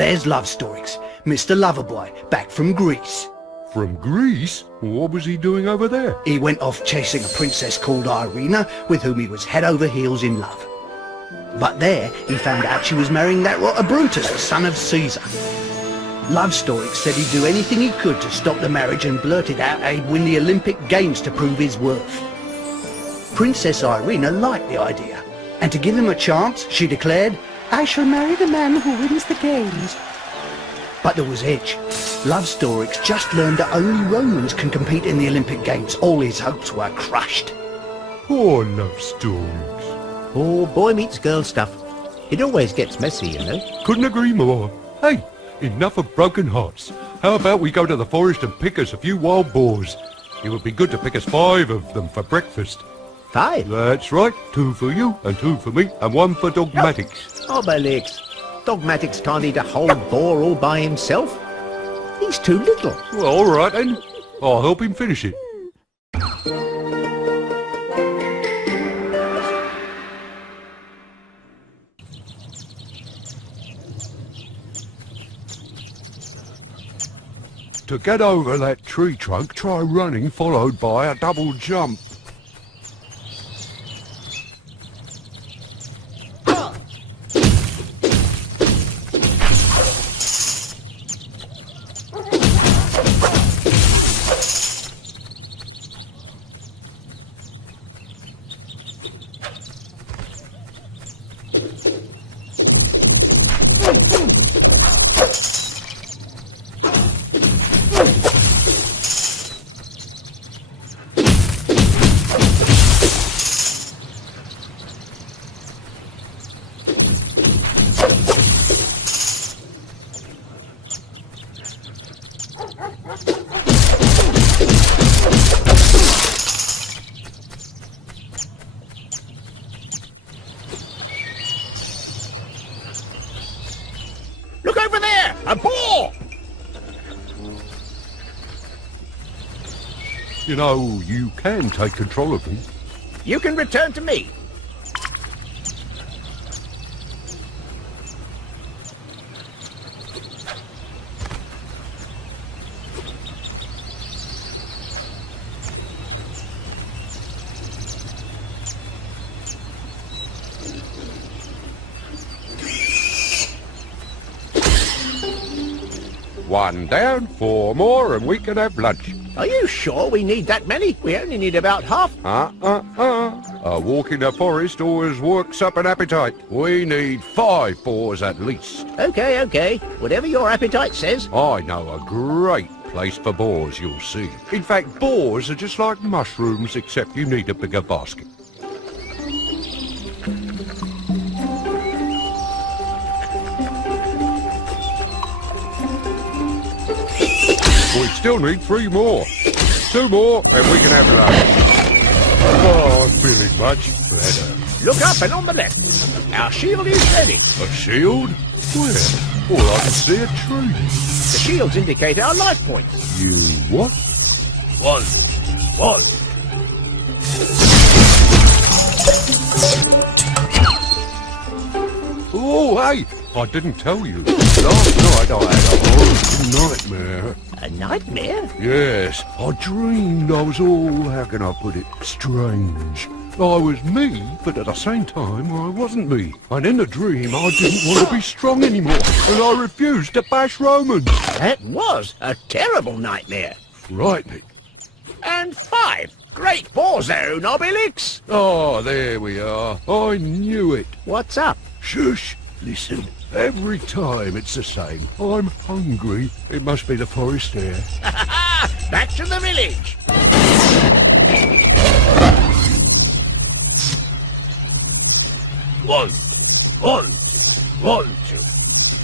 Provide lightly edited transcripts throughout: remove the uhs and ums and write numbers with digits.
there's Lovestoryx, Mr. Loverboy, back from Greece. From Greece? What was he doing over there? He went off chasing a princess called Irina, with whom he was head over heels in love. But there, he found out she was marrying that rotter Brutus, the son of Caesar. Lovestoryx said he'd do anything he could to stop the marriage and blurted out he'd win the Olympic Games to prove his worth. Princess Irina liked the idea, and to give him a chance, she declared, "I shall marry the man who wins the games." But there was edge. Lovestoryx just learned that only Romans can compete in the Olympic Games. All his hopes were crushed. Poor Lovestoryx. Oh, boy meets girl stuff. It always gets messy, you know. Couldn't agree more. Hey, enough of broken hearts. How about we go to the forest and pick us a few wild boars? It would be good to pick us 5 of them for breakfast. 5? That's right. 2 for you, and 2 for me, and 1 for Dogmatix. Obelix. Dogmatix can't eat a whole boar all by himself. He's too little. Well, all right then. I'll help him finish it. To get over that tree trunk, try running followed by a double jump. Look over there! A boar! You know, you can take control of them. You can return to me. One down, 4 more, and we can have lunch. Are you sure we need that many? We only need about half. A walk in the forest always works up an appetite. We need 5 boars at least. Okay. Whatever your appetite says. I know a great place for boars, you'll see. In fact, boars are just like mushrooms, except you need a bigger basket. We still need 3 more. 2 more, and we can have lunch. Oh, I'm feeling much better. Look up and on the left. Our shield is ready. A shield? Where? All I can see a tree. The shields indicate our life points. You what? 1. Oh, hey! I didn't tell you. Last night I had a horrible nightmare. A nightmare? Yes, I dreamed I was all, how can I put it, strange. I was me, but at the same time I wasn't me. And in the dream I didn't want to be strong anymore, and I refused to bash Romans. That was a terrible nightmare. Frightening. And 5. Great boar zone, Obelix. Oh, there we are. I knew it. What's up? Shush! Listen, every time it's the same. I'm hungry. It must be the forest air. Back to the village. One, two.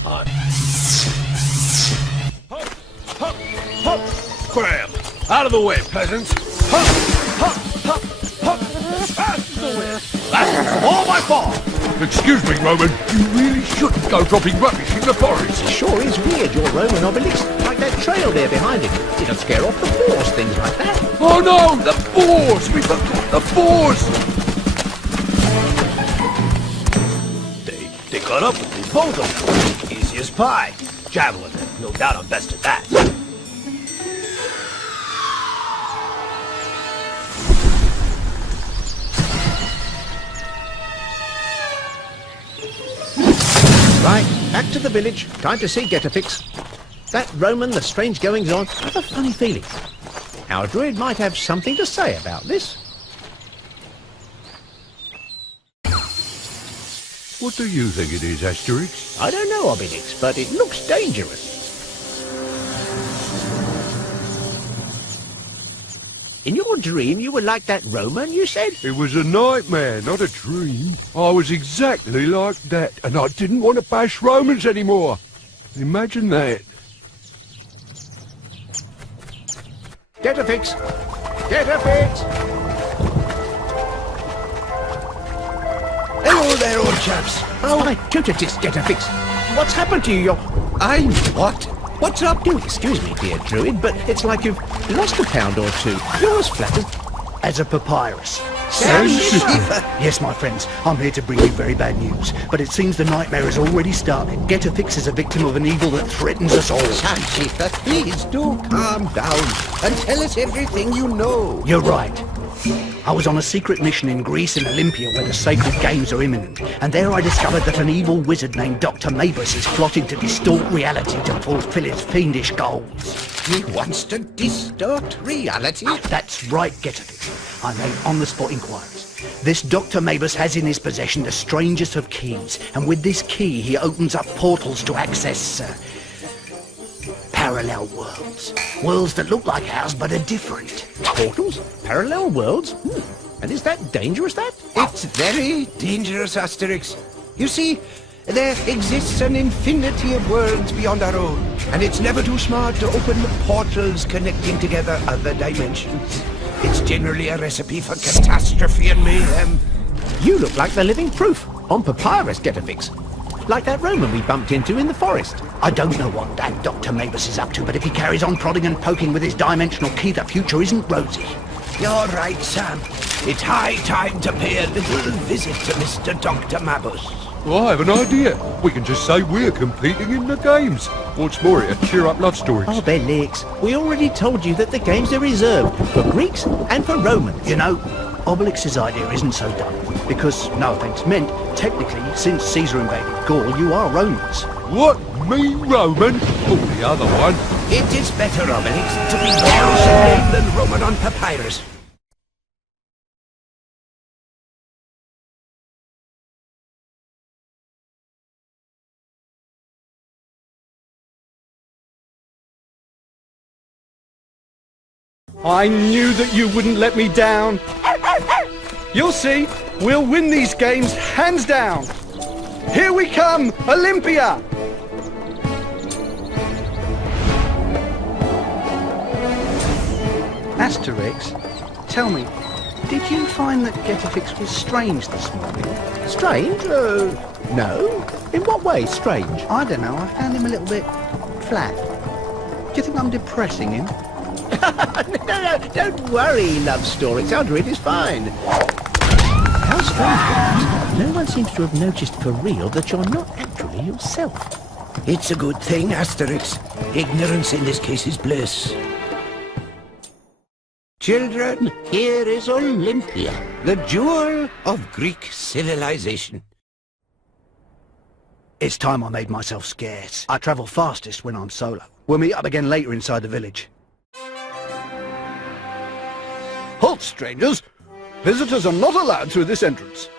Hop, hop. Graham, out of the way, peasants. Hop. Out of the way. That's all my fault. Excuse me, Roman. You really shouldn't go dropping rubbish in the forest. It sure is weird, your Roman Obelix. Like that trail there behind it. It'll scare off the boars, things like that. Oh no, the boars! We forgot the boars! They got up with me, both of them. Is Easy as pie. Javelin, no doubt I'm best at that. Right, back to the village. Time to see Getafix. That Roman, the strange goings-on, I have a funny feeling. Our druid might have something to say about this. What do you think it is, Asterix? I don't know, Obelix, but it looks dangerous. In your dream, you were like that Roman, you said? It was a nightmare, not a dream. I was exactly like that, and I didn't want to bash Romans anymore. Imagine that. Getafix! Getafix! Hello there, old chaps. Oh, my Tutix, Getafix! What's happened to you? I'm what? What's up? Do excuse me, dear druid, but it's like you've lost a pound or two. You're as flat As a papyrus. Sandpaper. Yes, my friends, I'm here to bring you very bad news. But it seems the nightmare has already started. Getafix is a victim of an evil that threatens us all. Sandpaper, please do calm down and tell us everything you know. You're right. I was on a secret mission in Greece and Olympia where the sacred games are imminent, and there I discovered that an evil wizard named Dr. Mabus is plotting to distort reality to fulfill his fiendish goals. He wants to distort reality. That's right, Getafix. I made on-the-spot inquiries. This Dr. Mabus has in his possession the strangest of keys, and with this key he opens up portals to access parallel worlds. Worlds that look like ours but are different. portals? Parallel worlds? And is that dangerous, that? It's very dangerous, Asterix. You see, there exists an infinity of worlds beyond our own, and it's never too smart to open portals connecting together other dimensions. It's generally a recipe for catastrophe and mayhem. You look like the living proof. On papyrus, Getafix. Like that Roman we bumped into in the forest. I don't know what that Dr. Mabus is up to, but if he carries on prodding and poking with his dimensional key, the future isn't rosy. You're right, Sam. It's high time to pay a little visit to Mr. Dr. Mabus. Well, I have an idea. We can just say we're competing in the games. What's more, it'll cheer up love stories. Oh, Belix, we already told you that the games are reserved for Greeks and for Romans. You know, Obelix's idea isn't so dumb, because, no offence meant, technically, since Caesar invaded Gaul, you are Romans. What? Me, Roman? Oh, the other one. It is better, Obelix, to be Gaulish in name than Roman on papyrus. I knew that you wouldn't let me down. You'll see, we'll win these games hands down. Here we come, Olympia! Asterix, tell me, did you find that Getafix was strange this morning? Strange? No. In what way, strange? I don't know, I found him a little bit flat. Do you think I'm depressing him? No, don't worry, love stories. Our druid is fine. How strange that no one seems to have noticed for real that you're not actually yourself. It's a good thing, Asterix. Ignorance in this case is bliss. Children, here is Olympia, the jewel of Greek civilization. It's time I made myself scarce. I travel fastest when I'm solo. We'll meet up again later inside the village. Halt, strangers! Visitors are not allowed through this entrance.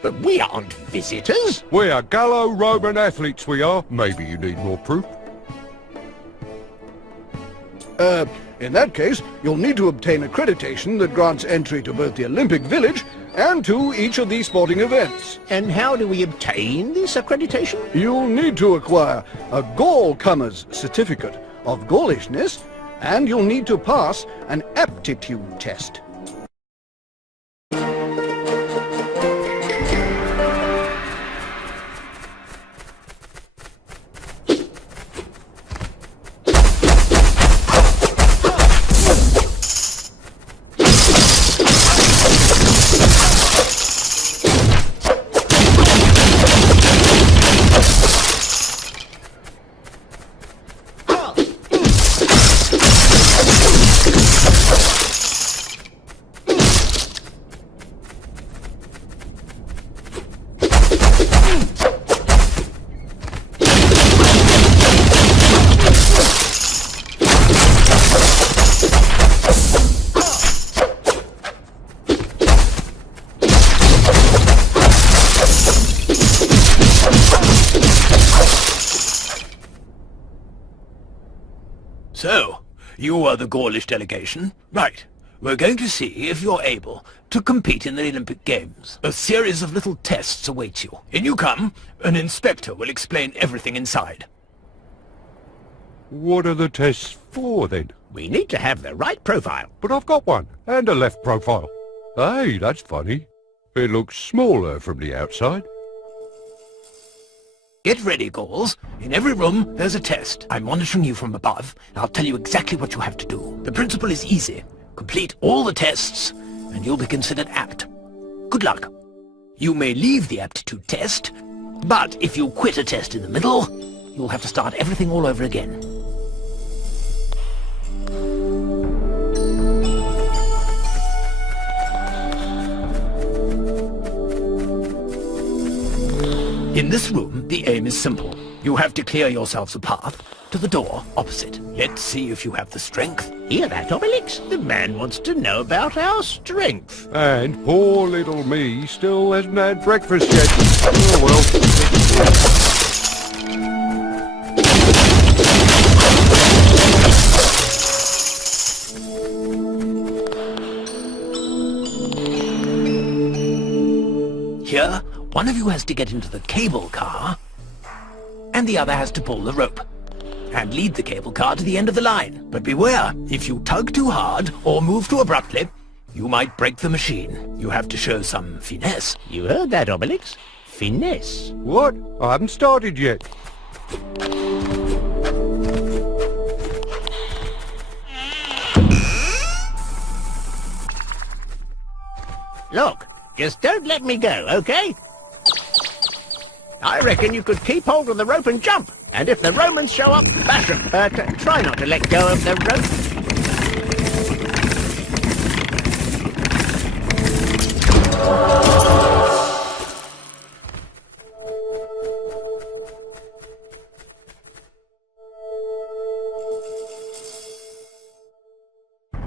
But we aren't visitors. We are Gallo-Roman athletes, we are. Maybe you need more proof. In that case, you'll need to obtain accreditation that grants entry to both the Olympic Village and to each of these sporting events. And how do we obtain this accreditation? You'll need to acquire a Gaul-comer's certificate of Gaulishness, and you'll need to pass an aptitude test. So, you are the Gaulish delegation? Right. We're going to see if you're able to compete in the Olympic Games. A series of little tests awaits you. In you come, an inspector will explain everything inside. What are the tests for, then? We need to have the right profile. But I've got one, and a left profile. Hey, that's funny. It looks smaller from the outside. Get ready, Gauls. In every room, there's a test. I'm monitoring you from above, and I'll tell you exactly what you have to do. The principle is easy. Complete all the tests, and you'll be considered apt. Good luck. You may leave the aptitude test, but if you quit a test in the middle, you'll have to start everything all over again. In this room, the aim is simple. You have to clear yourselves a path to the door opposite. Let's see if you have the strength. Hear that, Obelix? The man wants to know about our strength. And poor little me still hasn't had breakfast yet. Oh well. Here, one of you has to get into the cable car, and the other has to pull the rope, and lead the cable car to the end of the line. But beware, if you tug too hard or move too abruptly, you might break the machine. You have to show some finesse. You heard that, Obelix? Finesse. What? I haven't started yet. Look, just don't let me go, okay? I reckon you could keep hold of the rope and jump. And if the Romans show up, bash them. But try not to let go of the rope.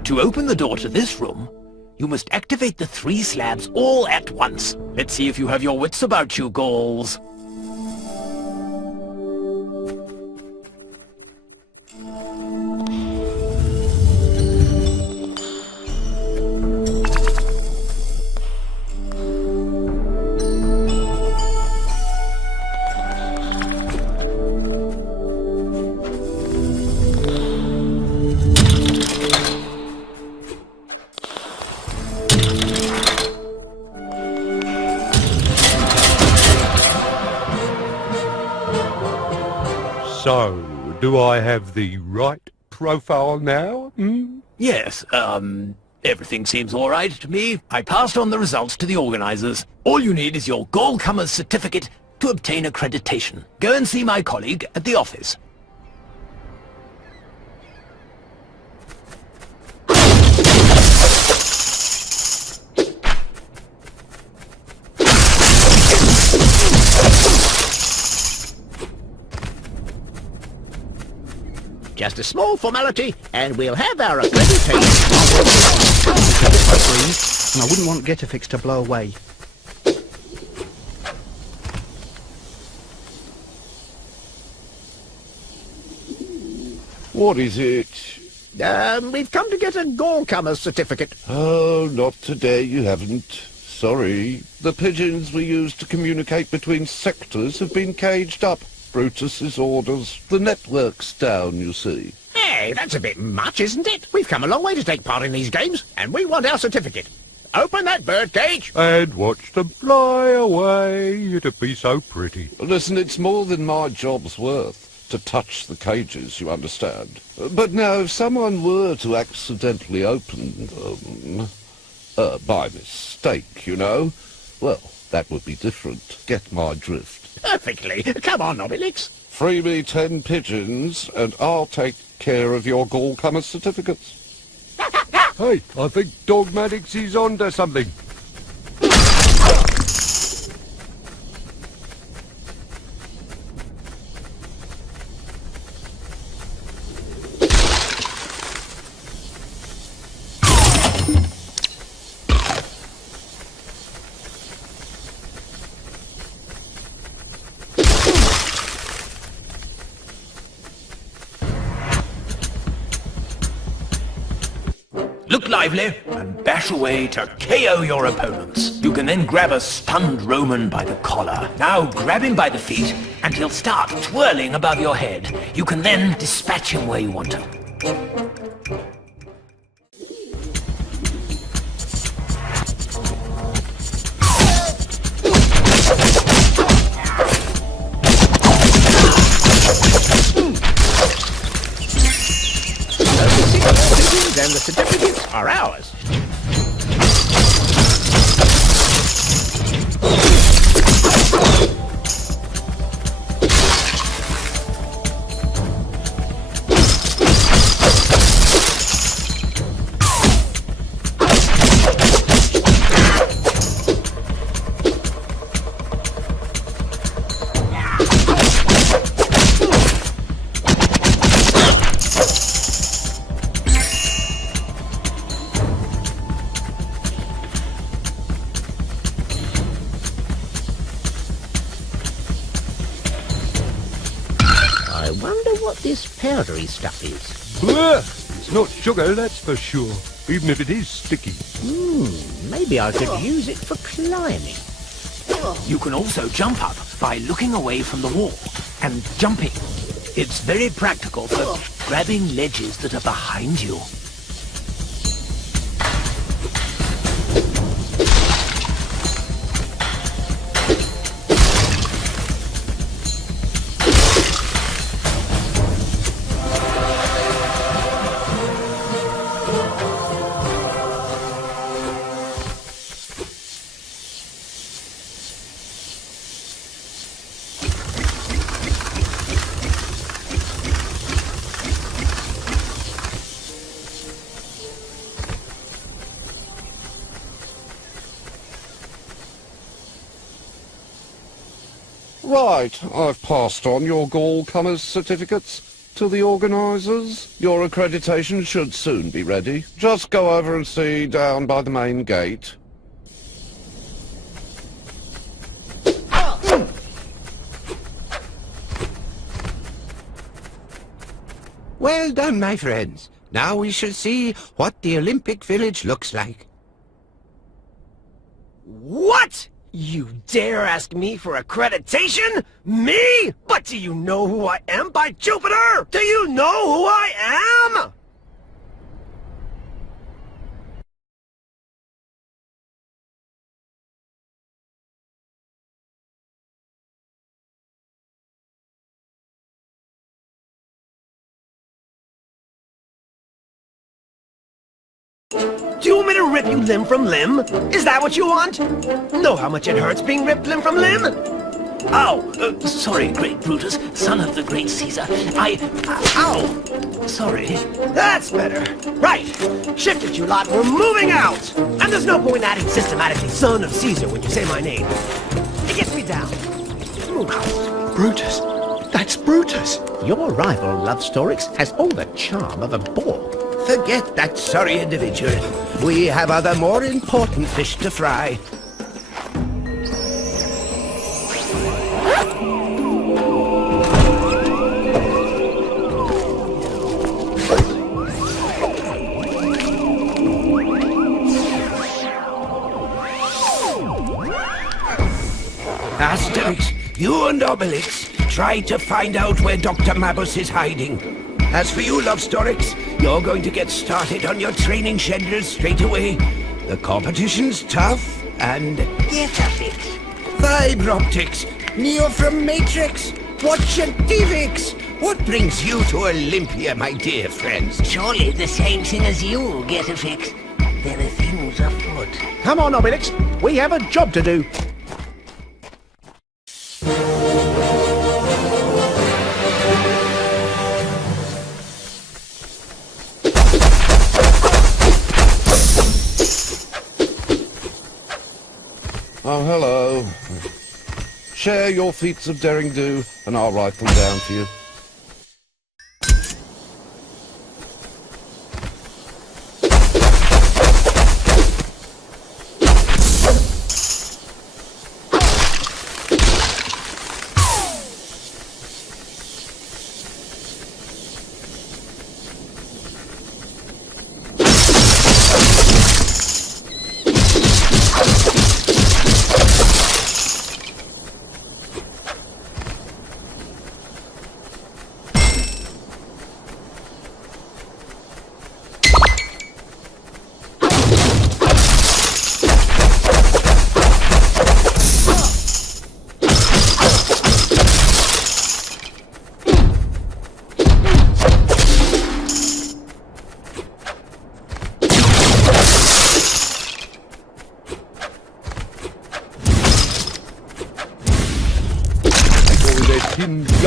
To open the door to this room, you must activate the 3 slabs all at once. Let's see if you have your wits about you, Gauls. So, do I have the right profile now? Yes, everything seems all right to me. I passed on the results to the organizers. All you need is your Gaulcomer's certificate to obtain accreditation. Go and see my colleague at the office. Just a small formality, and we'll have our accreditation. And I wouldn't want Getafix to blow away. What is it? We've come to get a Gaulcomer's certificate. Oh, not today, you haven't. Sorry. The pigeons we use to communicate between sectors have been caged up. Brutus's orders. The network's down, you see. Hey, that's a bit much, isn't it? We've come a long way to take part in these games, and we want our certificate. Open that birdcage. And watch them fly away. It'd be so pretty. Listen, it's more than my job's worth to touch the cages, you understand. But now, if someone were to accidentally open them, by mistake, you know, well, that would be different. Get my drift. Perfectly. Come on, Obelix. Free me 10 pigeons, and I'll take care of your Gaulcomer certificates. Hey, I think Dogmatics is onto something. look lively, and bash away to KO your opponents. You can then grab a stunned Roman by the collar. Now grab him by the feet, and he'll start twirling above your head. You can then dispatch him where you want to. And the certificates are ours. I wonder what this powdery stuff is. Blah! It's not sugar, that's for sure. Even if it is sticky. Maybe I could use it for climbing. You can also jump up by looking away from the wall and jumping. It's very practical for grabbing ledges that are behind you. Right, I've passed on your Gallcomers certificates to the organisers. Your accreditation should soon be ready. Just go over and see down by the main gate. Well done, my friends. Now we shall see what the Olympic Village looks like. What? You dare ask me for accreditation? Me? But do you know who I am, by Jupiter? Do you know who I am? Do you want me to rip you limb from limb? Is that what you want? Know how much it hurts being ripped limb from limb? Ow! Sorry, great Brutus, son of the great Caesar. Ow! Sorry. That's better. Right. Shift it, you lot. We're moving out. And there's no point adding systematically son of Caesar when you say my name. It gets me down. Move out. Brutus. That's Brutus. Your rival, Lovestorix, has all the charm of a boar. Forget that sorry individual. We have other more important fish to fry. Asterix, you and Obelix try to find out where Dr. Mabus is hiding. As for you, Lovestorix, you're going to get started on your training schedule straight away. The competition's tough and... Get a fix. Fiber optics, Neo from Matrix, Watch and DivX. What brings you to Olympia, my dear friends? Surely the same thing as you, Get a Fix. There are things afoot. Come on, Obelix. We have a job to do. Oh, hello. Share your feats of daring do, and I'll write them down for you.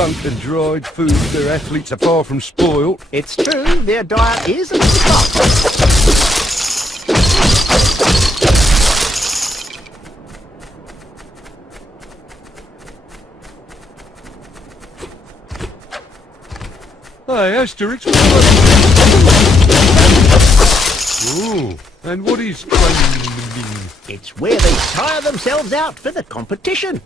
junk and dried food, their athletes are far from spoilt. It's true, their diet is a little tough. Hey, Asterix, Ooh, and what is training? It's where they tire themselves out for the competition.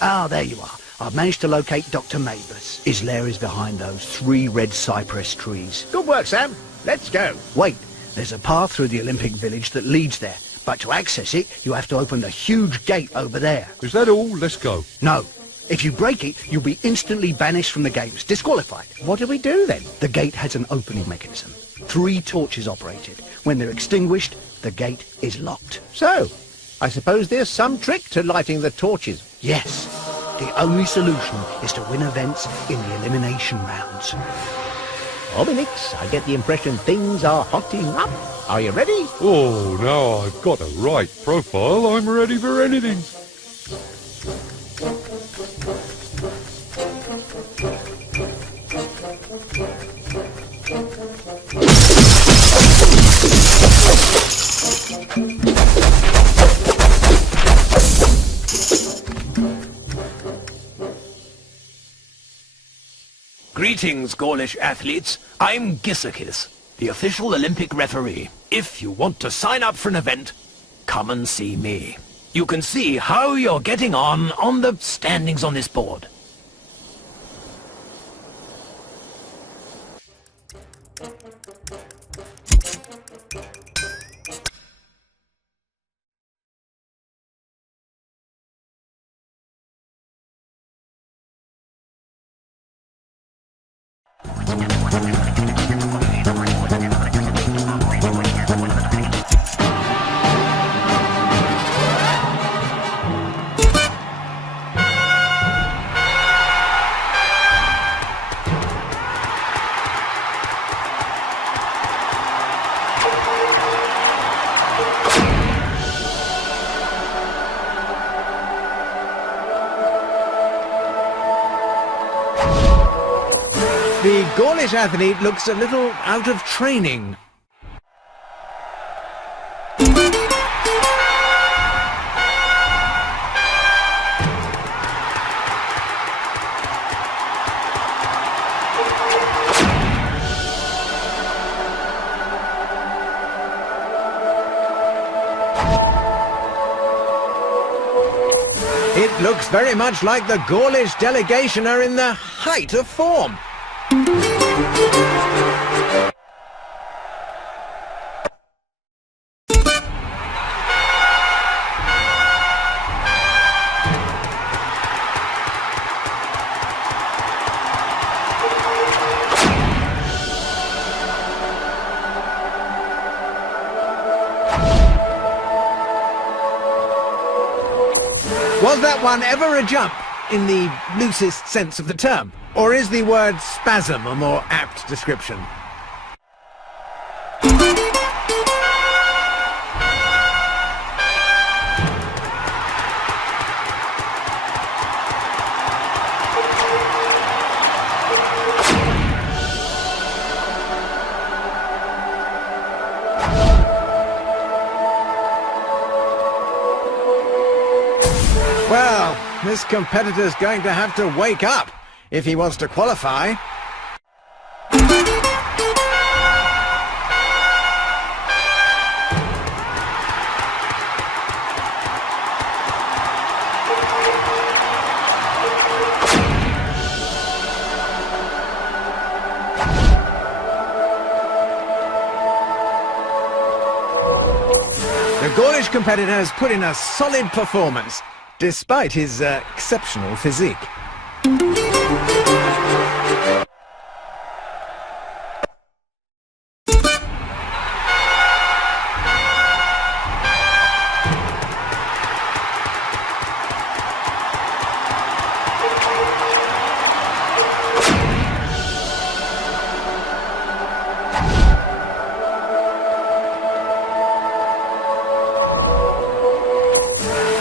Ah, there you are. I've managed to locate Dr. Mabus. His lair is behind those 3 red cypress trees. Good work, Sam. Let's go. Wait, there's a path through the Olympic village that leads there. But to access it, you have to open the huge gate over there. Is that all? Let's go. No. If you break it, you'll be instantly banished from the games, disqualified. What do we do then? The gate has an opening mechanism. 3 torches operate it. When they're extinguished, the gate is locked. So, I suppose there's some trick to lighting the torches. Yes. The only solution is to win events in the elimination rounds. Obelix, I get the impression things are hotting up. Are you ready? Oh, now I've got a right profile. I'm ready for anything. Greetings, Gaulish athletes. I'm Gisakis, the official Olympic referee. If you want to sign up for an event, come and see me. You can see how you're getting on the standings on this board. The Gaulish athlete looks a little out of training. It looks very much like the Gaulish delegation are in the height of form. Was that one ever a jump, in the loosest sense of the term? Or is the word spasm a more apt description? Well, this competitor's going to have to wake up if he wants to qualify. The Gaulish competitor has put in a solid performance, despite his exceptional physique.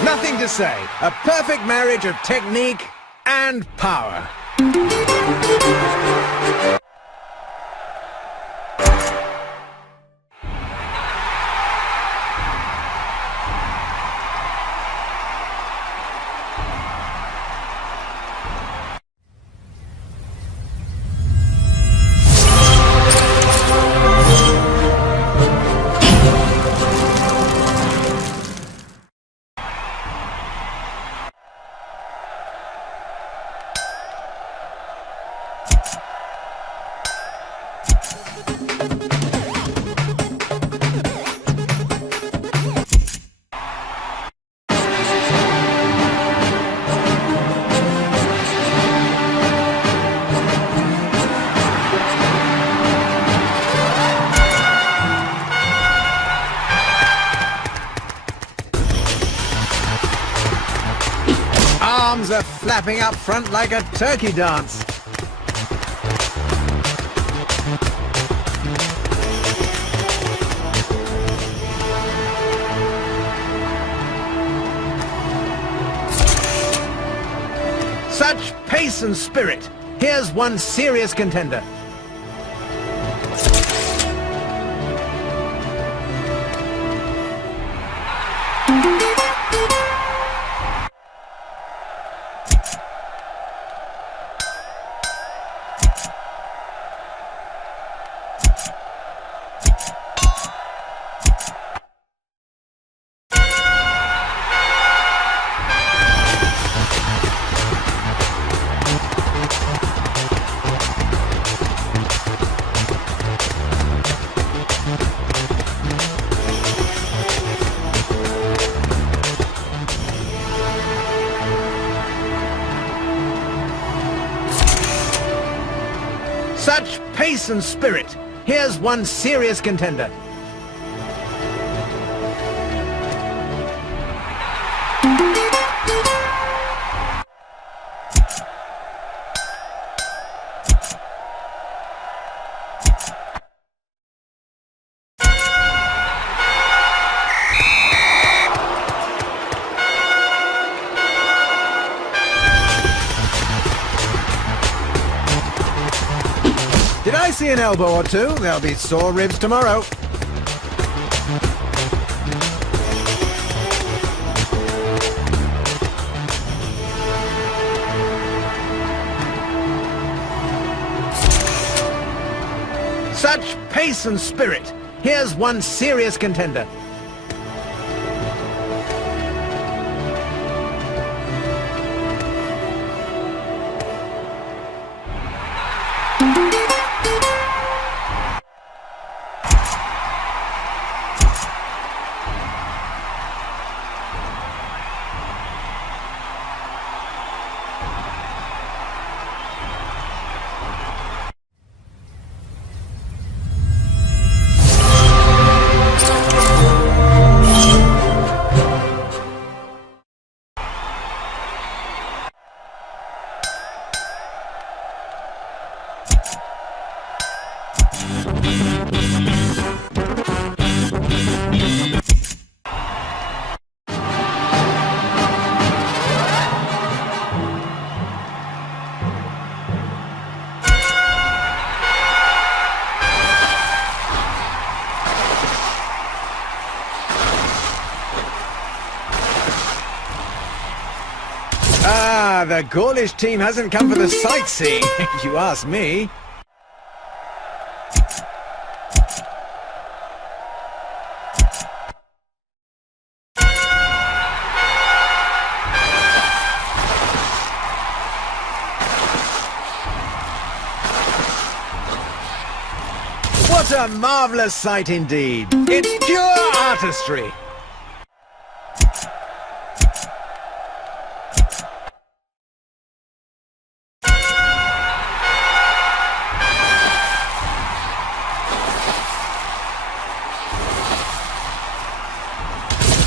Nothing to say. A perfect marriage of technique and power. Arms are flapping up front like a turkey dance. Such pace and spirit. Here's one serious contender. Such pace and spirit. Here's one serious contender. Did I see an elbow or two? There'll be sore ribs tomorrow. Such pace and spirit. Here's one serious contender. Ah, the Gaulish team hasn't come for the sightseeing, if you ask me. What a marvelous sight indeed. It's pure artistry.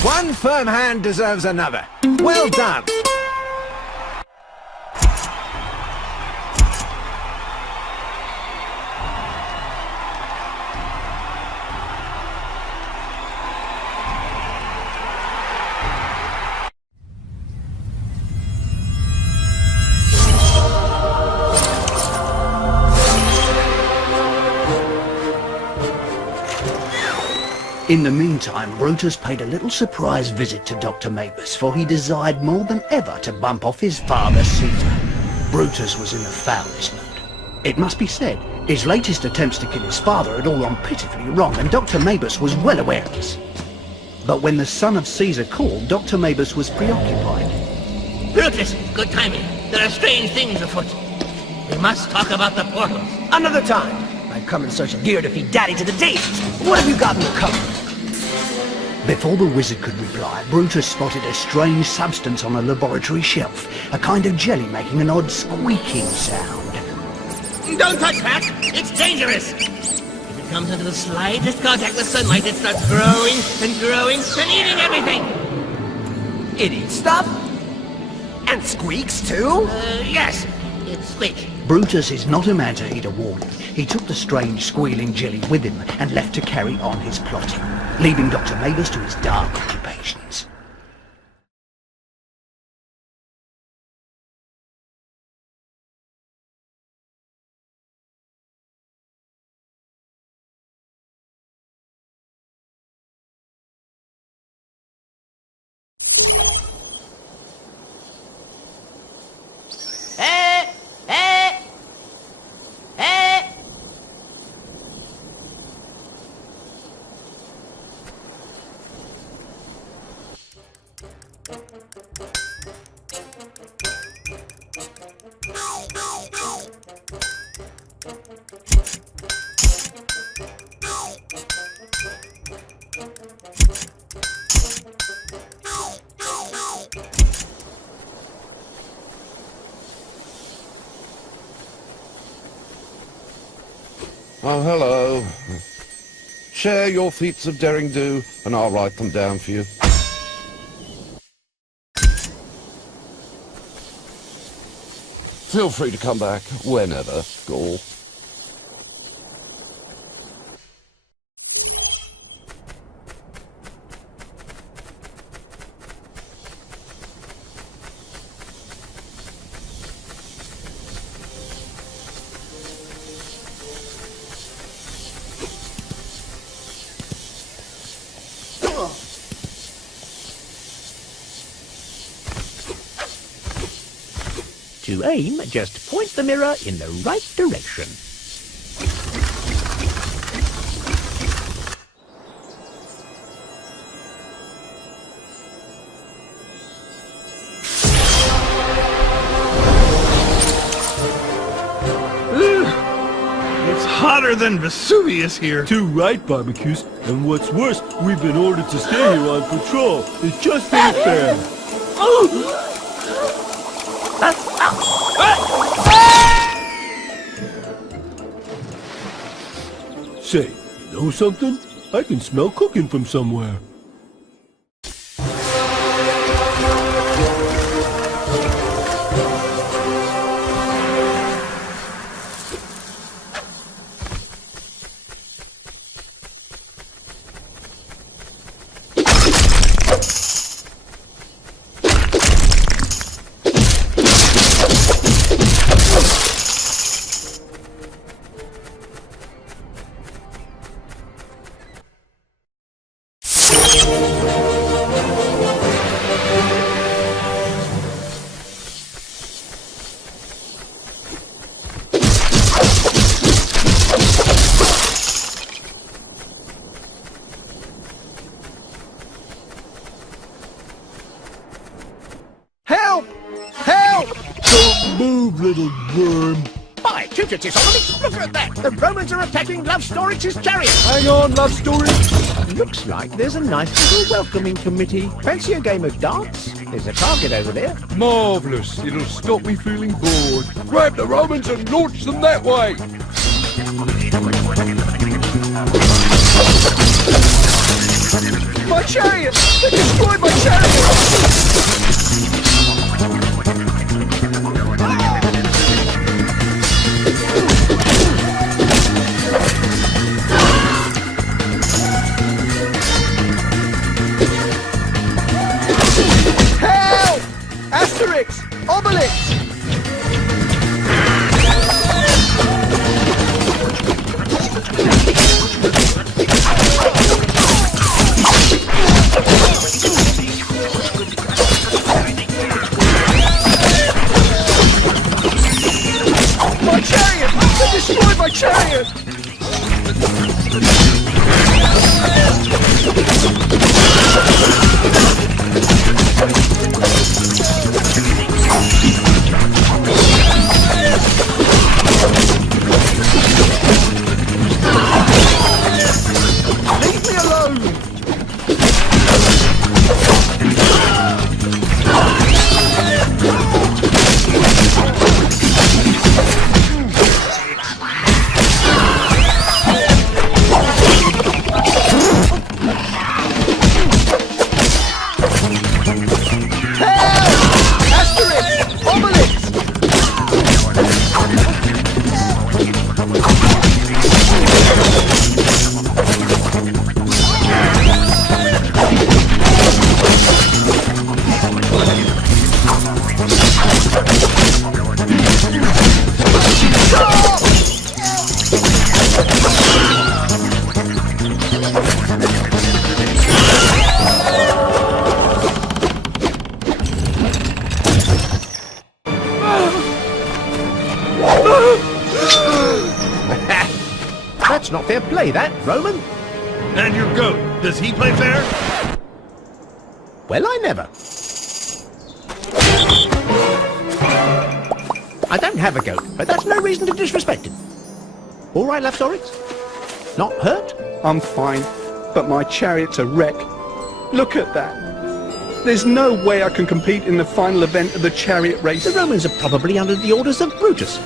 One firm hand deserves another. Well done. In the meantime, Brutus paid a little surprise visit to Dr. Mabus, for he desired more than ever to bump off his father, Caesar. Brutus was in the foulest mood. It must be said, his latest attempts to kill his father had all gone pitifully wrong, and Dr. Mabus was well aware of this. But when the son of Caesar called, Dr. Mabus was preoccupied. Brutus, good timing. There are strange things afoot. We must talk about the portals. Another time. I've come in search of gear to feed Daddy to the daisies. What have you got in the cupboard? Before the wizard could reply, Brutus spotted a strange substance on a laboratory shelf, a kind of jelly making an odd squeaking sound. Don't touch that! It's dangerous! If it comes into the slightest contact with sunlight, it starts growing and growing and eating everything! It eats stuff? And squeaks too? Yes, it squeaks. Brutus is not a man to heed a warning. He took the strange squealing jelly with him and left to carry on his plotting, leaving Dr. Mabus to his dark occupations. Oh, hello. Share your feats of daring do, and I'll write them down for you. Feel free to come back whenever, Gaul. To aim, just point the mirror in the right direction. It's hotter than Vesuvius here. Too right, barbecues. And what's worse, we've been ordered to stay here on patrol. It just ain't fair. Say, you know something? I can smell cooking from somewhere. Help! Help! Don't move, little worm. By Jupiter, look at that! The Romans are attacking Love Storage's chariot! Hang on, Love Story. Looks like there's a nice little welcoming committee. Fancy a game of darts? There's a target over there. Marvellous. It'll stop me feeling bored. Grab the Romans and launch them that way. My chariot! They destroyed my chariot! Help! Asterix! Obelix! play that, Roman? And your goat, does he play fair? Well, I never. I don't have a goat, but that's no reason to disrespect him. All right, Lapsorix? Not hurt? I'm fine, but my chariot's a wreck. Look at that. There's no way I can compete in the final event of the chariot race. The Romans are probably under the orders of Brutus.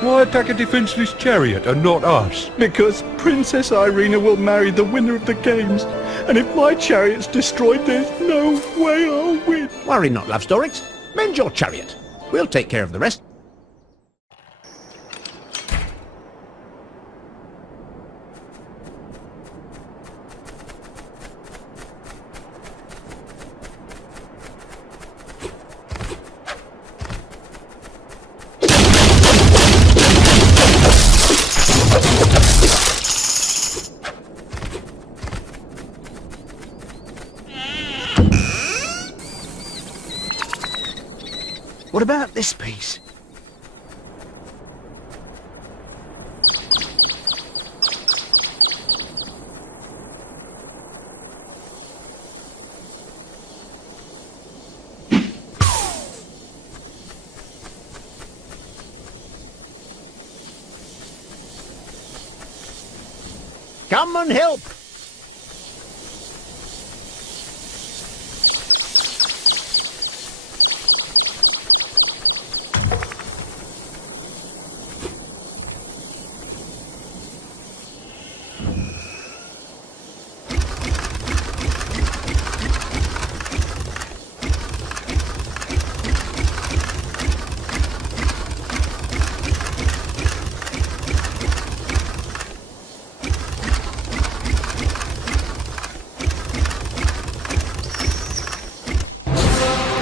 Why attack a defenseless chariot and not us? Because Princess Irina will marry the winner of the games. And if my chariot's destroyed, there's no way I'll win. Worry not, Lapsorix. Mend your chariot. We'll take care of the rest. What about this piece? Come and help!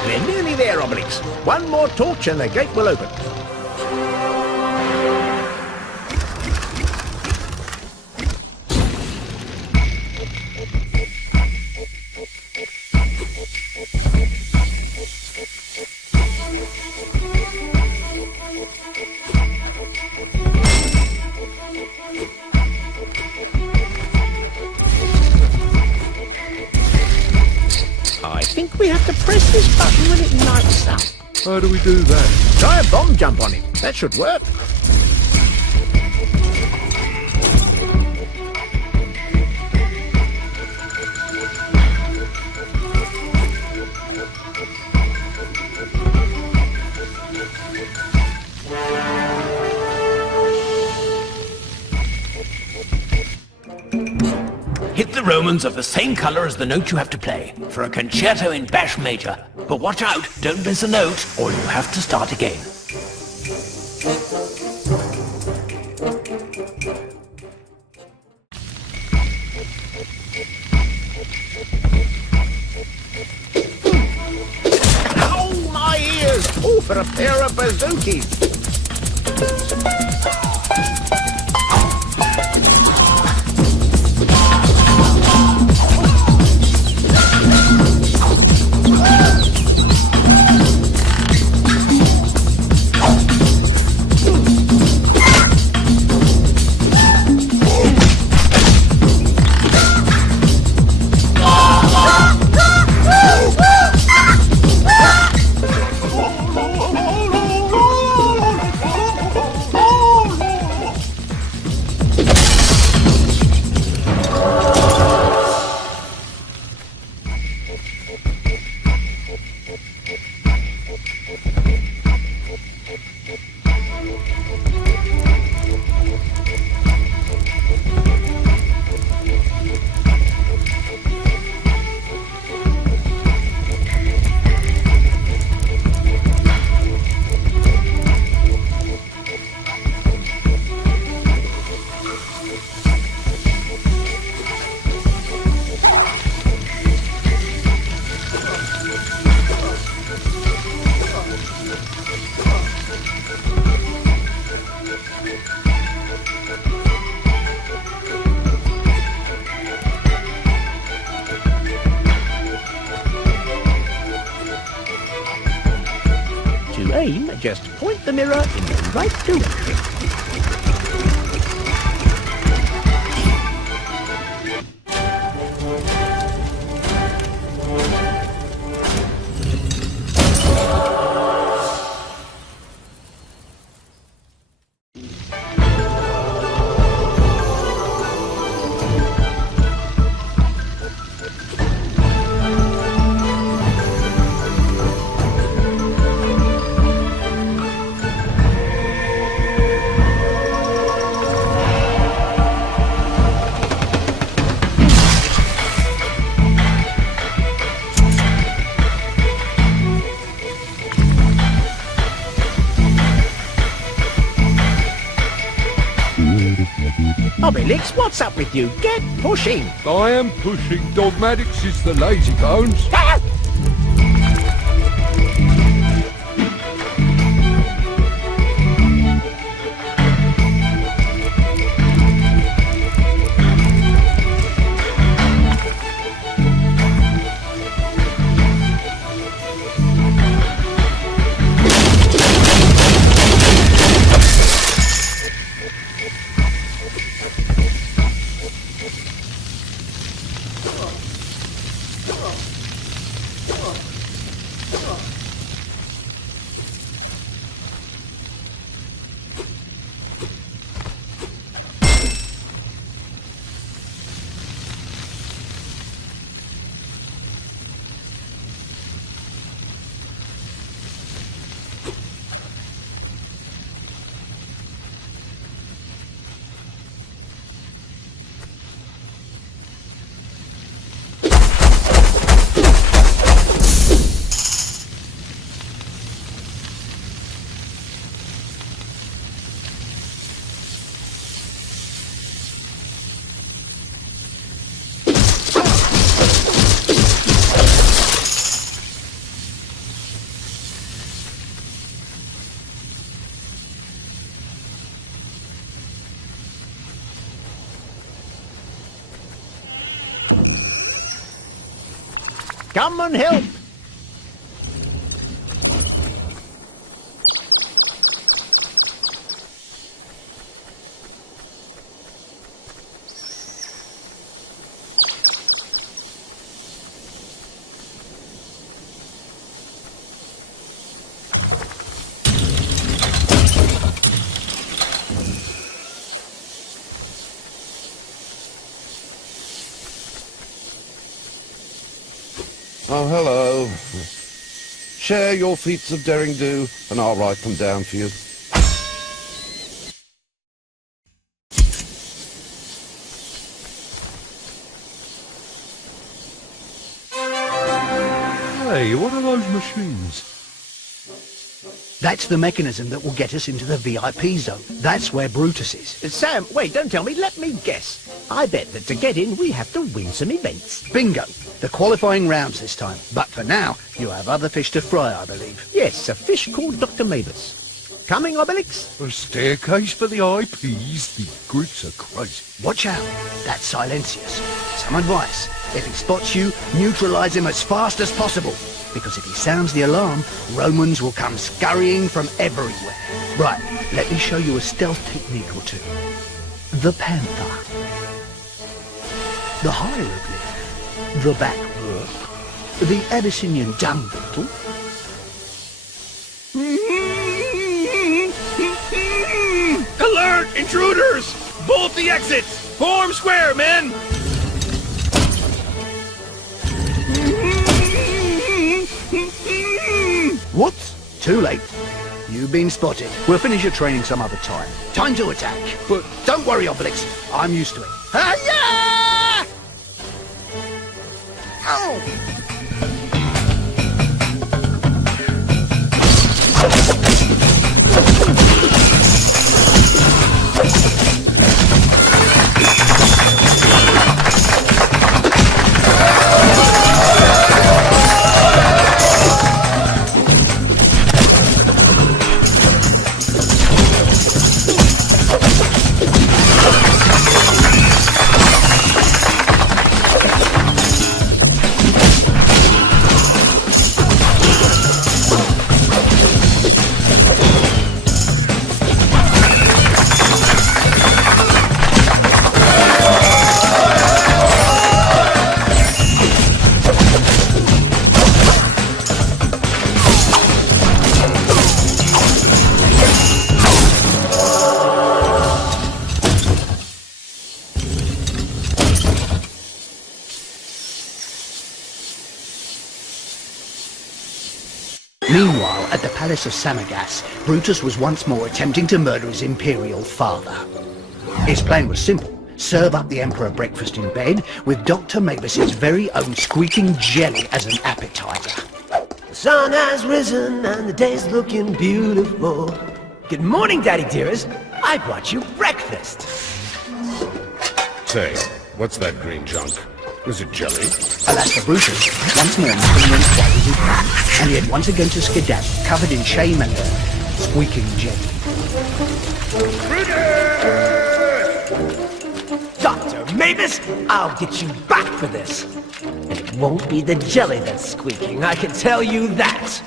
We're nearly there, Obelix. One more torch and the gate will open. I think we have to press this button when it lights up. How do we do that? Try a bomb jump on it. That should work. Hit the Romans of the same color as the note you have to play, for a concerto in Bash Major. But watch out, don't miss a note, or you have to start again. Ow, my ears! Oh, for a pair of bazookies! To aim, just point the mirror in the right direction. Obelix, what's up with you? Get pushing! I am pushing. Dogmatics is the lazy bones. Come and help! Oh, hello. Share your feats of daring do, and I'll write them down for you. Hey, what are those machines? That's the mechanism that will get us into the VIP zone. That's where Brutus is. Sam, wait, don't tell me, let me guess. I bet that to get in, we have to win some events. Bingo! The qualifying rounds this time. But for now, you have other fish to fry, I believe. Yes, a fish called Dr. Mavis. Coming, Obelix? A staircase for the IPs. The Greeks are crazy. Watch out. That's Silentius. Some advice. If he spots you, neutralize him as fast as possible. Because if he sounds the alarm, Romans will come scurrying from everywhere. Right, let me show you a stealth technique or two. The panther. The hieroglyph. The backwork. The Abyssinian dung beetle. Alert! Intruders! Bolt the exits! Form square, men! Whoops, too late. You've been spotted. We'll finish your training some other time. Time to attack. But don't worry, Obelix. I'm used to it. Hi-ya! Ow! Meanwhile, at the palace of Samagas, Brutus was once more attempting to murder his imperial father. His plan was simple. Serve up the Emperor breakfast in bed, with Dr. Mavis's very own squeaking jelly as an appetizer. The sun has risen and the day's looking beautiful. Good morning, Daddy dearest. I brought you breakfast. Say, what's that green junk? Is it jelly? Alas for Brutus, once more nothing went quite as he planned, and he had once again to skedaddle, covered in shame and squeaking jelly. Dr. Mavis, I'll get you back for this. And it won't be the jelly that's squeaking, I can tell you that.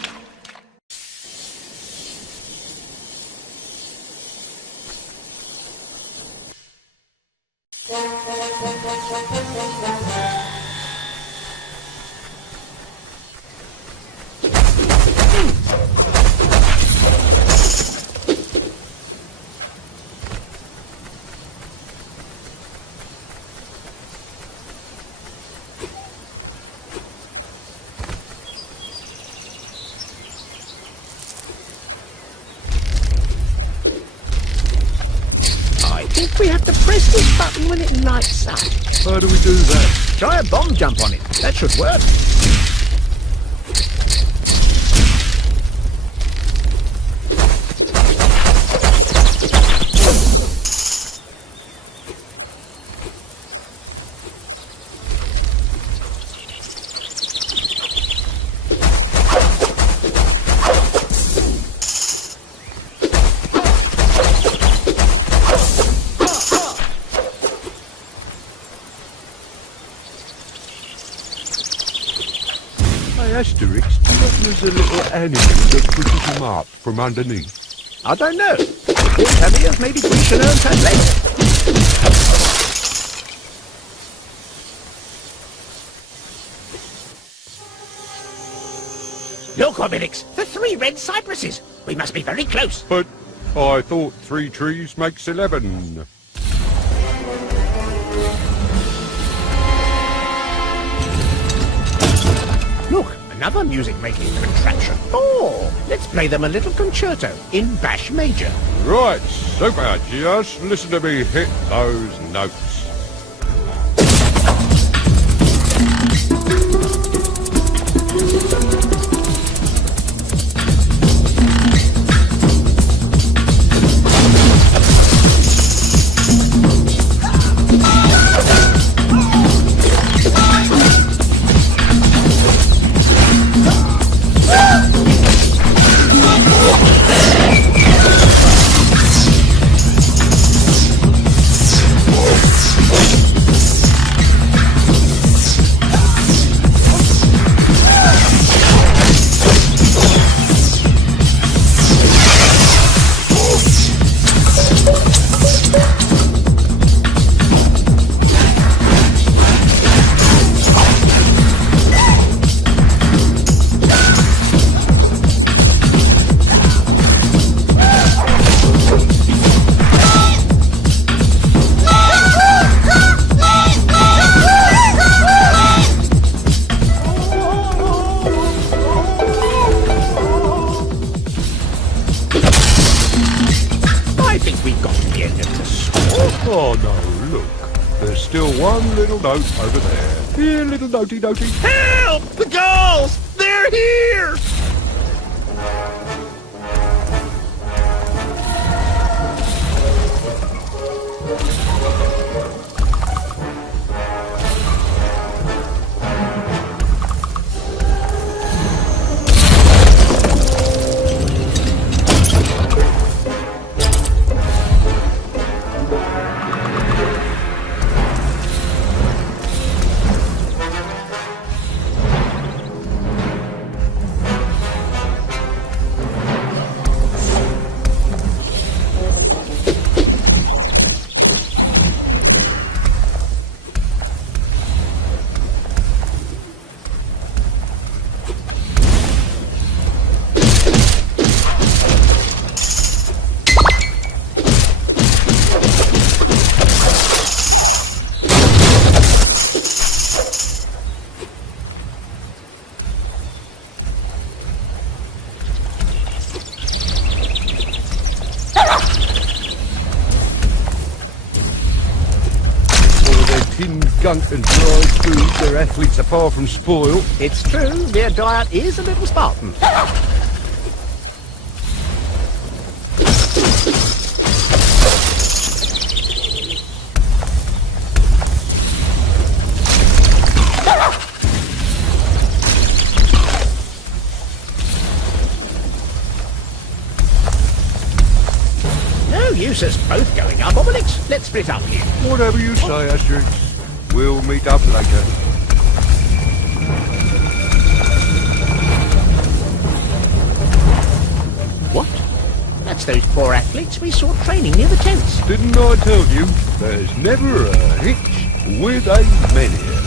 I think we have to press this button when it lights up. How do we do that? Try a bomb jump on it. That should work. Asterix, do you reckon there's a little animal that pushes him up from underneath? I don't know. Paul Tavius maybe Greece and earns that later. Look, Obelix, the 3 red cypresses. We must be very close. But I thought 3 trees makes 11. Look, another music-making contraption. Oh, let's play them a little concerto in Bash Major. Right, super. Just listen to me hit those notes. Oh no, look. There's still one little note over there. Here, little notey. Help! The Gauls! They're here! Gunk and dry food, their athletes are far from spoiled. It's true, their diet is a little Spartan. keeps us both going up, Obelix. Let's split up here. Whatever you say, Asterix. We'll meet up later. What? That's those poor athletes we saw training near the tents. Didn't I tell you? There's never a hitch with a mania.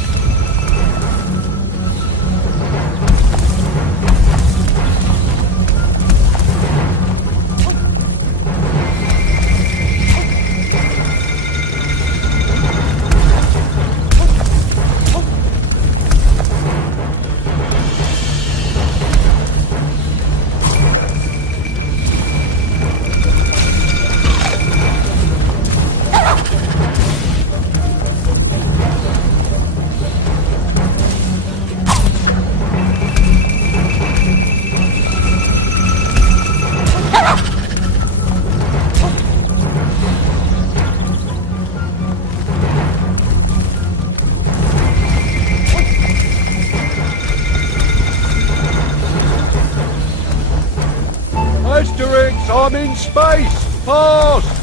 Asterix, I'm in space! Pass!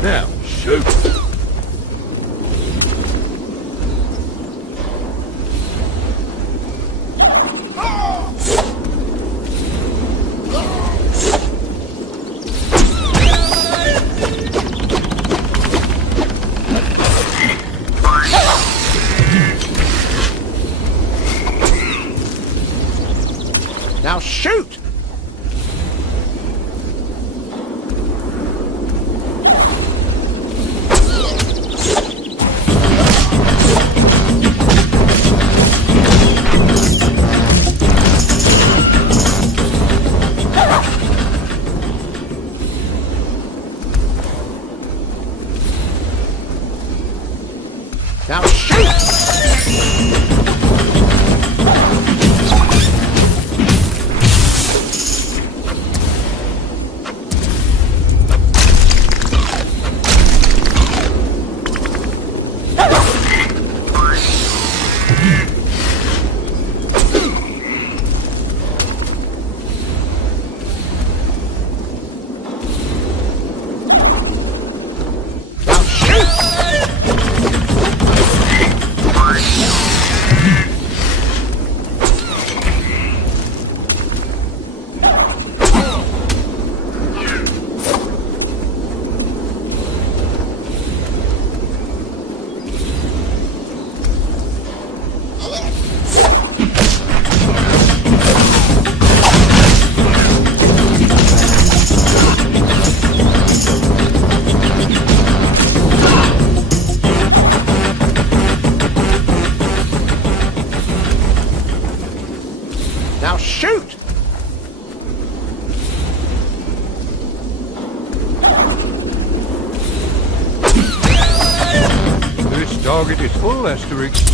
Now, shoot! Now shoot! Now shoot! Now shoot! Now shoot! This target is full, Asterix.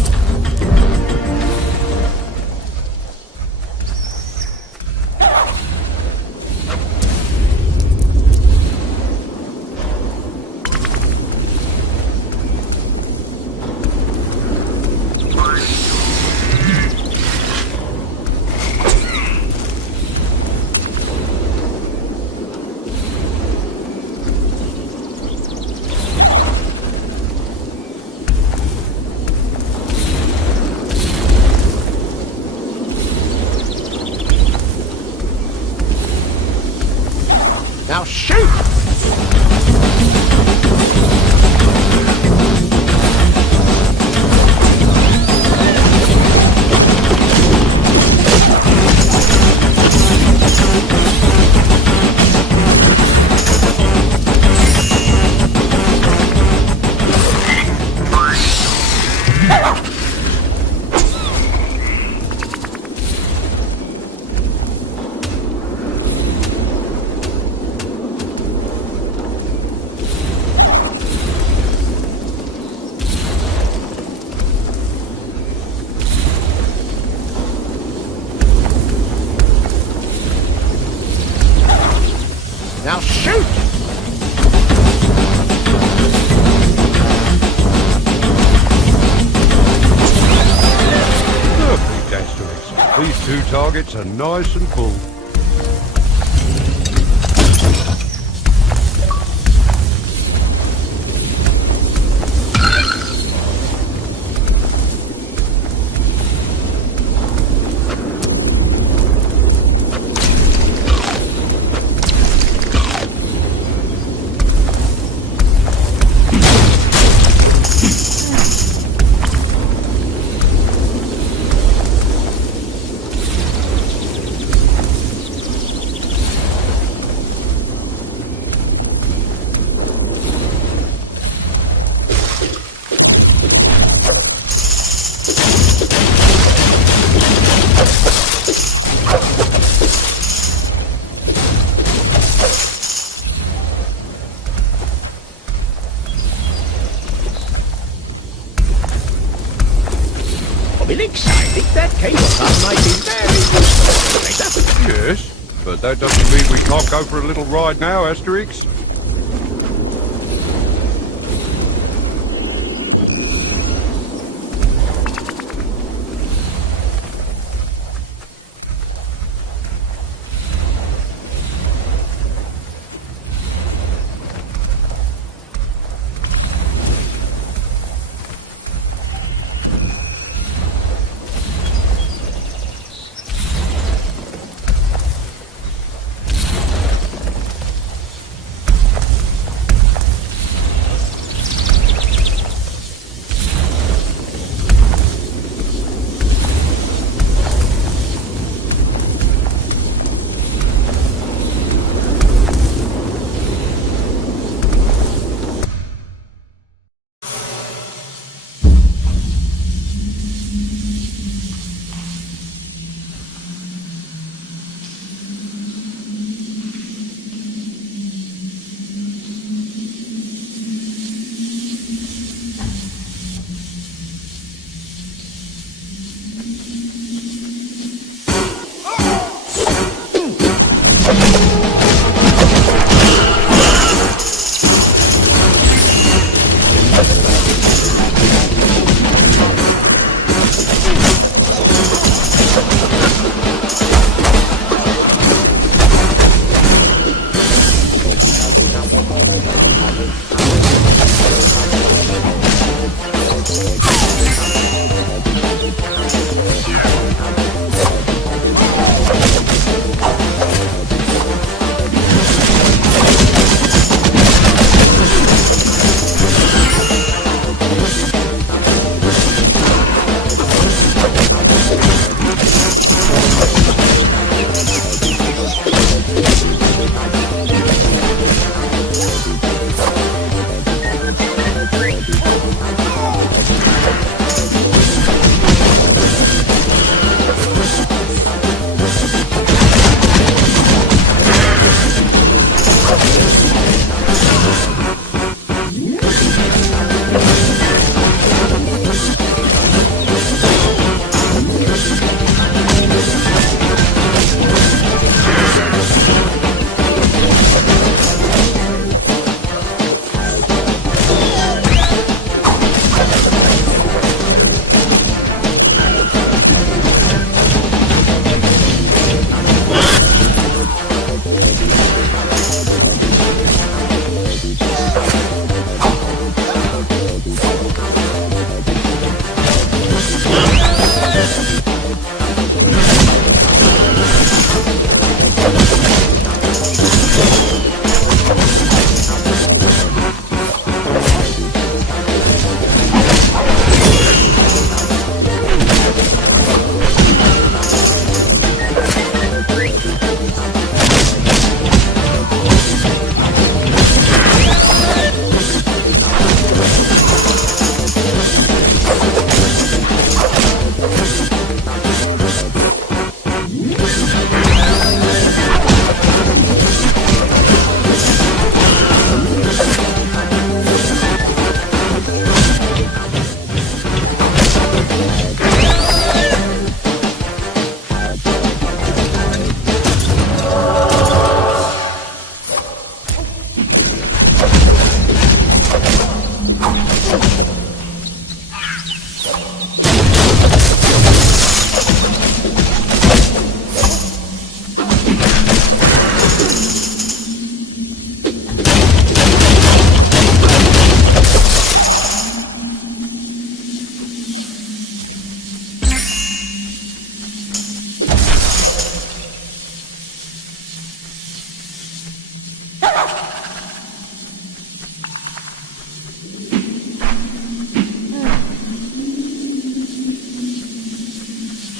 Now shoot! targets are nice and full. Obelix, I think that cable car might be very useful. Yes, but that doesn't mean we can't go for a little ride now, Asterix.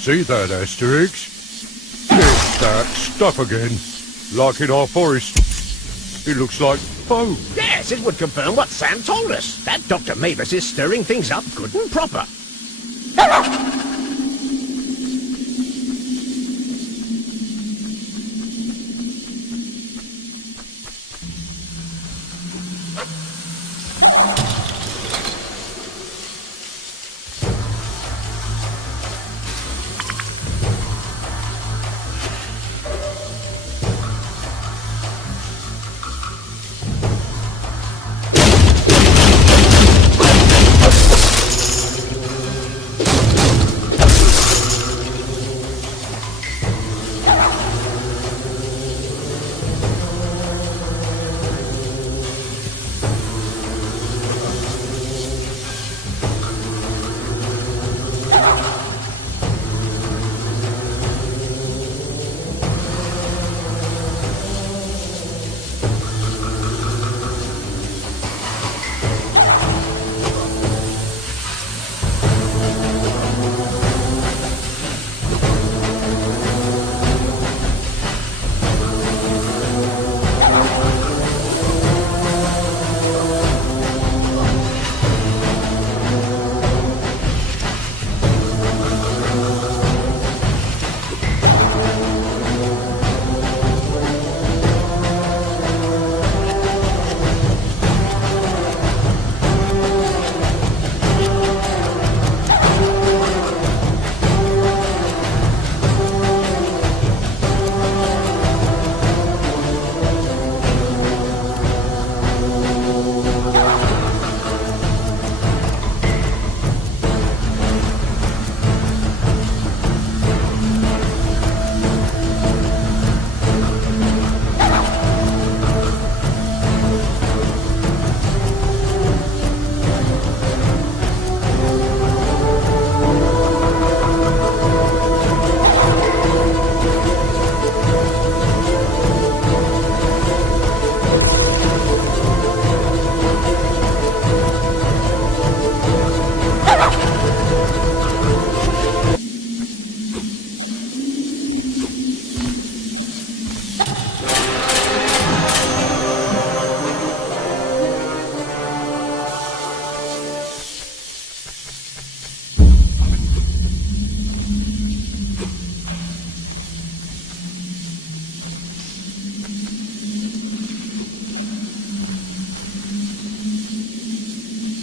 See that, Asterix? It's that stuff again. Like in our forest. It looks like foam. Yes, it would confirm what Sam told us. That Dr. Mavis is stirring things up good and proper.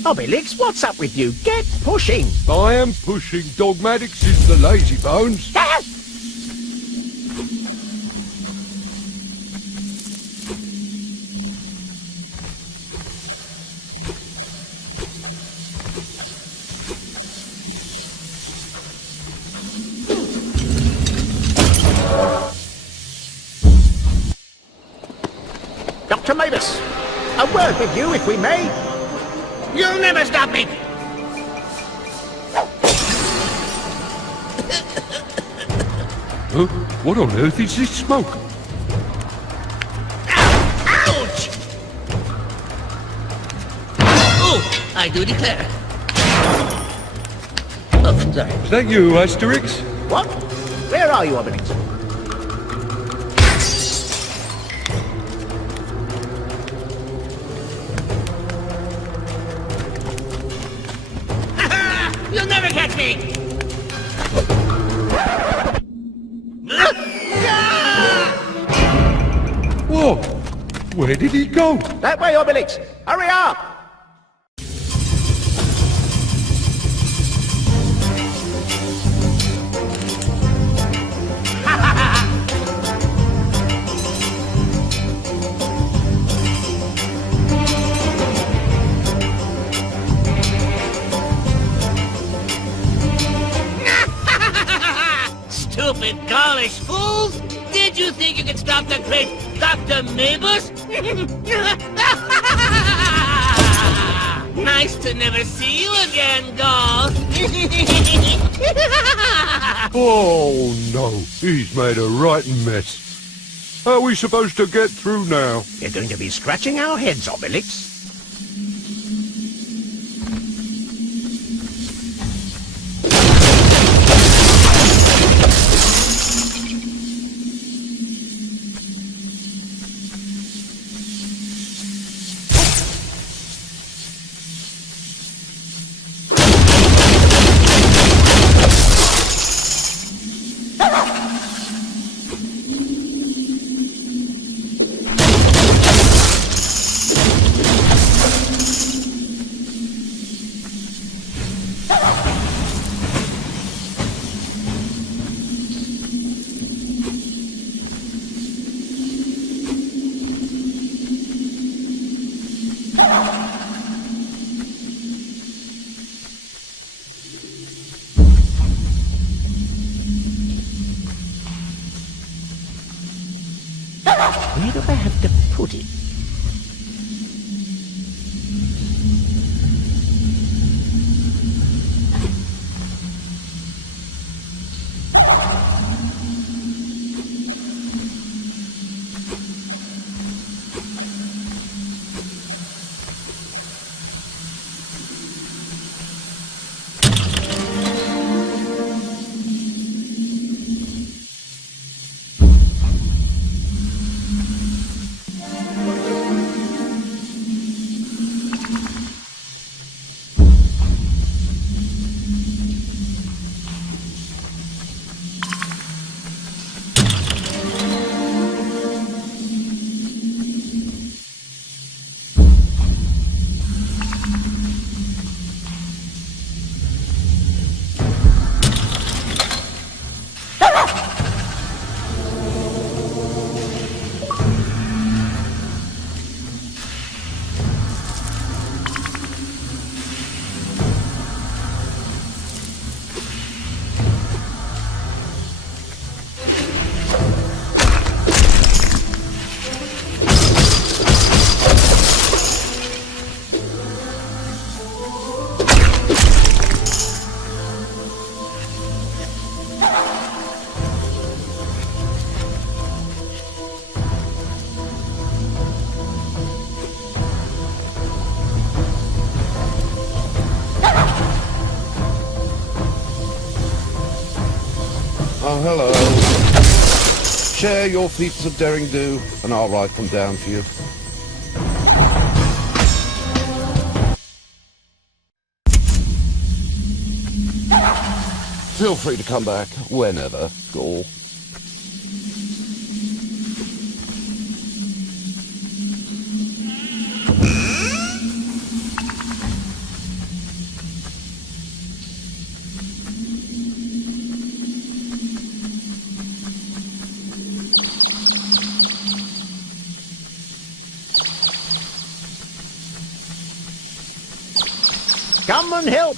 Obelix, what's up with you? Get pushing! I am pushing. Dogmatics is the lazy bones. Dr. Mavis, a word with you, if we may. You'll never stop me! Huh? What on earth is this smoke? Ouch! Oh, I do declare. Oh, sorry. Is that you, Asterix? What? Where are you, Obelix? You'll never catch me! Whoa! Where did he go? That way, Obelix! Hurry up! Stupid Gaulish fools! Did you think you could stop the great Dr. Mavis? Nice to never see you again, Gaul. Oh no, he's made a right mess. How are we supposed to get through now? You're going to be scratching our heads, Obelix. Where do I have to put it? Oh, hello. Share your feats of daring do, and I'll write them down for you. Feel free to come back whenever, Gaul. Come and help!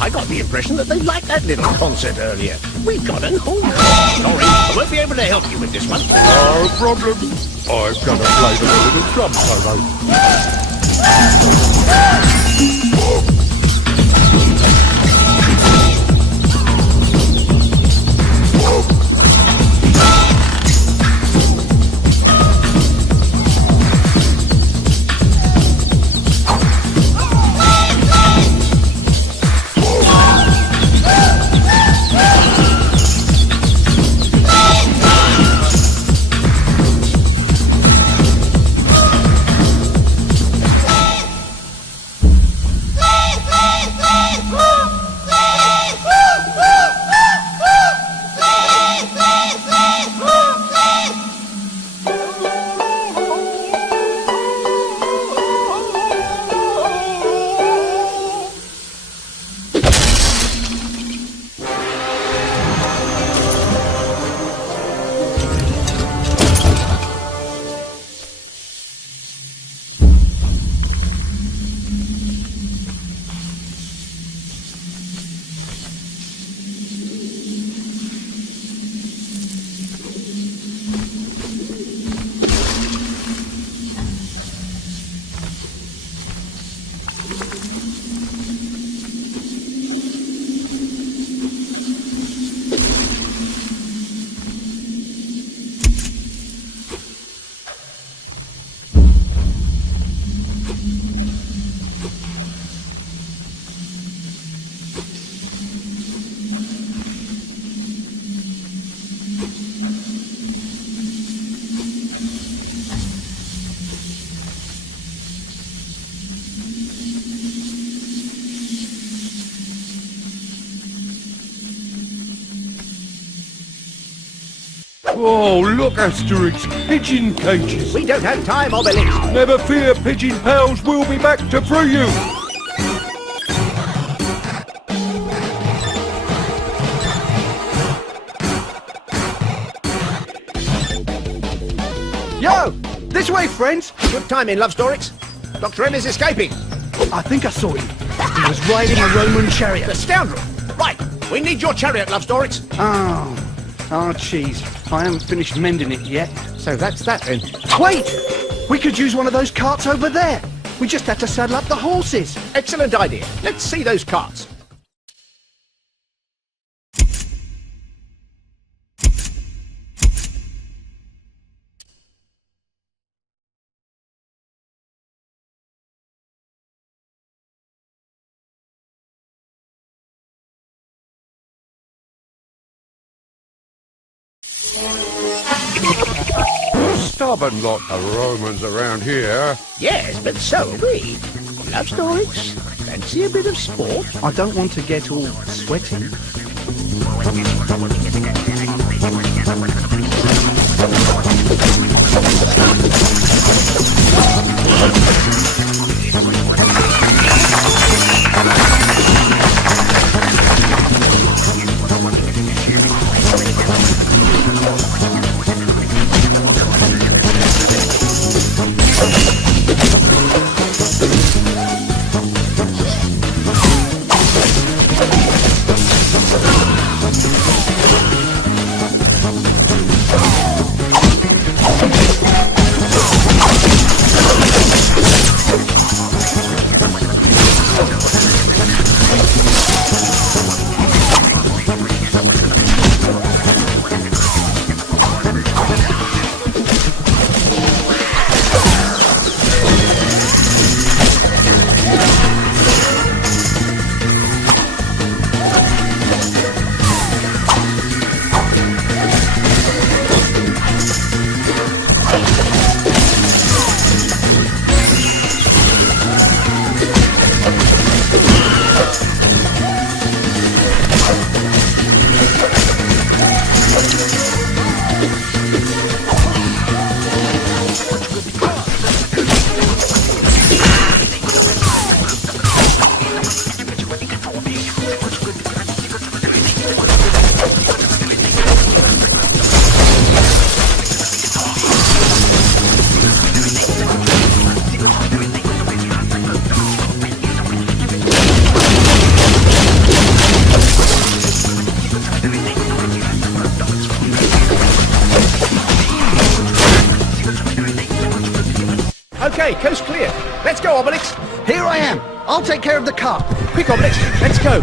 I got the impression that they liked that little concert earlier. We got an whole... Sorry, I won't be able to help you with this one. No problem. I've got to play them a little drum solo. Oh, look, Asterix, pigeon cages. We don't have time, Obelix. Never fear, pigeon pals, we'll be back to free you. Yo! This way, friends! Good timing, Love Storix. Dr. M is escaping. I think I saw him. He was riding a Roman The chariot. scoundrel. Right, we need your chariot, Love Storix. Oh, jeez. I haven't finished mending it yet. So that's that then. Wait! We could use one of those carts over there. We just had to saddle up the horses. Excellent idea. Let's see those carts. Stubborn lot of Romans around here. Yes, but so are we. Love Storix, fancy a bit of sport? I don't want to get all sweaty. Okay, coast clear. Let's go, Obelix. Here I am. I'll take care of the cart. Quick, Obelix. Let's go.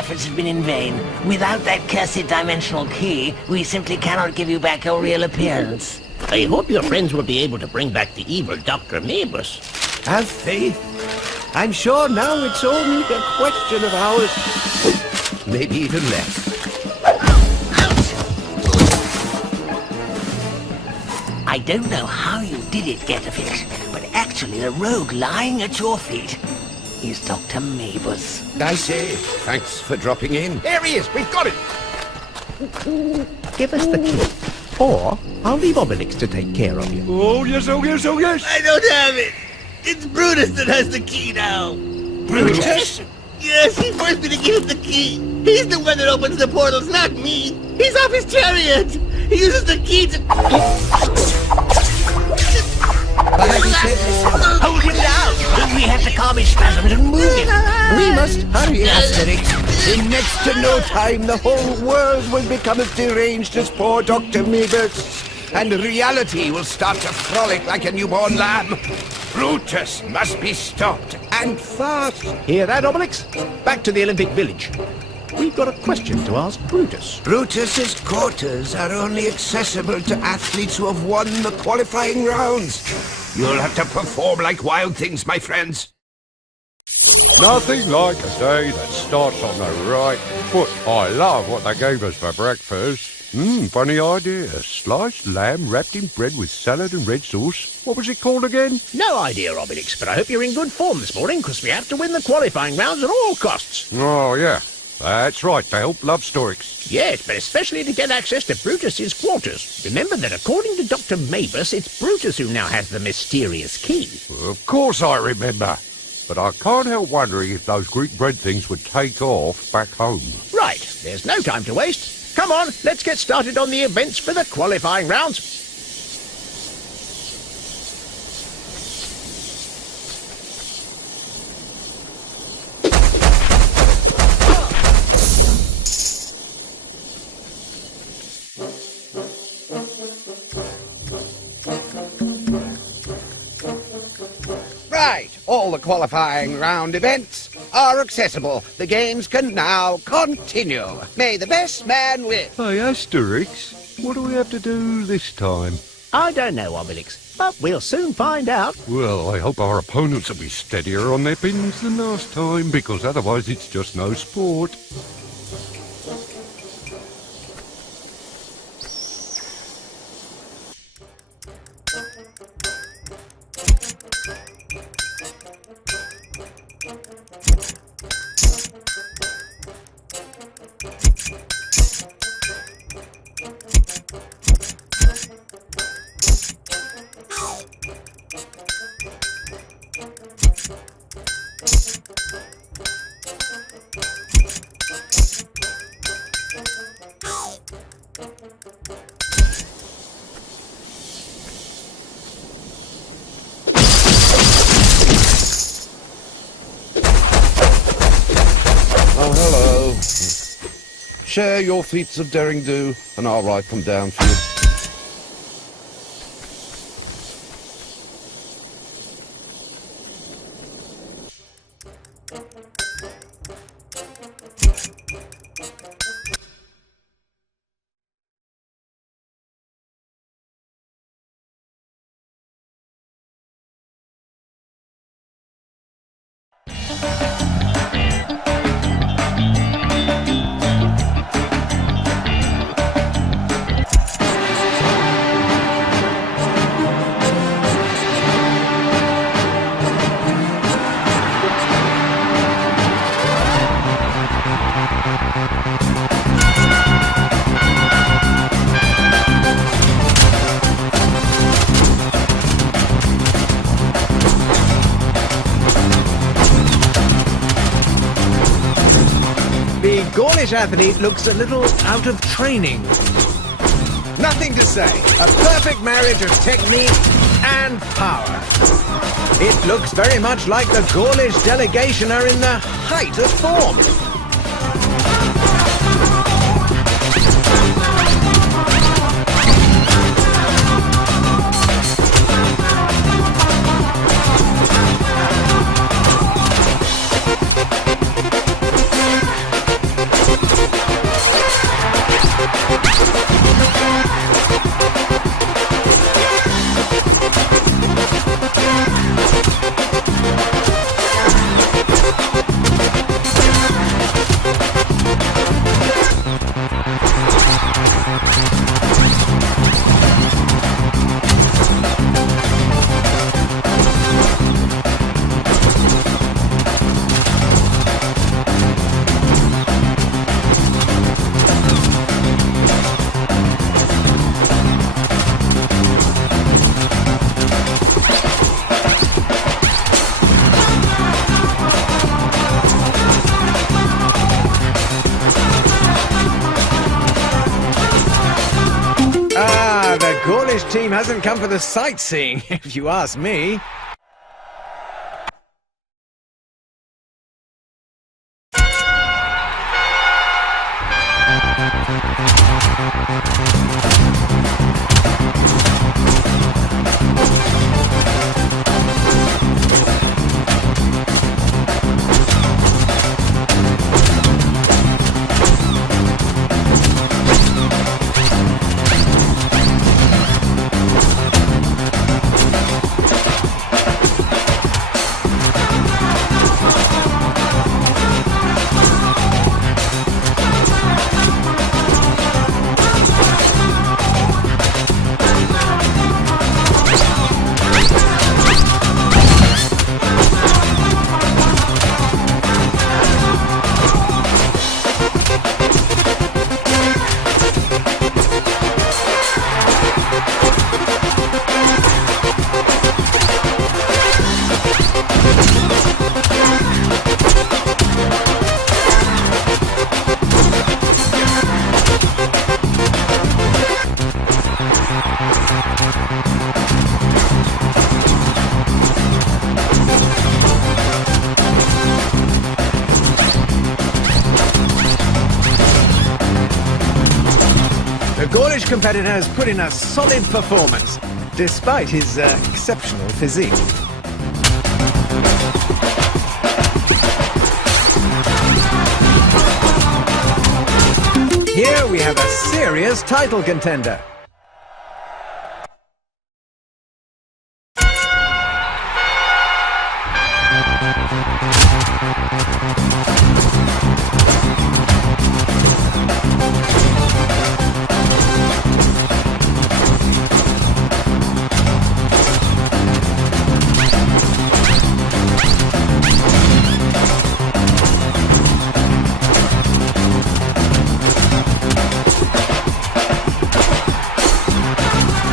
efforts have been in vain. Without that cursed dimensional key, we simply cannot give you back your real appearance. I hope your friends will be able to bring back the evil Dr. Mabus. Have faith. I'm sure now it's only a question of hours. Maybe even less. I don't know how you did it, Getafix, but actually the rogue lying at your feet is Dr. Mabus. I say, thanks for dropping in. There he is! We've got it! Give us the key. Or I'll leave Obelix to take care of you. Oh, yes, oh, yes, oh, yes. I don't have it! It's Brutus that has the key now! Brutus? Yes, he forced me to give him the key! He's the one that opens the portals, not me! He's off his chariot! He uses the key to... Hold him down! We have to calm his spasms and move him! We must hurry, Asterix. In next to no time, the whole world will become as deranged as poor Dr. Mabus. And reality will start to frolic like a newborn lamb. Brutus must be stopped, and fast. Hear that, Obelix? Back to the Olympic Village. We've got a question to ask Brutus. Brutus's quarters are only accessible to athletes who have won the qualifying rounds. You'll have to perform like wild things, my friends. Nothing like a day that starts on the right foot. I love what they gave us for breakfast. Funny idea. Sliced lamb wrapped in bread with salad and red sauce. What was it called again? No idea, Obelix, but I hope you're in good form this morning, because we have to win the qualifying rounds at all costs. Oh, yeah. That's right, to help Lovestorix. Yes, but especially to get access to Brutus's quarters. Remember that according to Dr. Mabus, it's Brutus who now has the mysterious key. Of course I remember. But I can't help wondering if those Greek bread things would take off back home. Right, there's no time to waste. Come on, let's get started on the events for the qualifying rounds. Right, all the qualifying round events are accessible. The games can now continue. May the best man win. Hey, Asterix, what do we have to do this time? I don't know, Obelix, but we'll soon find out. Well, I hope our opponents will be steadier on their pins than last time, because otherwise it's just no sport. Oh, hello. Share your feats of daring do, and I'll write them down for you. The Gaulish athlete looks a little out of training. Nothing to say. A perfect marriage of technique and power. It looks very much like the Gaulish delegation are in the height of form. team hasn't come for the sightseeing, if you ask me. The Gaulish competitor has put in a solid performance, despite his exceptional physique. Here we have a serious title contender.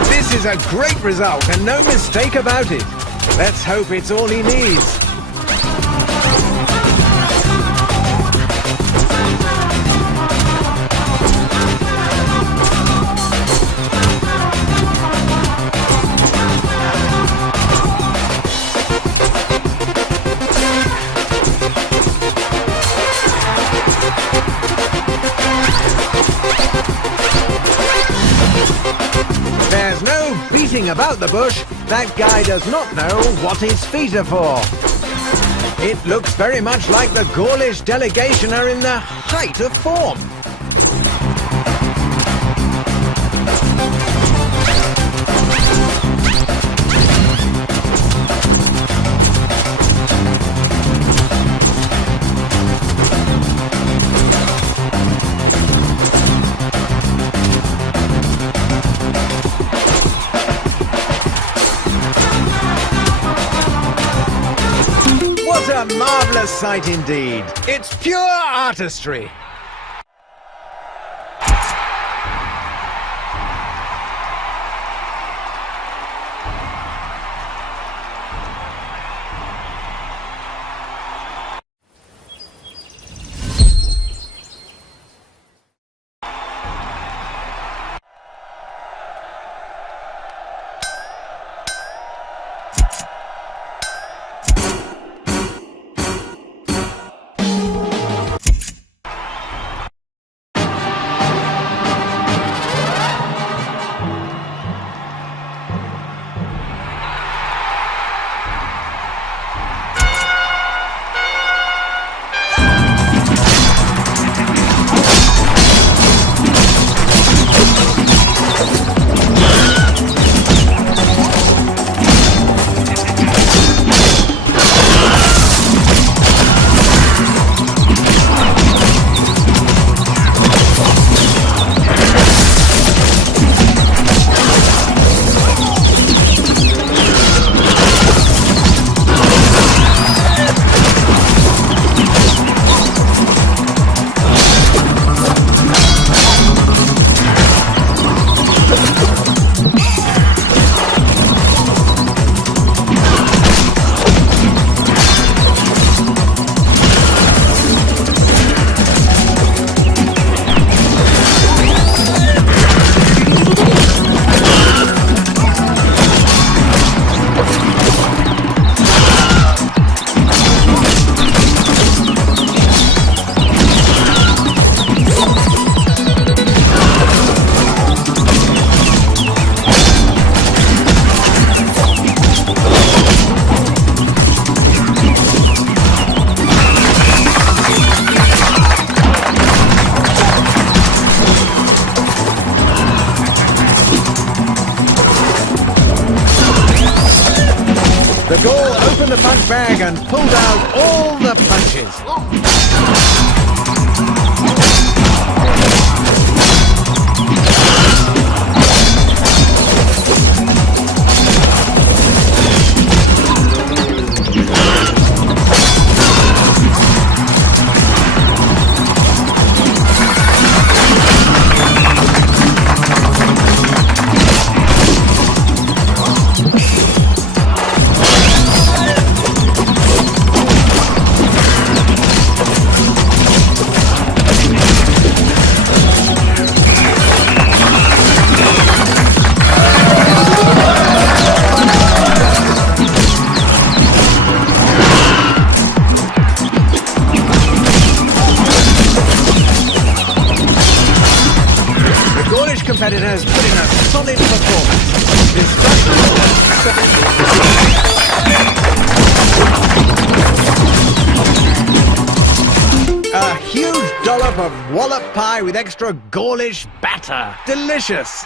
This is a great result and no mistake about it. Let's hope it's all he needs. There's no beating about the bush. That guy does not know what his feet are for. It looks very much like the Gaulish delegation are in the height of form. What a marvellous sight indeed. It's pure artistry. The Gaul opened the punch bag and pulled out all the punches. Competitors put in a solid performance. A huge dollop of wallop pie with extra Gaulish batter. Delicious.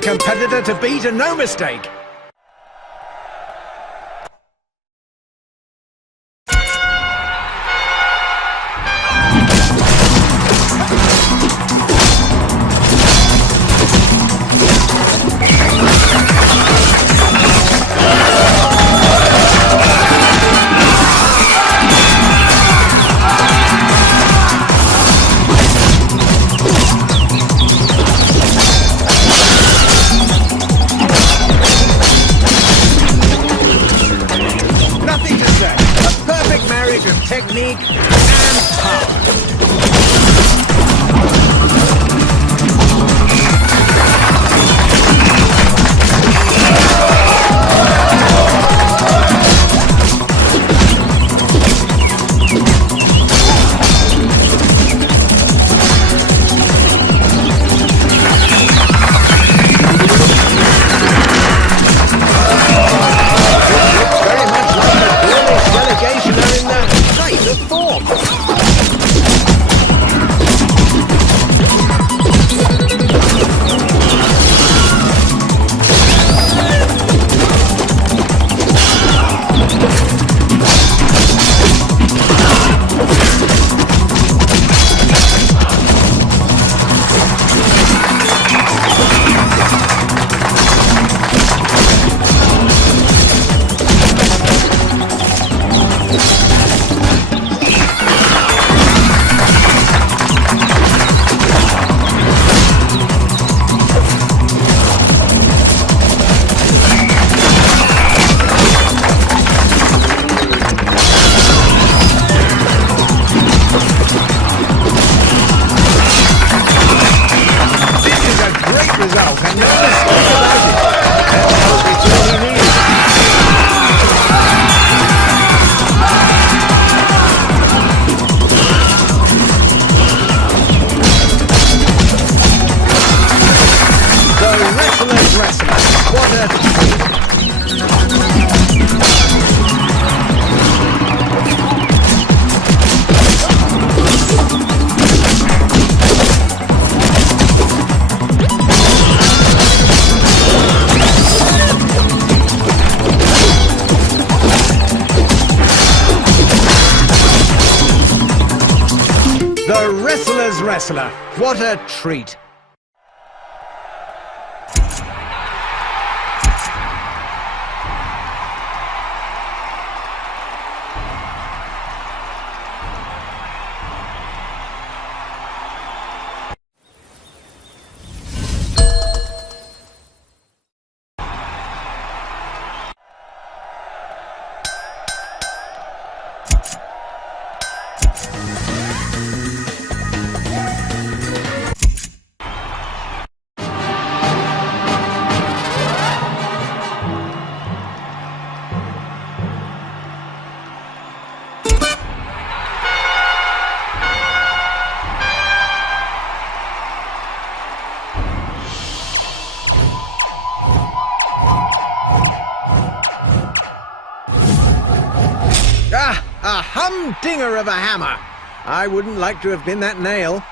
Competitor to beat and no mistake. Brothers wrestler. What a treat. A humdinger of a hammer. I wouldn't like to have been that nail.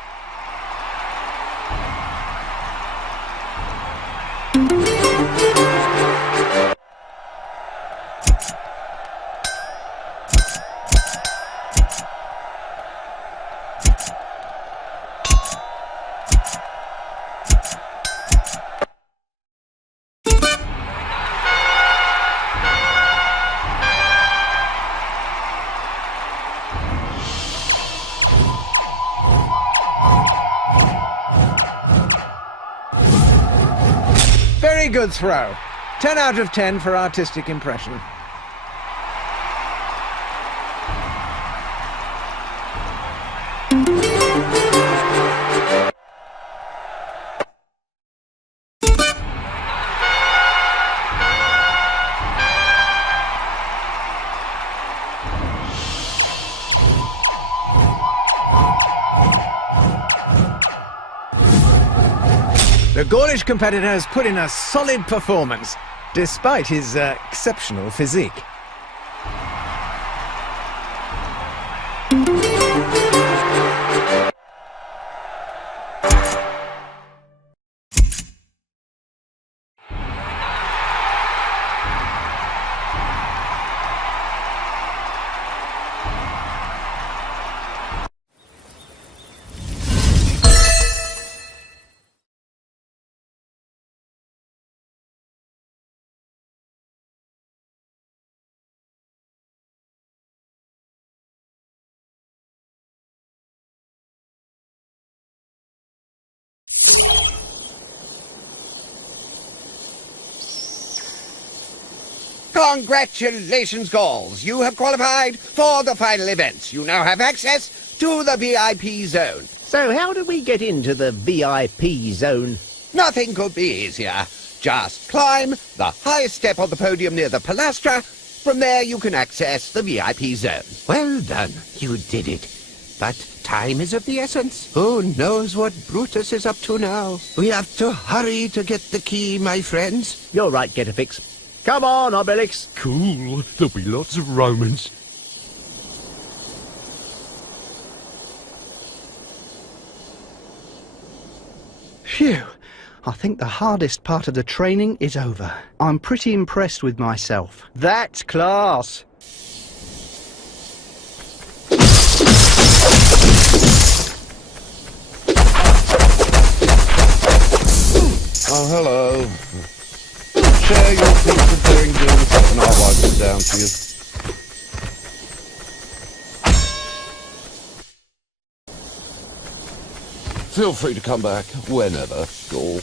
Very good throw. 10 out of 10 for artistic impression. The Gaulish competitor has put in a solid performance, despite his exceptional physique. Congratulations, Gauls! You have qualified for the final events. You now have access to the VIP zone. So how do we get into the VIP zone? Nothing could be easier. Just climb the highest step on the podium near the pilastra. From there you can access the VIP zone. Well done. You did it. But time is of the essence. Who knows what Brutus is up to now? We have to hurry to get the key, my friends. You're right, Getafix. Come on, Obelix. Cool. There'll be lots of Romans. Phew. I think the hardest part of the training is over. I'm pretty impressed with myself. That's class. Oh, hello. Share your piece of doing this, and I'll wipe it down for you. Feel free to come back whenever, Gaul.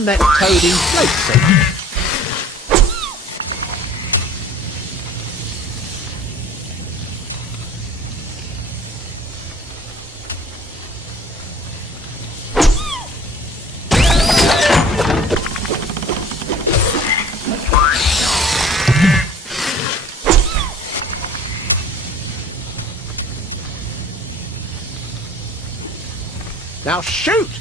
come that toad inflates so much? Now shoot!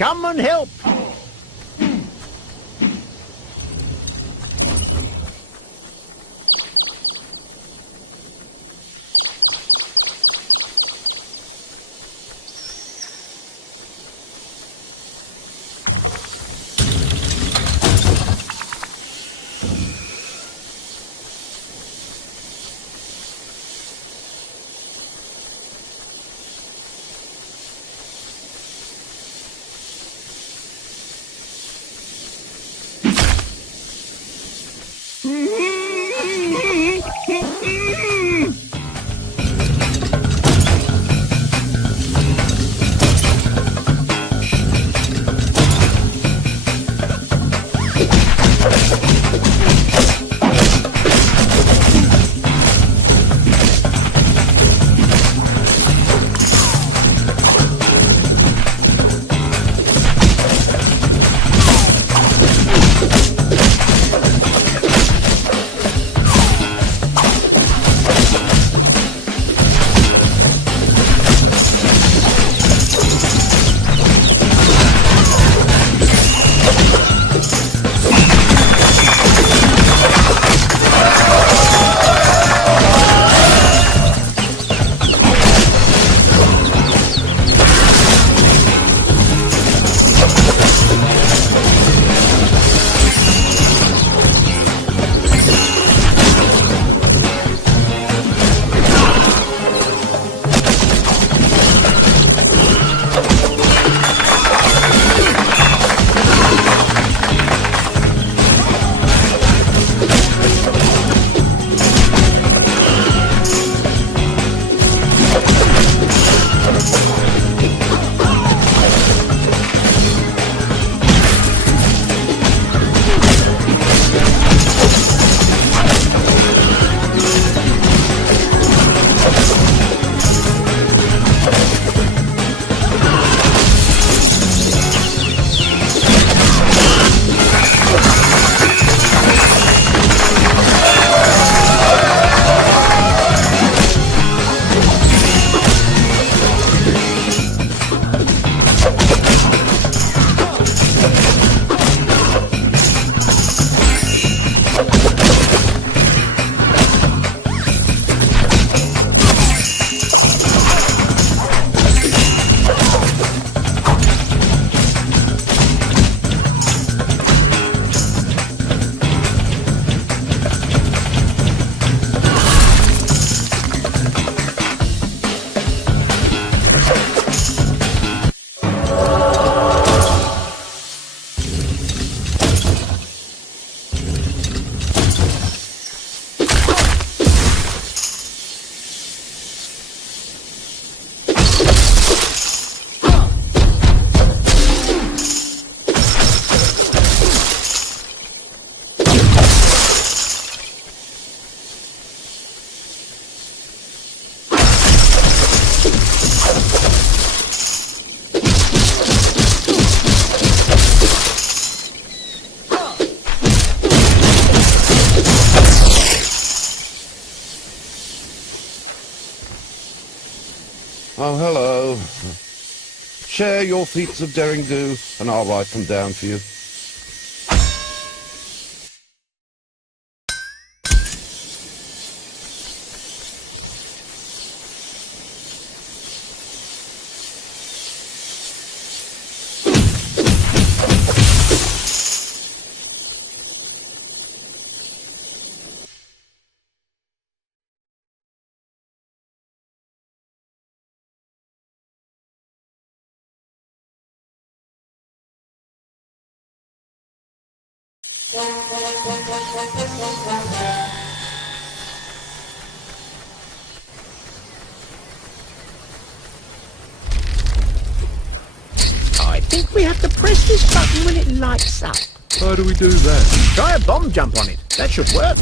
Come and help! Oh, hello. Share your feats of daring do, and I'll write them down for you. I think we have to press this button when it lights up. How do we do that? Try a bomb jump on it. That should work.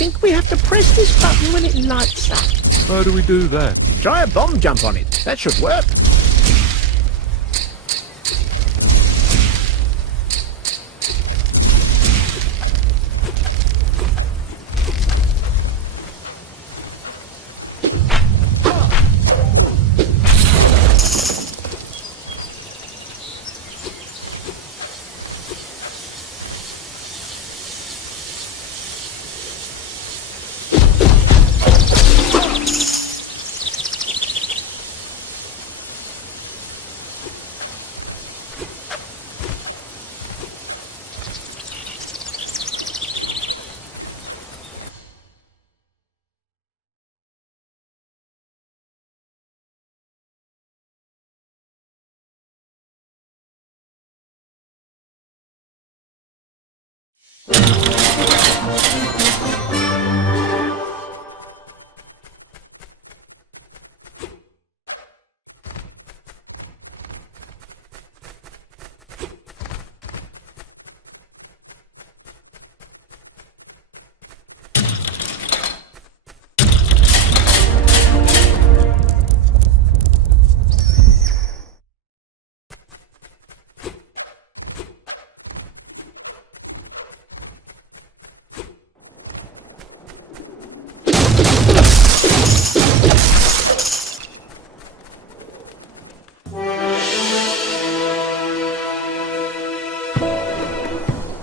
think we have to press this button when it lights up. How do we do that? Try a bomb jump on it. That should work.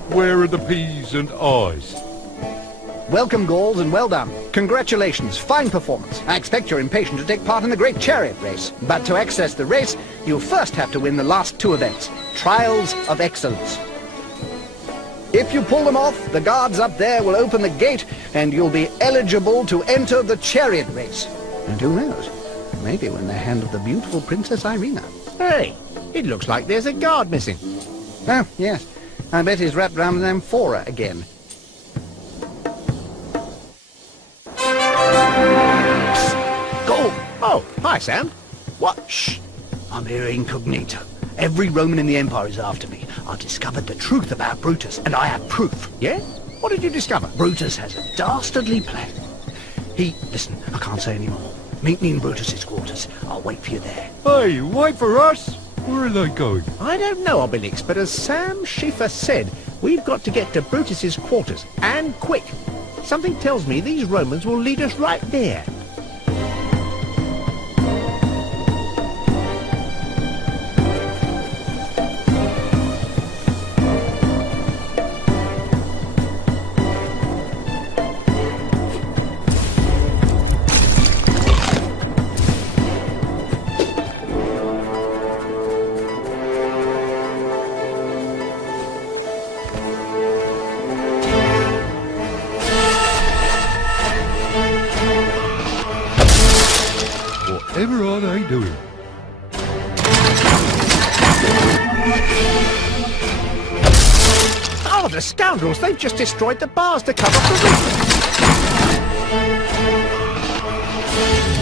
Where are the P's and I's? Welcome, Gauls, and well done. Congratulations, fine performance. I expect you're impatient to take part in the Great Chariot Race. But to access the race, you'll first have to win the last two events, Trials of Excellence. If you pull them off, the guards up there will open the gate, and you'll be eligible to enter the Chariot Race. And who knows, maybe when they handle the beautiful Princess Irina. Hey, it looks like there's a guard missing. Oh, yes. I bet he's wrapped round an amphora again. Go! Oh, hi, Sam. What? Shh! I'm here incognito. Every Roman in the Empire is after me. I've discovered the truth about Brutus, and I have proof. Yeah? What did you discover? Brutus has a dastardly plan. Listen, I can't say any more. Meet me in Brutus's quarters. I'll wait for you there. Hey, wait for us? Where are they going? I don't know, Obelix, but as Sam Schiffer said, we've got to get to Brutus's quarters, and quick. Something tells me these Romans will lead us right there. Whatever are they doing? Oh, the scoundrels! They've just destroyed the bars to cover up the roof.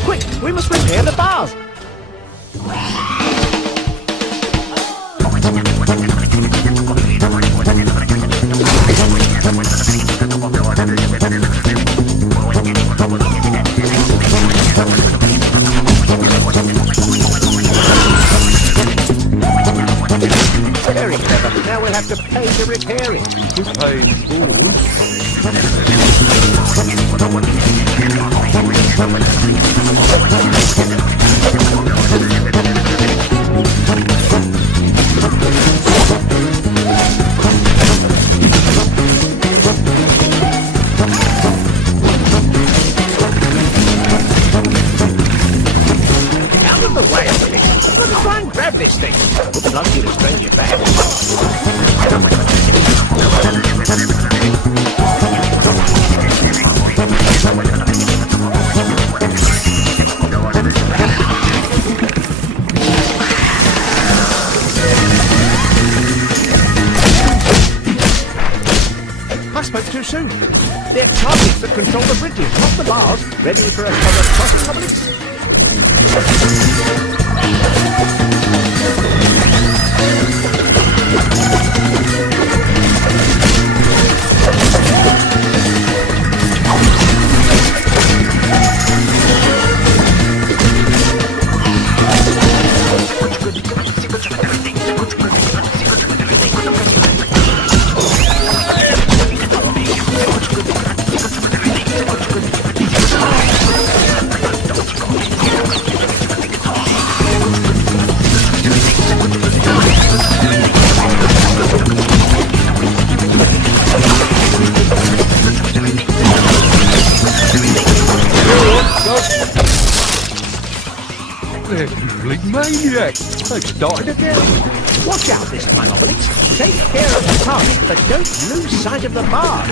Quick, we must repair the bars. Very clever. Now we'll have to pay to repair it. Who's paying fools? Out of the way, Obelix. Let's try and grab this thing. Wouldn't like you to strain your back. I spoke too soon. They're targets that control the bridges, not the bars. Ready for a cover crossing, Obelix? They're complete maniacs. They've started again. Watch out this time, Obelix. Take care of the target, but don't lose sight of the bars.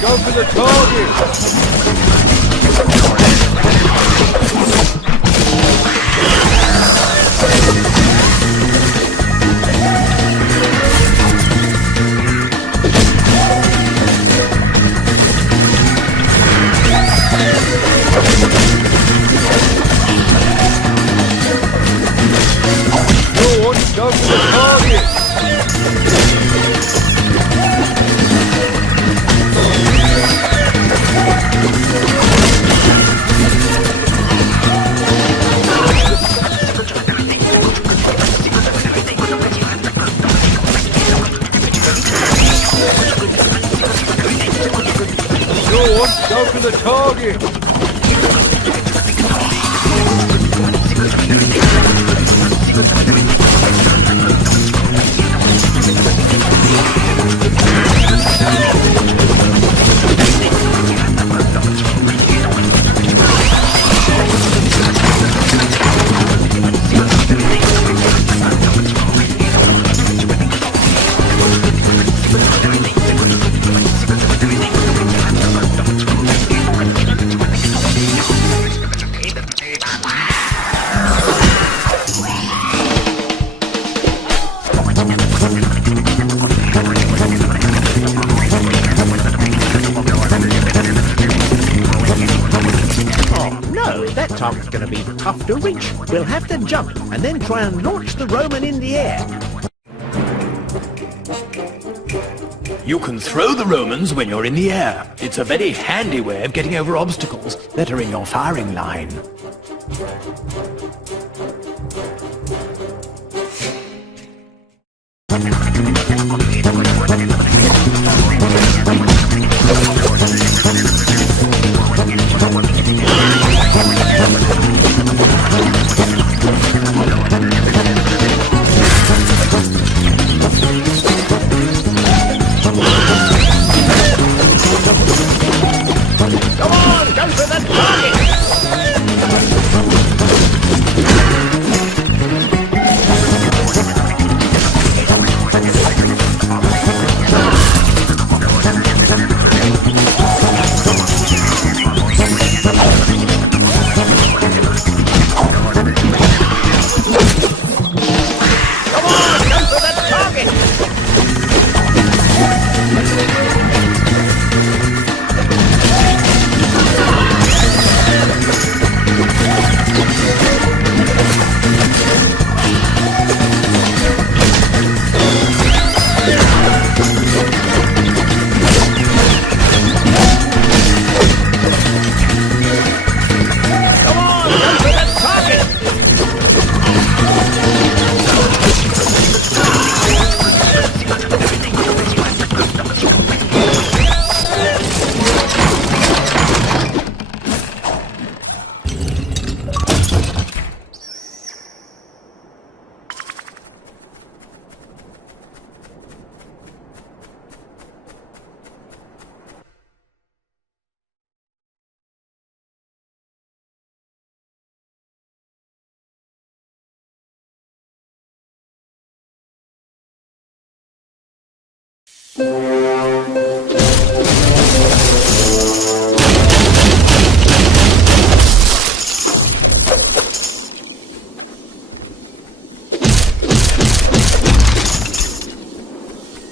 Go for the target! Go on, go for the target! Go on, go for the target! No, that target's going to be tough to reach. We'll have to jump and then try and launch the Roman in the air. You can throw the Romans when you're in the air. It's a very handy way of getting over obstacles that are in your firing line. Come on, go for the target! Come on, go for the target! Come on, go for the target!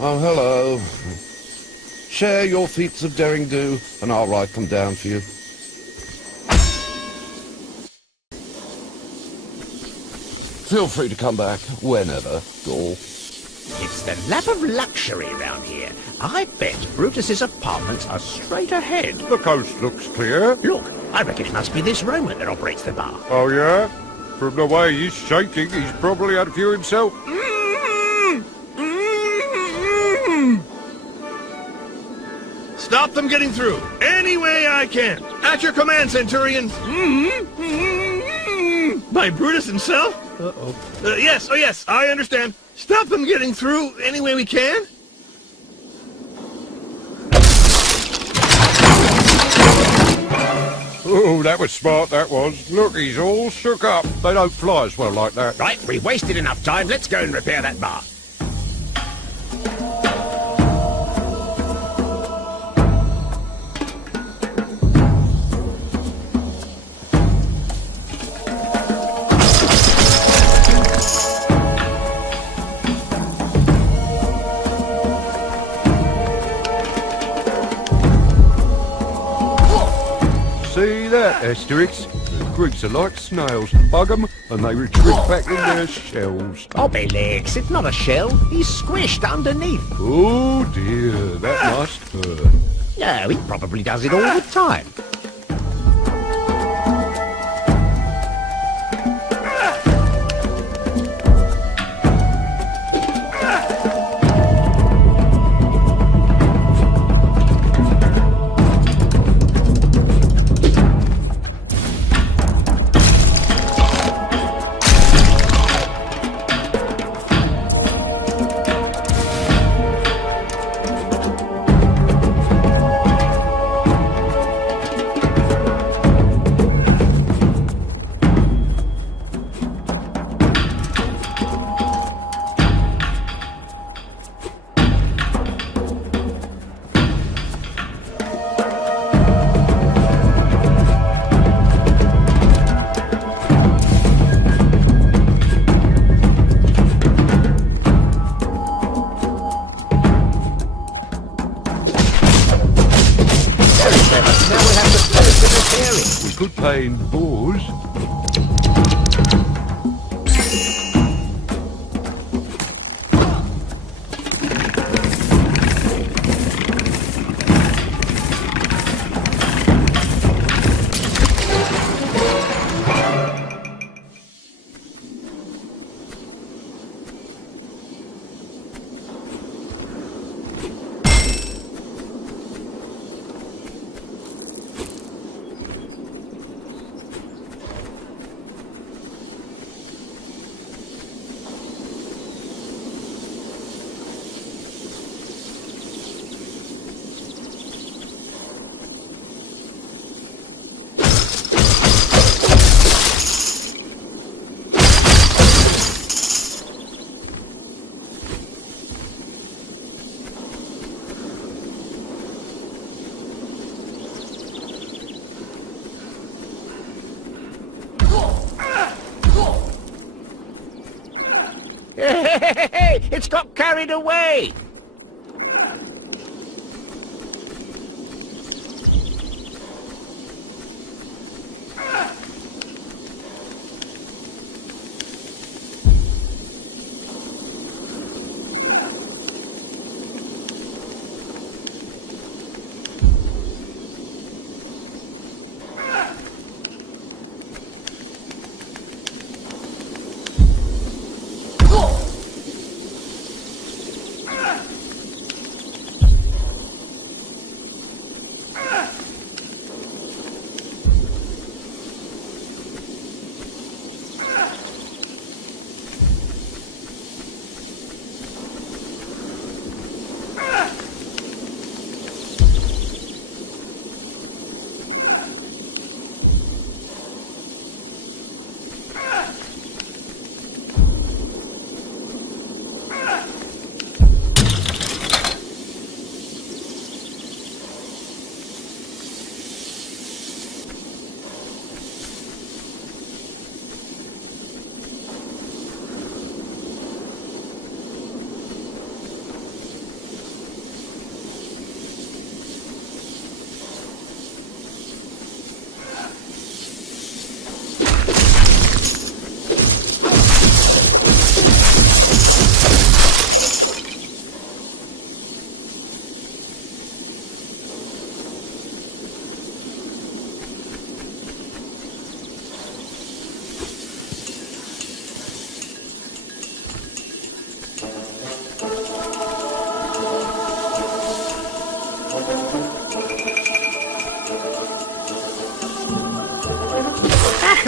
Oh, hello. Share your feats of daring do, and I'll write them down for you. Feel free to come back whenever, Gaul. It's the lap of luxury round here. I bet Brutus's apartments are straight ahead. The coast looks clear. Look, I reckon it must be this Roman that operates the bar. Oh, yeah? From the way he's shaking, he's probably had a few himself. Stop them getting through. Any way I can. At your command, Centurion. By Brutus himself? Uh-oh. Yes, oh yes, I understand. Stop them getting through any way we can? Oh, that was smart, that was. Look, he's all shook up. They don't fly as well like that. Right, we've wasted enough time. Let's go and repair that bar. See that, Asterix? The Greeks are like snails. Bug 'em and they retreat back in their shells. Obelix, it's not a shell. He's squished underneath. Oh dear, that must hurt. No, he probably does it all the time. Good pain, boars. Hey, it's got carried away.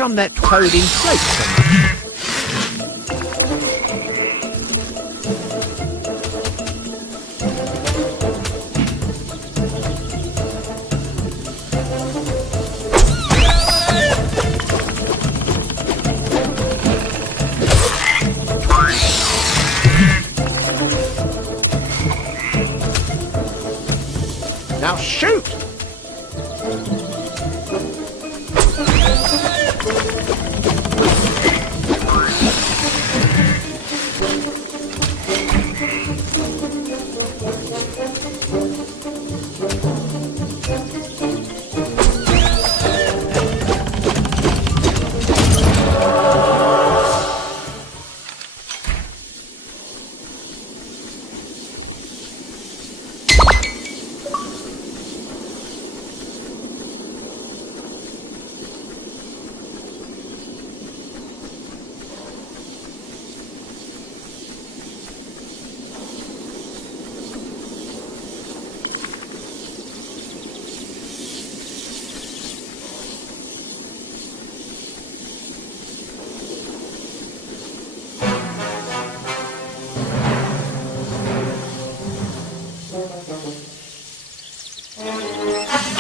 come that toad inflates so much? Now shoot!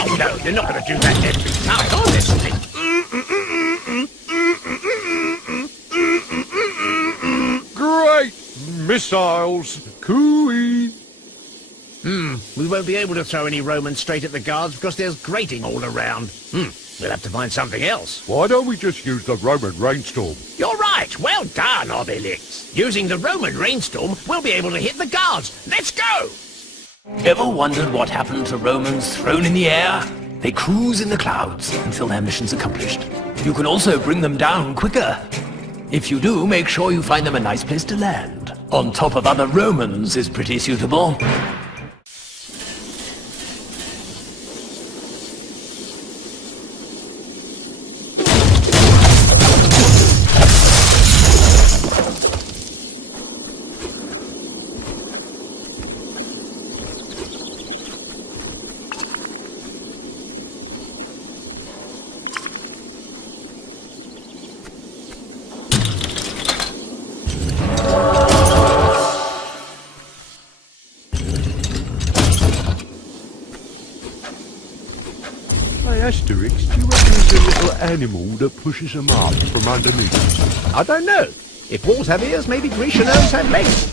Oh no, you're not going to do that every time, are this thing? Great missiles! Cooey! We won't be able to throw any Romans straight at the guards because there's grating all around. We'll have to find something else. Why don't we just use the Roman rainstorm? You're right. Well done, Obelix. Using the Roman rainstorm, we'll be able to hit the guards. Let's go! Ever wondered what happened to Romans thrown in the air? They cruise in the clouds until their mission's accomplished. You can also bring them down quicker. If you do, make sure you find them a nice place to land. On top of other Romans is pretty suitable. Hey, Asterix, do you reckon there's a little animal that pushes them up from underneath? I don't know. If walls have ears, maybe Grecian gnomes have legs.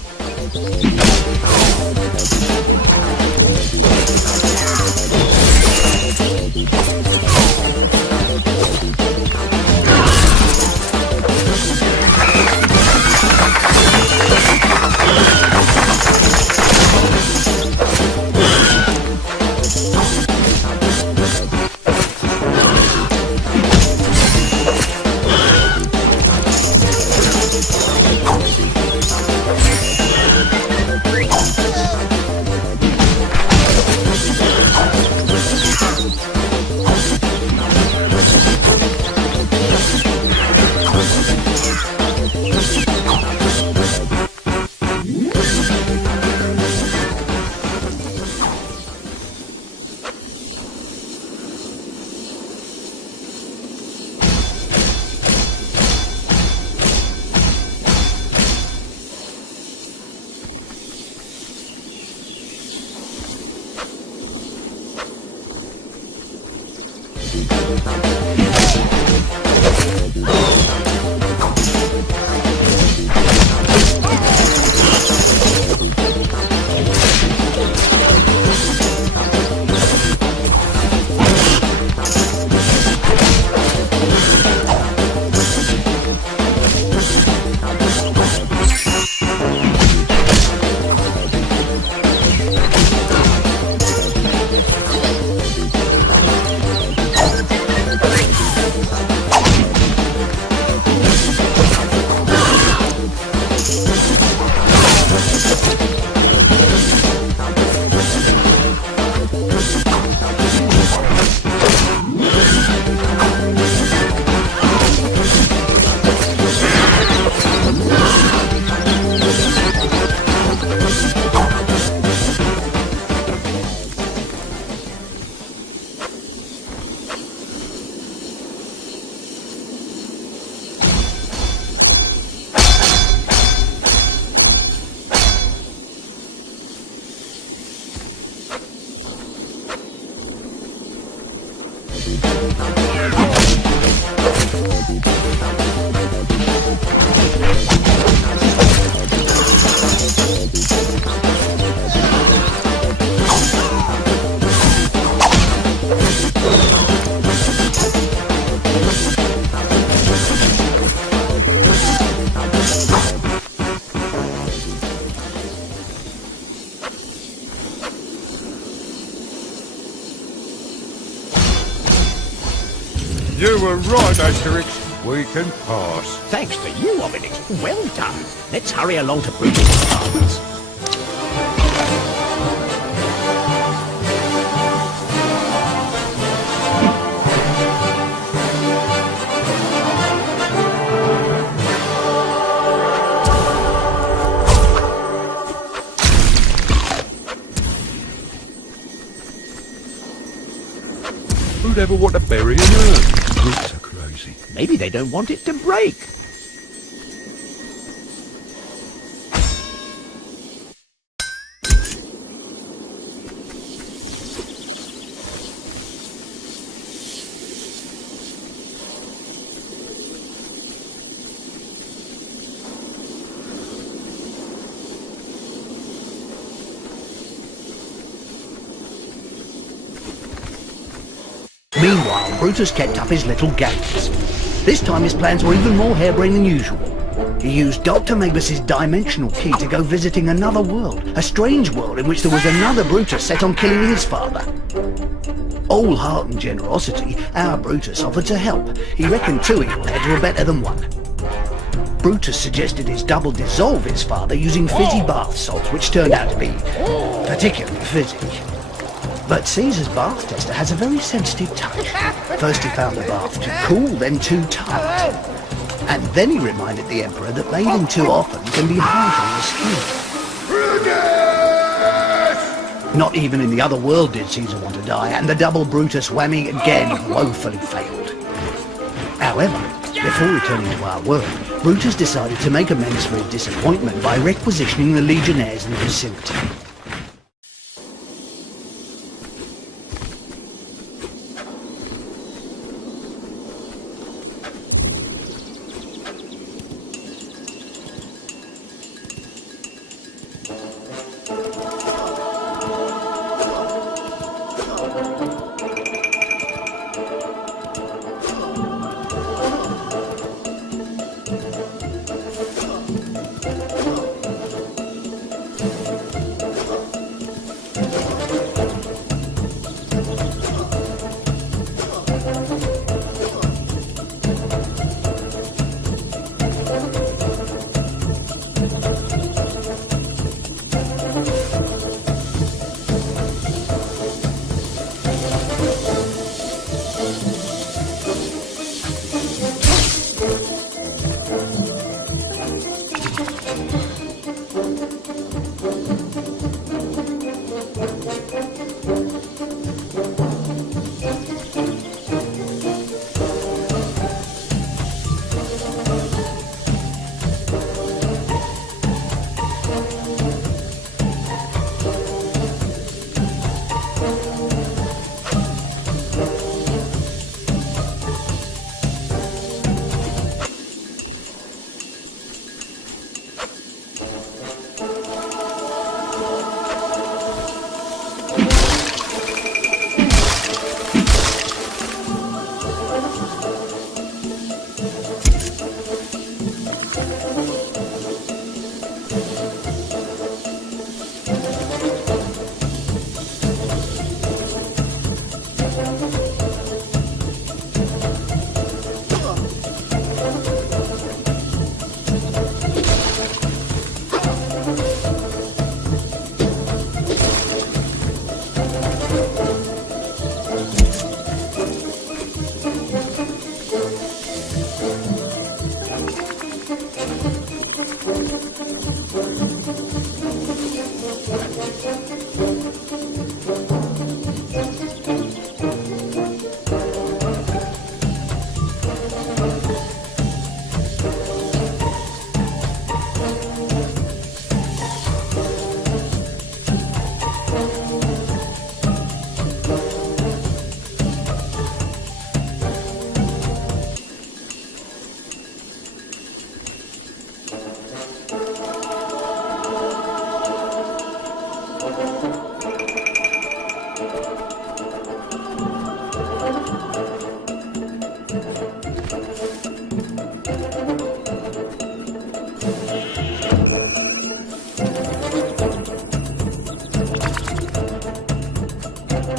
You were right, Asterix. We can pass. Thanks to you, Obelix. Well done. Let's hurry along to Brutus' apartments. Who'd ever want to bury an earth? Brutes are crazy. Maybe they don't want it to break. Meanwhile, Brutus kept up his little games. This time his plans were even more harebrained than usual. He used Dr. Magnus's dimensional key to go visiting another world, a strange world in which there was another Brutus set on killing his father. All heart and generosity, our Brutus offered to help. He reckoned 2 evil heads were better than 1. Brutus suggested his double dissolve his father using fizzy bath salts, which turned out to be particularly fizzy. But Caesar's bath tester has a very sensitive touch. First he found the bath too cool, then too tight. And then he reminded the Emperor that bathing too often can be harsh on the skin. Not even in the other world did Caesar want to die, and the double Brutus whammy again woefully failed. However, before returning to our world, Brutus decided to make amends for his disappointment by requisitioning the legionnaires in the vicinity.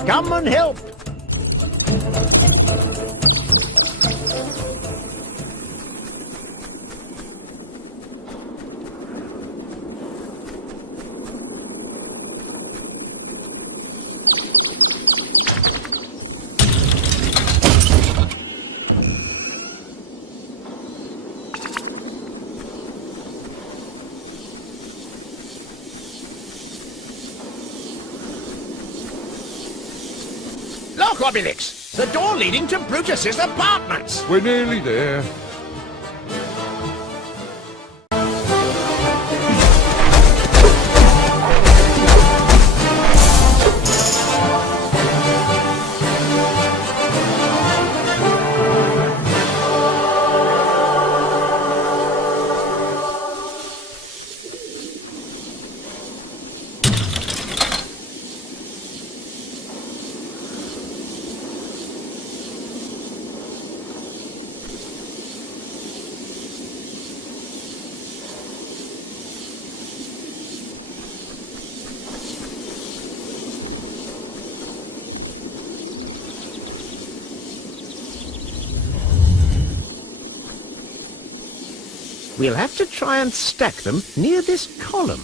Come and help! Obelix! The door leading to Brutus's apartments! We're nearly there. We'll have to try and stack them near this column.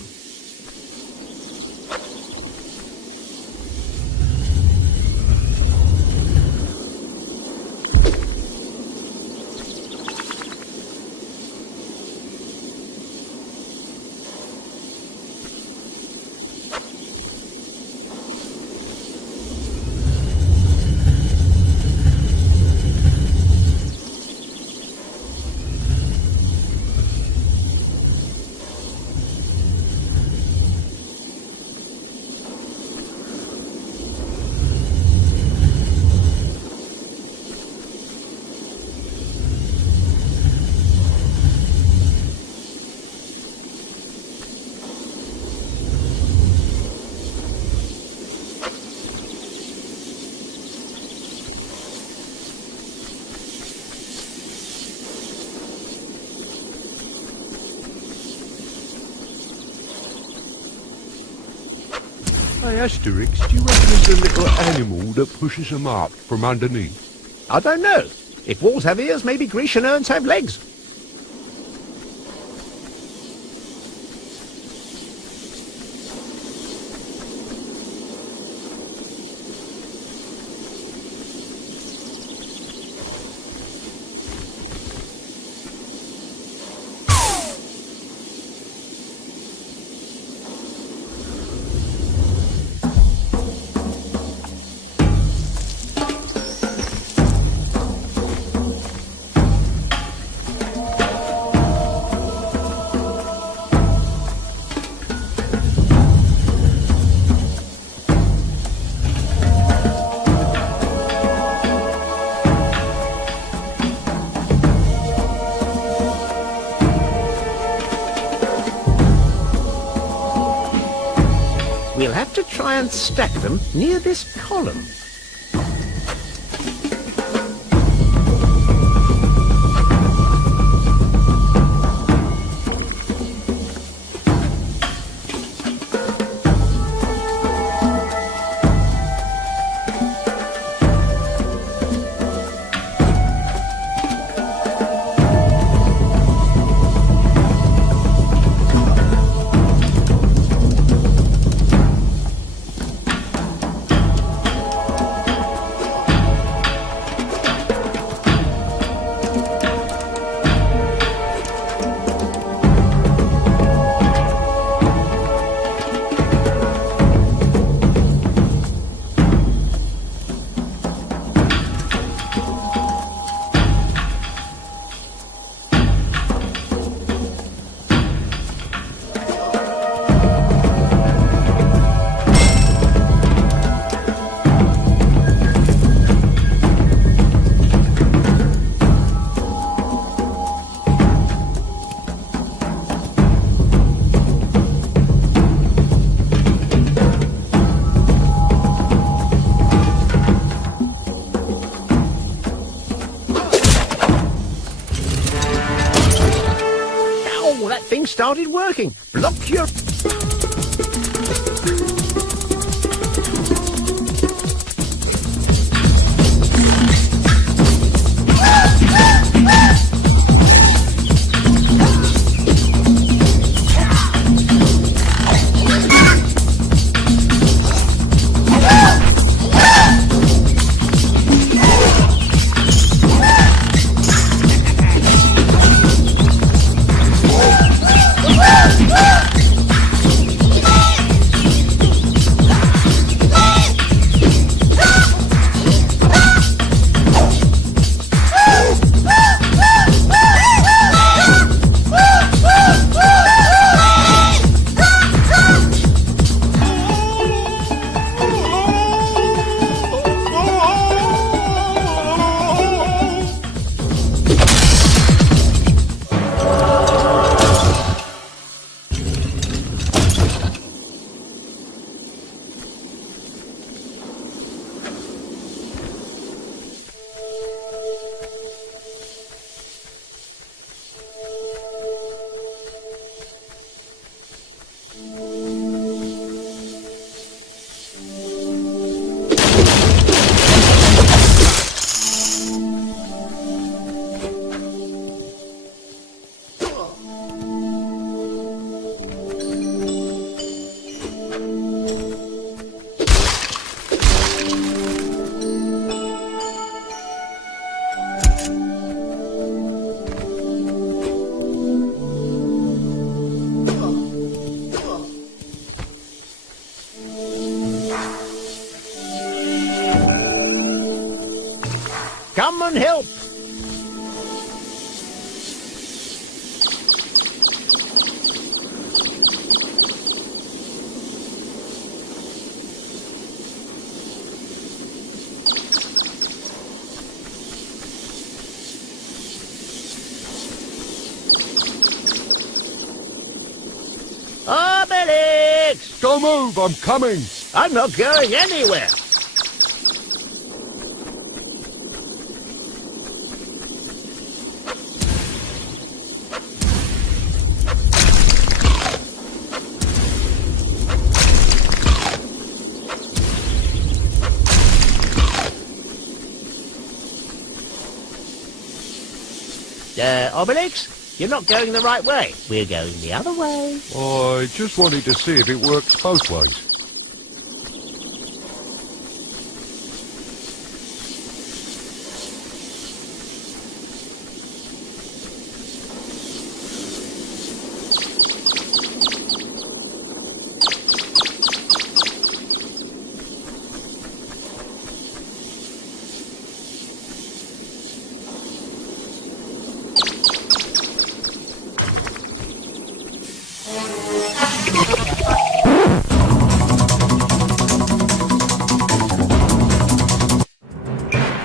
Hey, Asterix, do you reckon it's a little animal that pushes them up from underneath? I don't know. If walls have ears, maybe Grecian urns have legs. We'll have to try and stack them near this column. Started working. Block your... Summon help! Obelix! Don't move, I'm coming. I'm not going anywhere. Obelix, you're not going the right way. We're going the other way. I just wanted to see if it works both ways.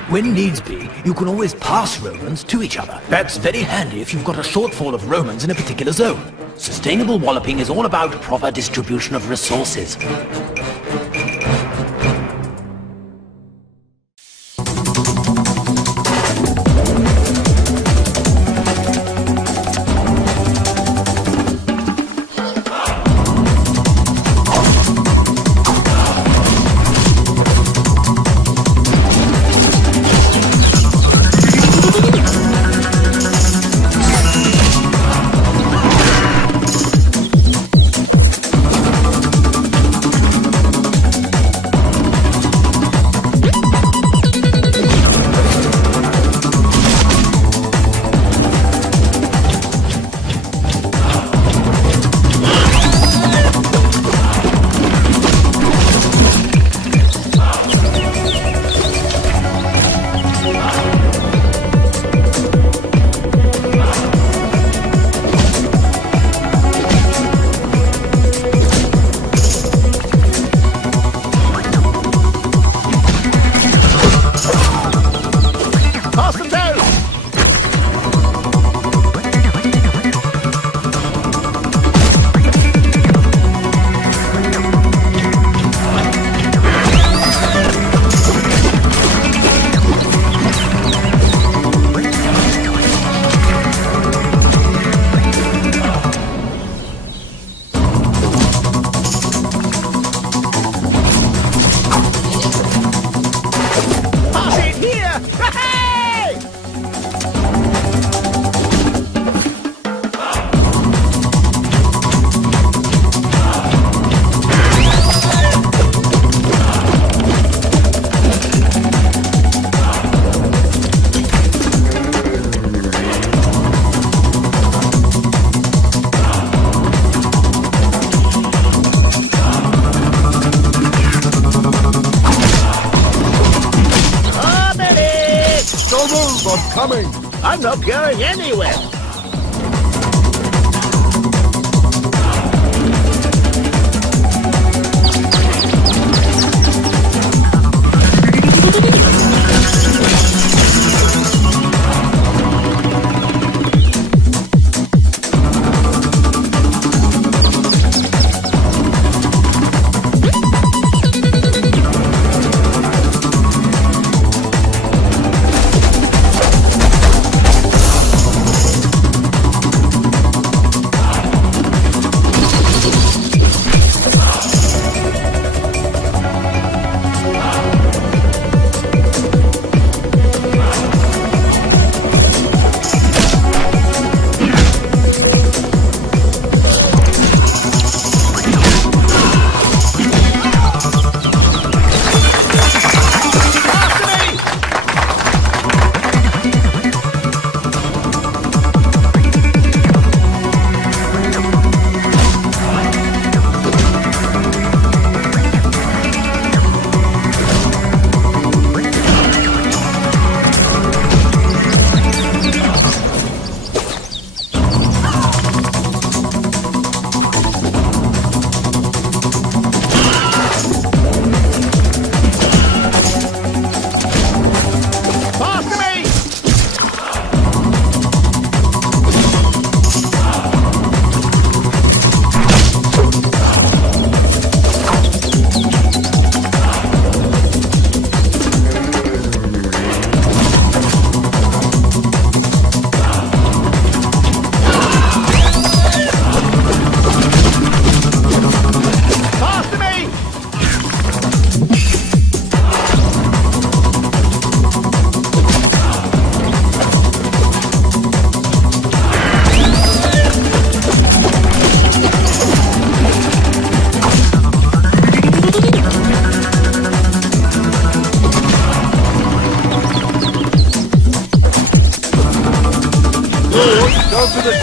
When needs be, you can always pass Romans to each other. That's very handy if you've got a shortfall of Romans in a particular zone. Sustainable walloping is all about proper distribution of resources. Coming! I'm not going anywhere.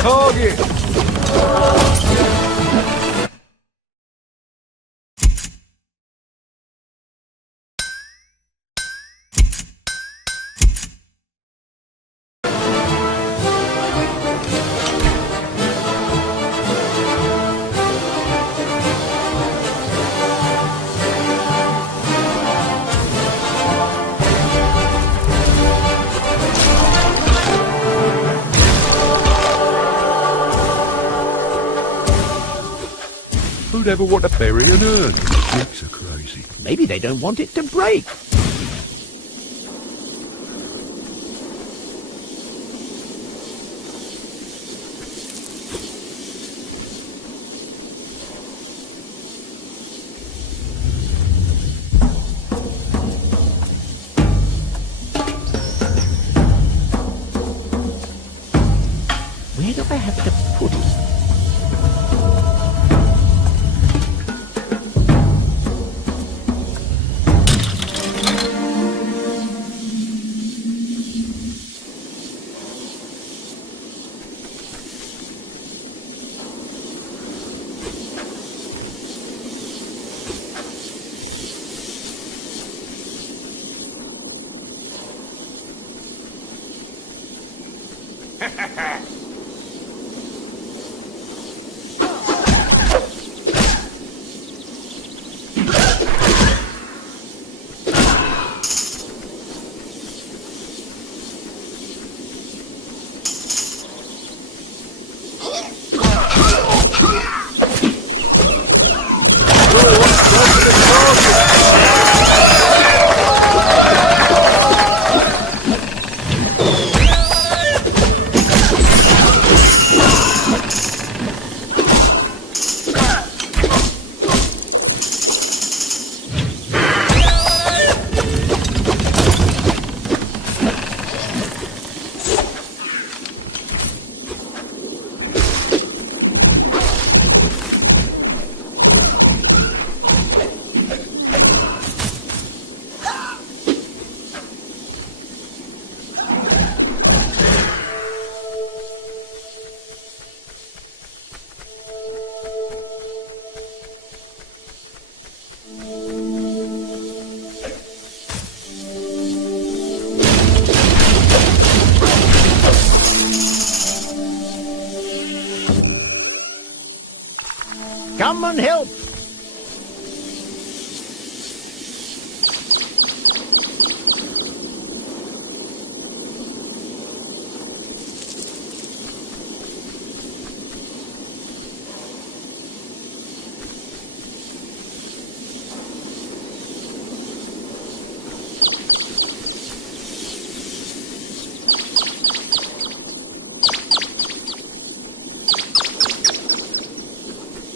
target! Who'd ever want to bury an urn? Freaks are crazy. Maybe they don't want it to break. Where do I have to put it? Come and help!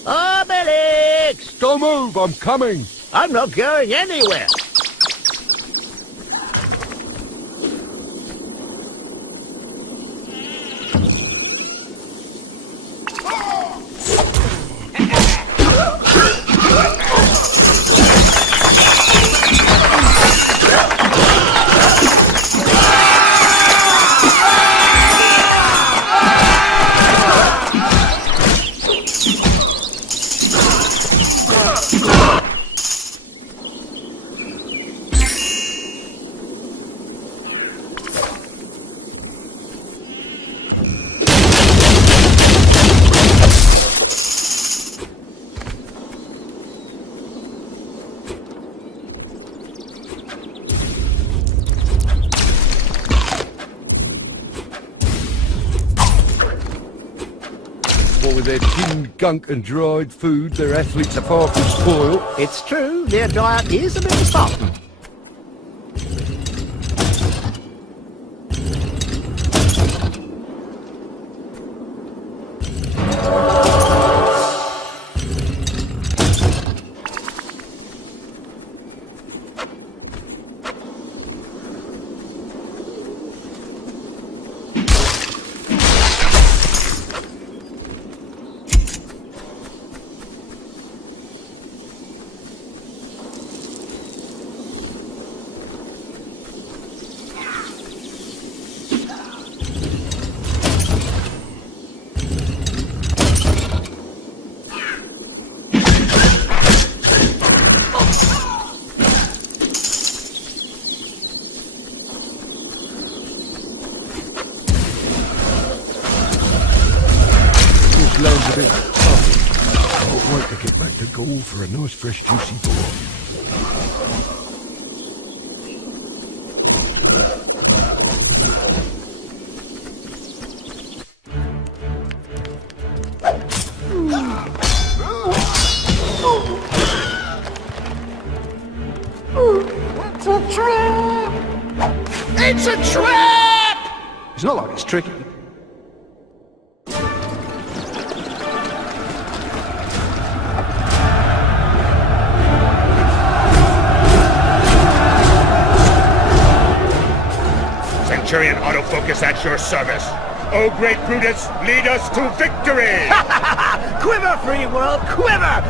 Obelix! Don't move, I'm coming! I'm not going anywhere. What with their tin gunk and dried food, their athletes are far from spoiled. It's true, their diet is a little Spartan. to Gaul for a nice fresh juicy boar. It's a trap! It's not like it's tricky. Centurion autofocus at your service. Oh, great Brutus, lead us to victory! Quiver, free world, quiver!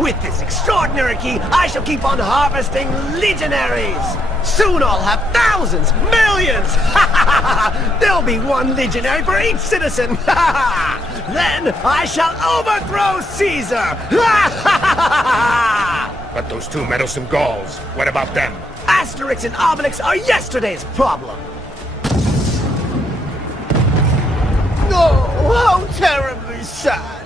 With this extraordinary key, I shall keep on harvesting legionaries! Soon I'll have thousands, millions! There'll be one legionary for each citizen! Then I shall overthrow Caesar! But those two meddlesome Gauls, what about them? Asterix and Obelix are yesterday's problem! No, how terribly sad!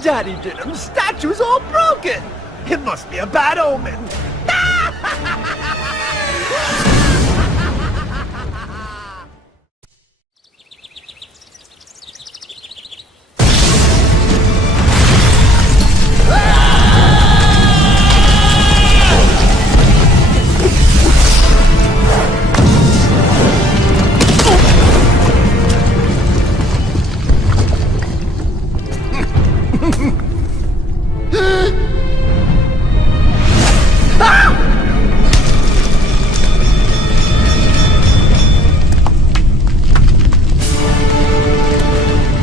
Daddy Dinham's statue's all broken! It must be a bad omen!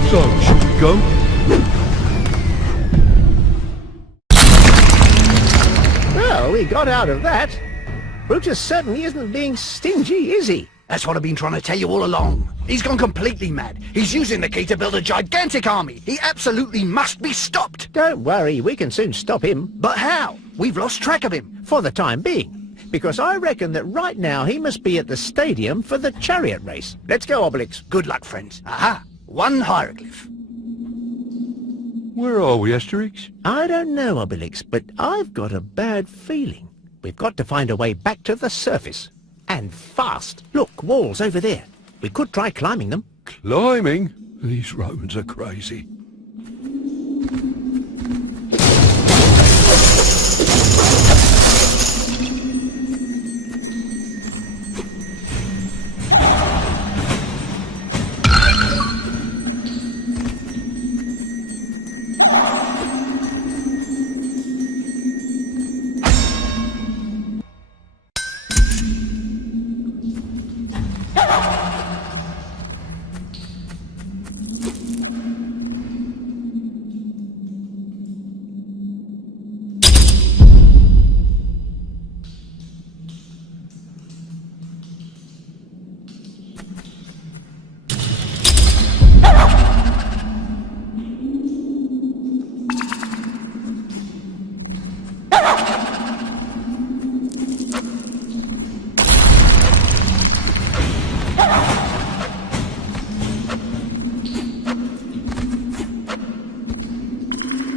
So, should we go? Well, we got out of that. Brutus certainly isn't being stingy, is he? That's what I've been trying to tell you all along. He's gone completely mad. He's using the key to build a gigantic army. He absolutely must be stopped. Don't worry, we can soon stop him. But how? We've lost track of him. For the time being. Because I reckon that right now he must be at the stadium for the chariot race. Let's go, Obelix. Good luck, friends. Aha! One hieroglyph. Where are we, Asterix? I don't know, Obelix, but I've got a bad feeling. We've got to find a way back to the surface. And fast. Look, walls over there. We could try climbing them. Climbing? These Romans are crazy.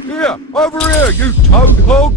Here, over here, you toad hog!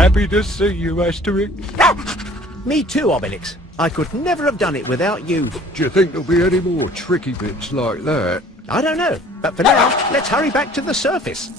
Happy to see you, Asterix. Me too, Obelix. I could never have done it without you. Do you think there'll be any more tricky bits like that? I don't know, but for now, let's hurry back to the surface.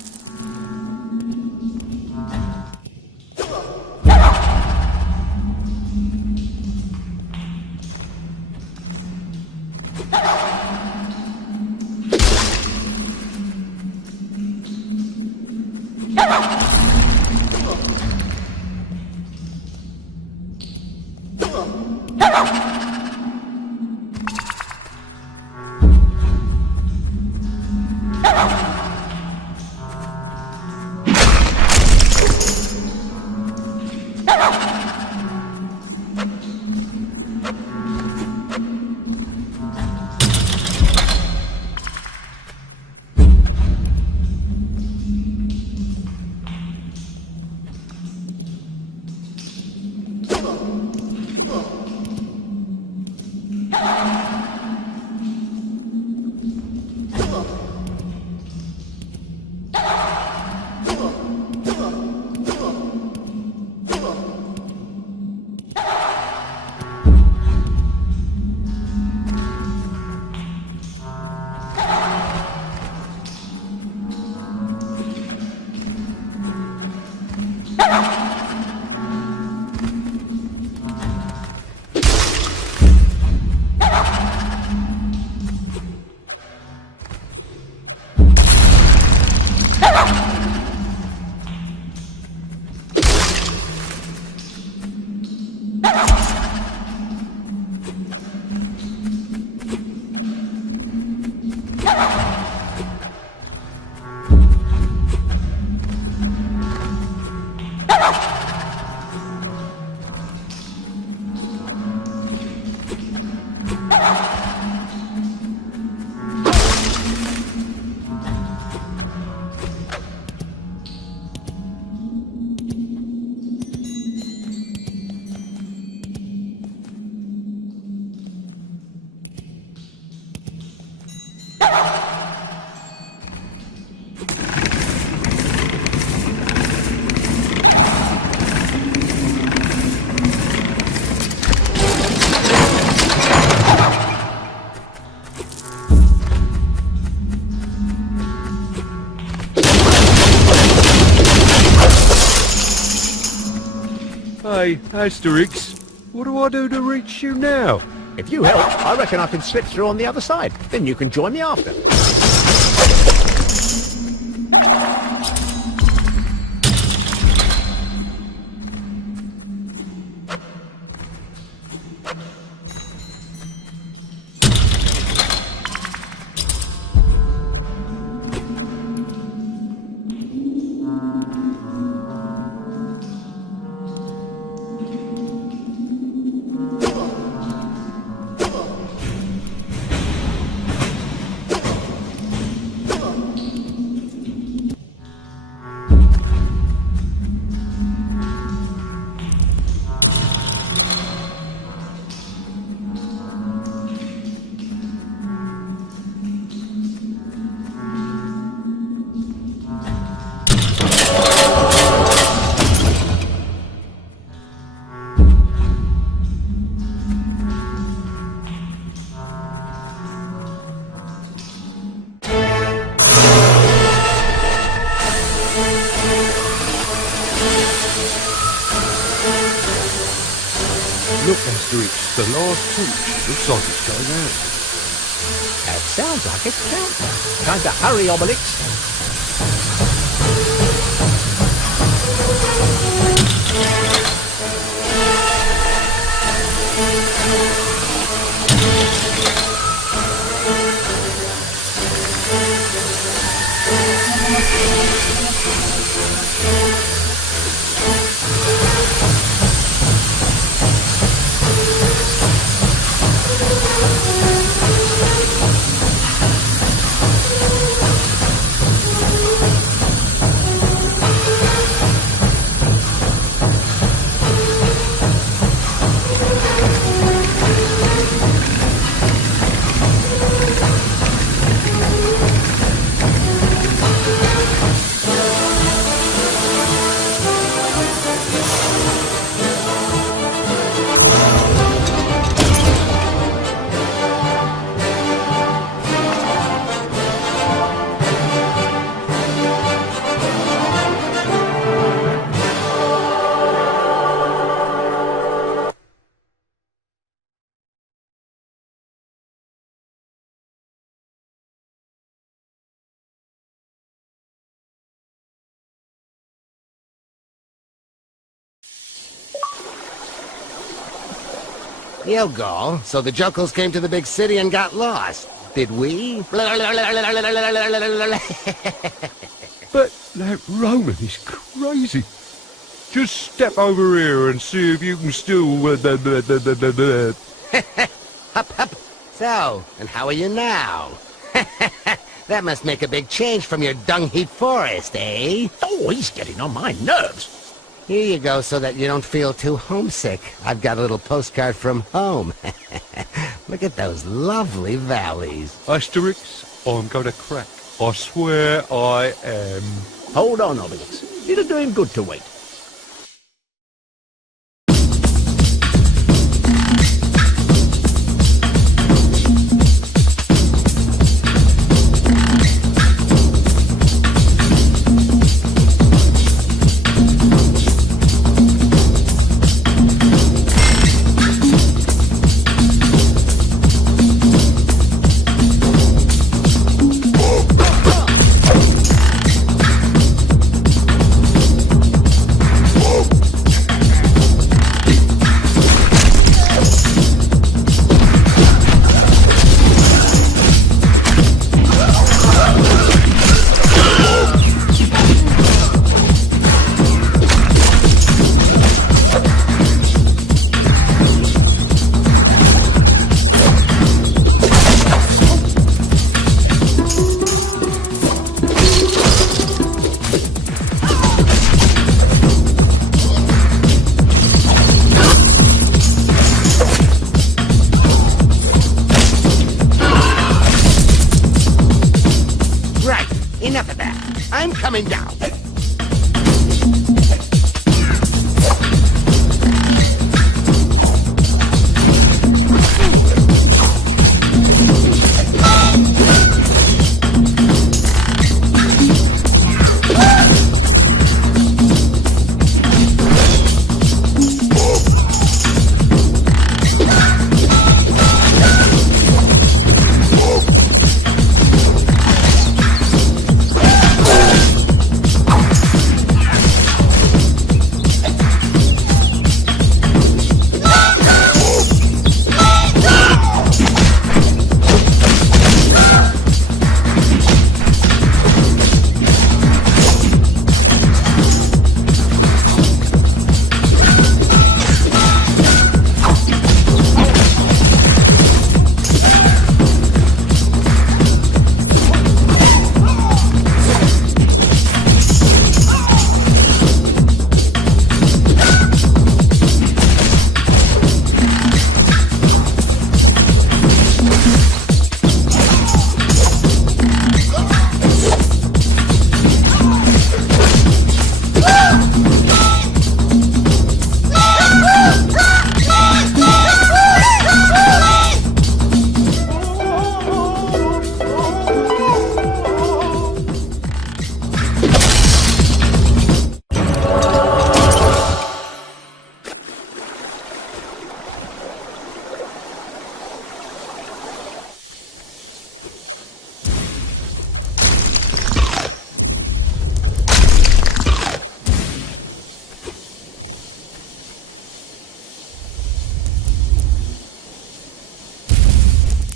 Hey, Asterix, what do I do to reach you now? If you help, I reckon I can slip through on the other side. Then you can join me after. Look, Asterix, the last torch looks like it's going out. That sounds like a countdown. Time to hurry, Obelix. Yogol, so the Jokels came to the big city and got lost. Did we? But that Roman is crazy. Just step over here and see if you can still... Hup, hup. So, and how are you now? That must make a big change from your dung heap forest, eh? Oh, he's getting on my nerves. Here you go so that you don't feel too homesick. I've got a little postcard from home. Look at those lovely valleys. Asterix, I'm gonna crack. I swear I am. Hold on, Obelix. It'll do him good to wait. Enough of that. I'm coming down.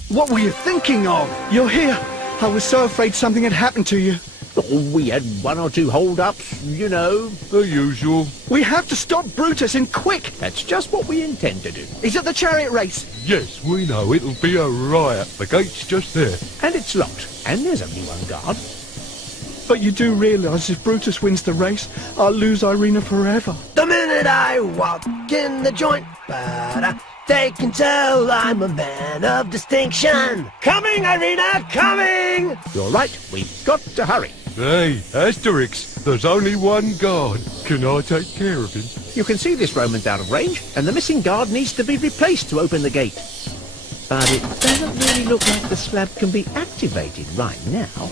What were you thinking of? You're here. I was so afraid something had happened to you. Oh, we had one or two hold-ups, you know. The usual. We have to stop Brutus, and quick! That's just what we intend to do. He's at the chariot race. Yes, we know. It'll be a riot. The gate's just there. And it's locked. And there's only one guard. But you do realize if Brutus wins the race, I'll lose Irina forever. The minute I walk in the joint, they can tell I'm a man of distinction. Coming, Irina, coming! You're right. We've got to hurry. Hey, Asterix, there's only one guard. Can I take care of him? You can see this Roman's out of range, and the missing guard needs to be replaced to open the gate. But it doesn't really look like the slab can be activated right now.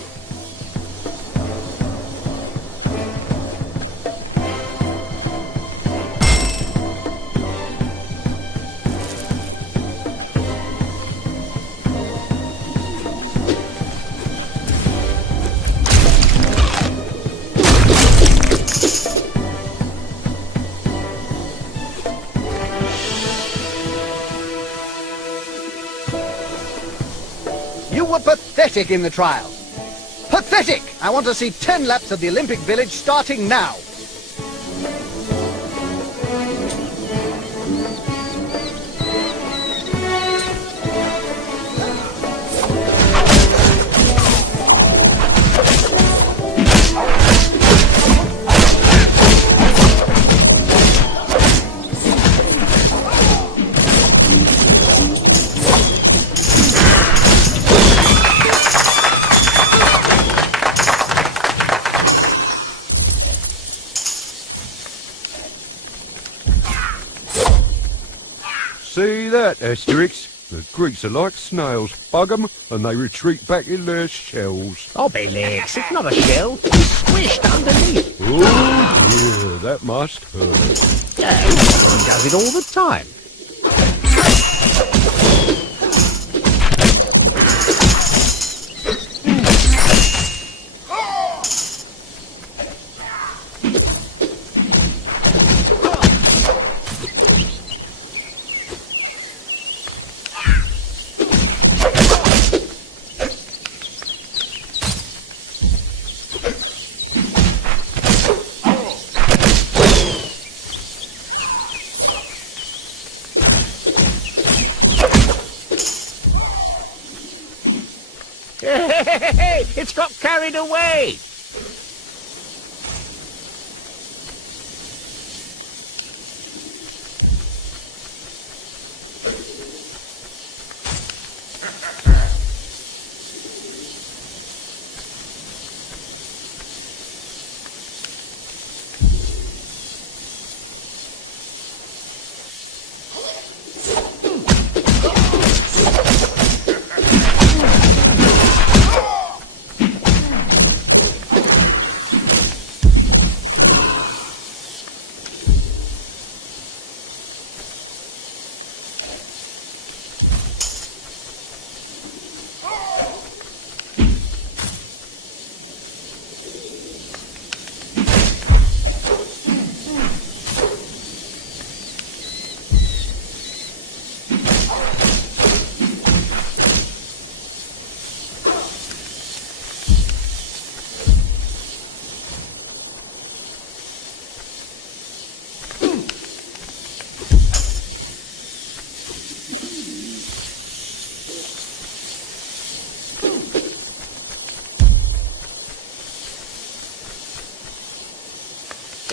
pathetic in the trial. Pathetic! I want to see 10 laps of the Olympic Village starting now. See that, Asterix? The Greeks are like snails. Bug 'em and they retreat back in their shells. Obelix, it's not a shell. It's squished underneath. Oh dear, that must hurt. Oh, he does it all the time. Hey, it's got carried away.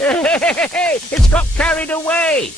Hey, it's got carried away.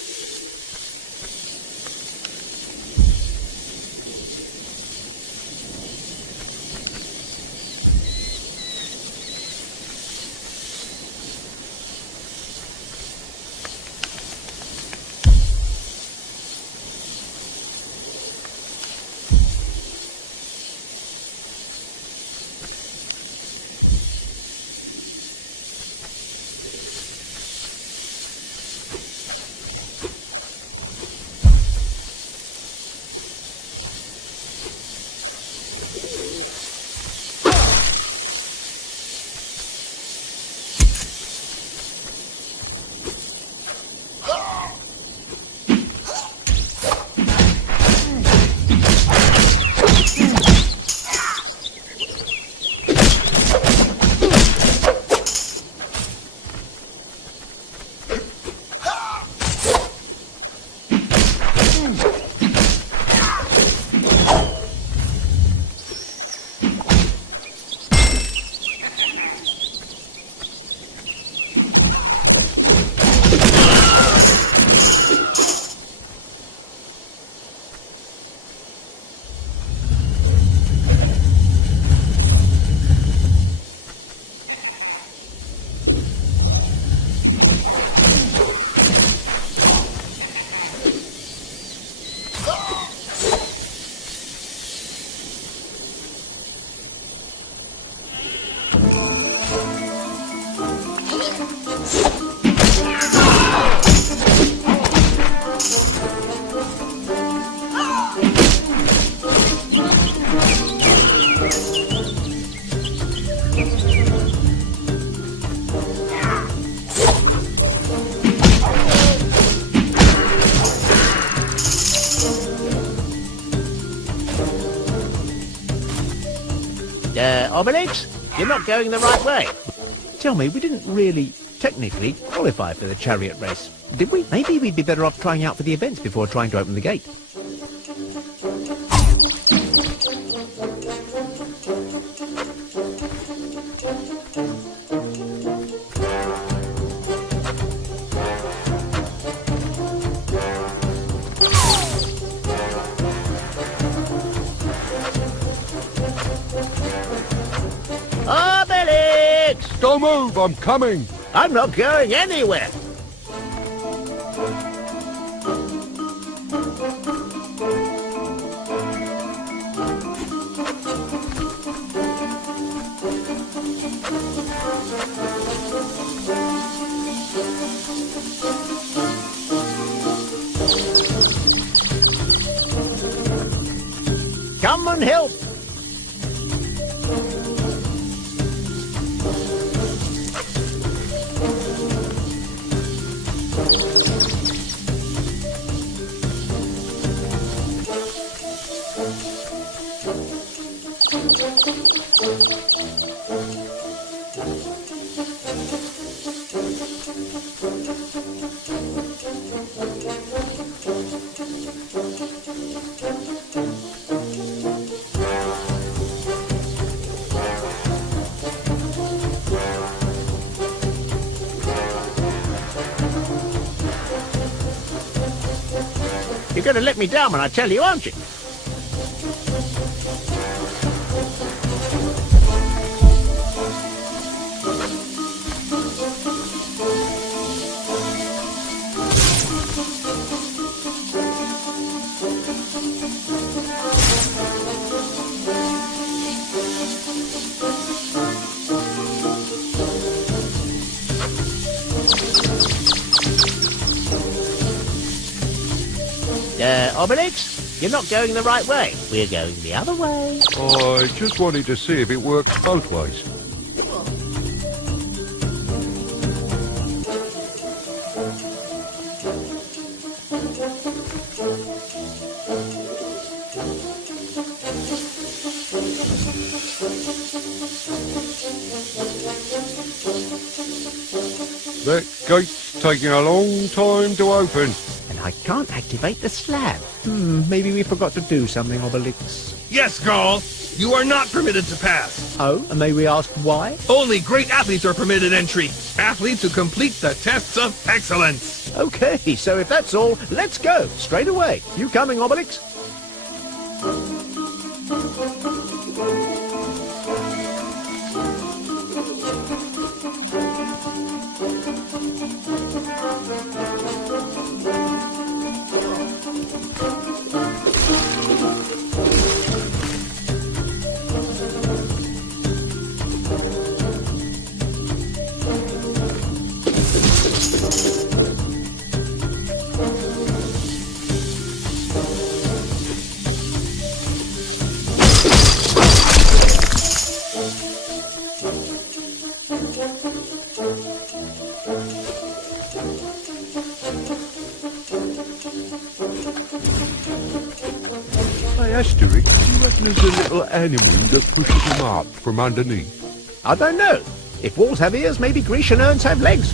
Obelix, you're not going the right way. Tell me, we didn't really, technically, qualify for the chariot race, did we? Maybe we'd be better off trying out for the events before trying to open the gate. Obelix! Don't move, I'm coming. I'm not going anywhere. Come and help. You're going to let me down when I tell you, aren't you? Obelix, you're not going the right way. We're going the other way. I just wanted to see if it works both ways. That gate's taking a long time to open. And I can't activate the slab. Maybe we forgot to do something, Obelix. Yes, Gaul. You are not permitted to pass. Oh, and may we ask why? Only great athletes are permitted entry. Athletes who complete the tests of excellence. Okay, so if that's all, let's go. Straight away. You coming, Obelix? Hey, Asterix, do you reckon there's a little animal that pushes them up from underneath? I don't know. If walls have ears, maybe Grecian urns have legs.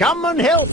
Come and help!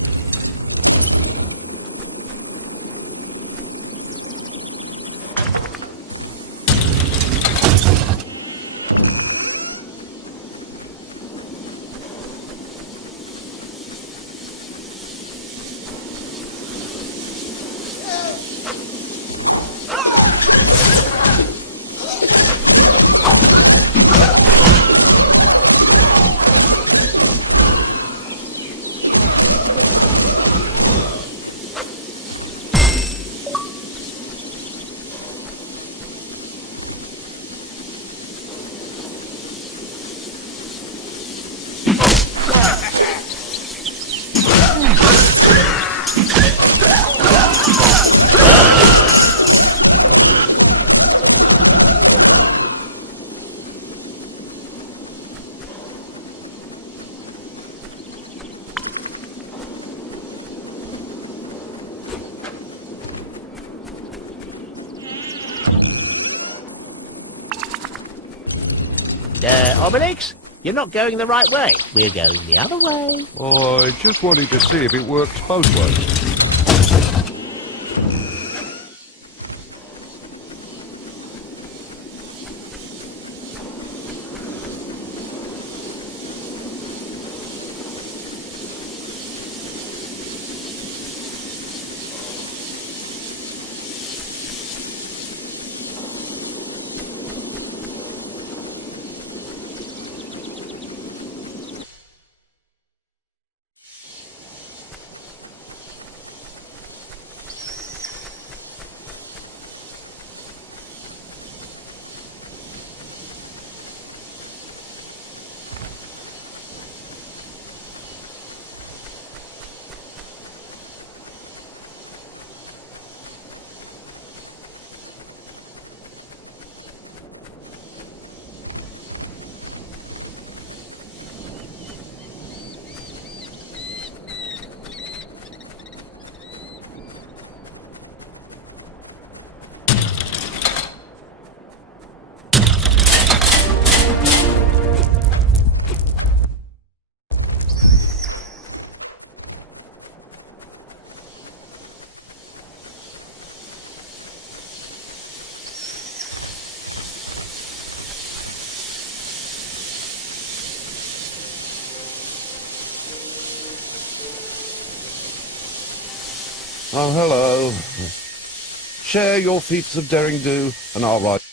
Obelix, you're not going the right way. We're going the other way. I just wanted to see if it works both ways. Oh, hello. Share your feats of daring do, and I'll write.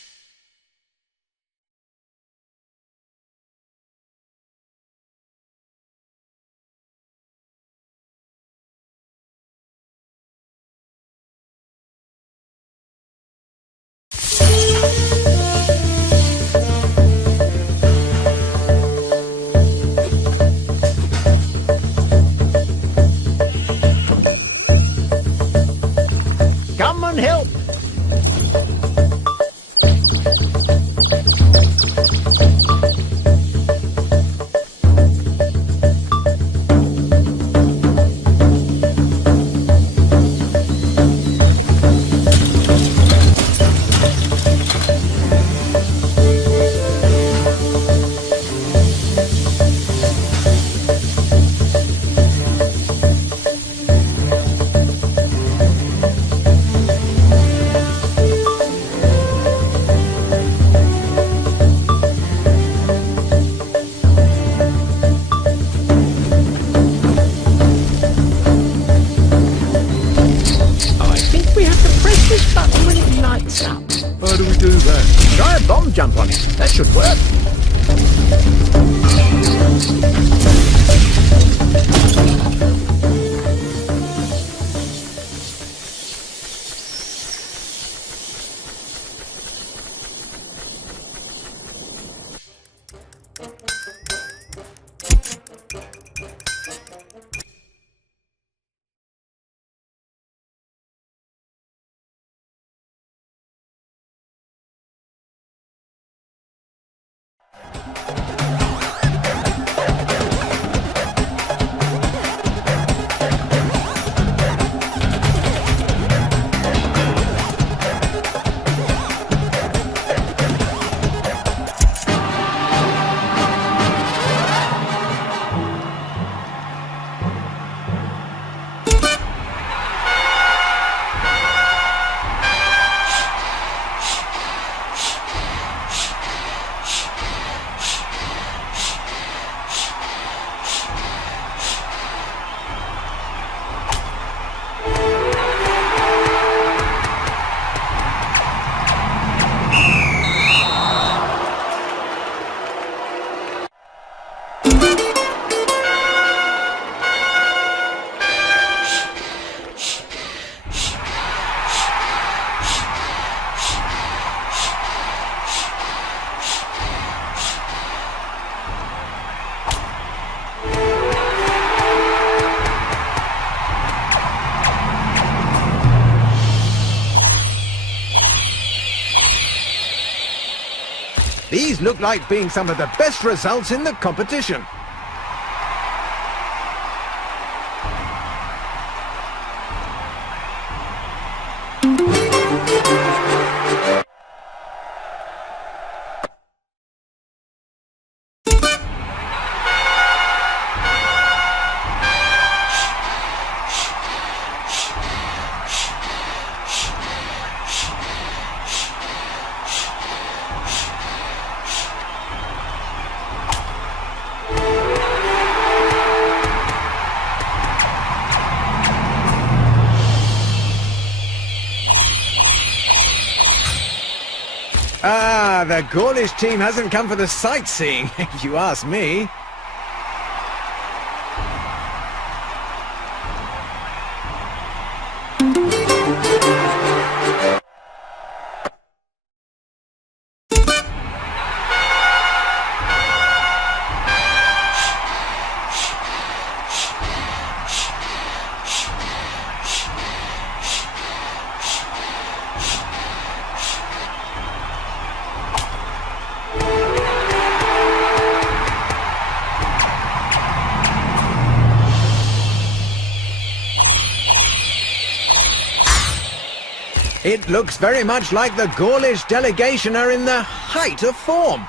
Come and help! look like being some of the best results in the competition. Ah, the Gaulish team hasn't come for the sightseeing, if you ask me. It looks very much like the Gaulish delegation are in the height of form.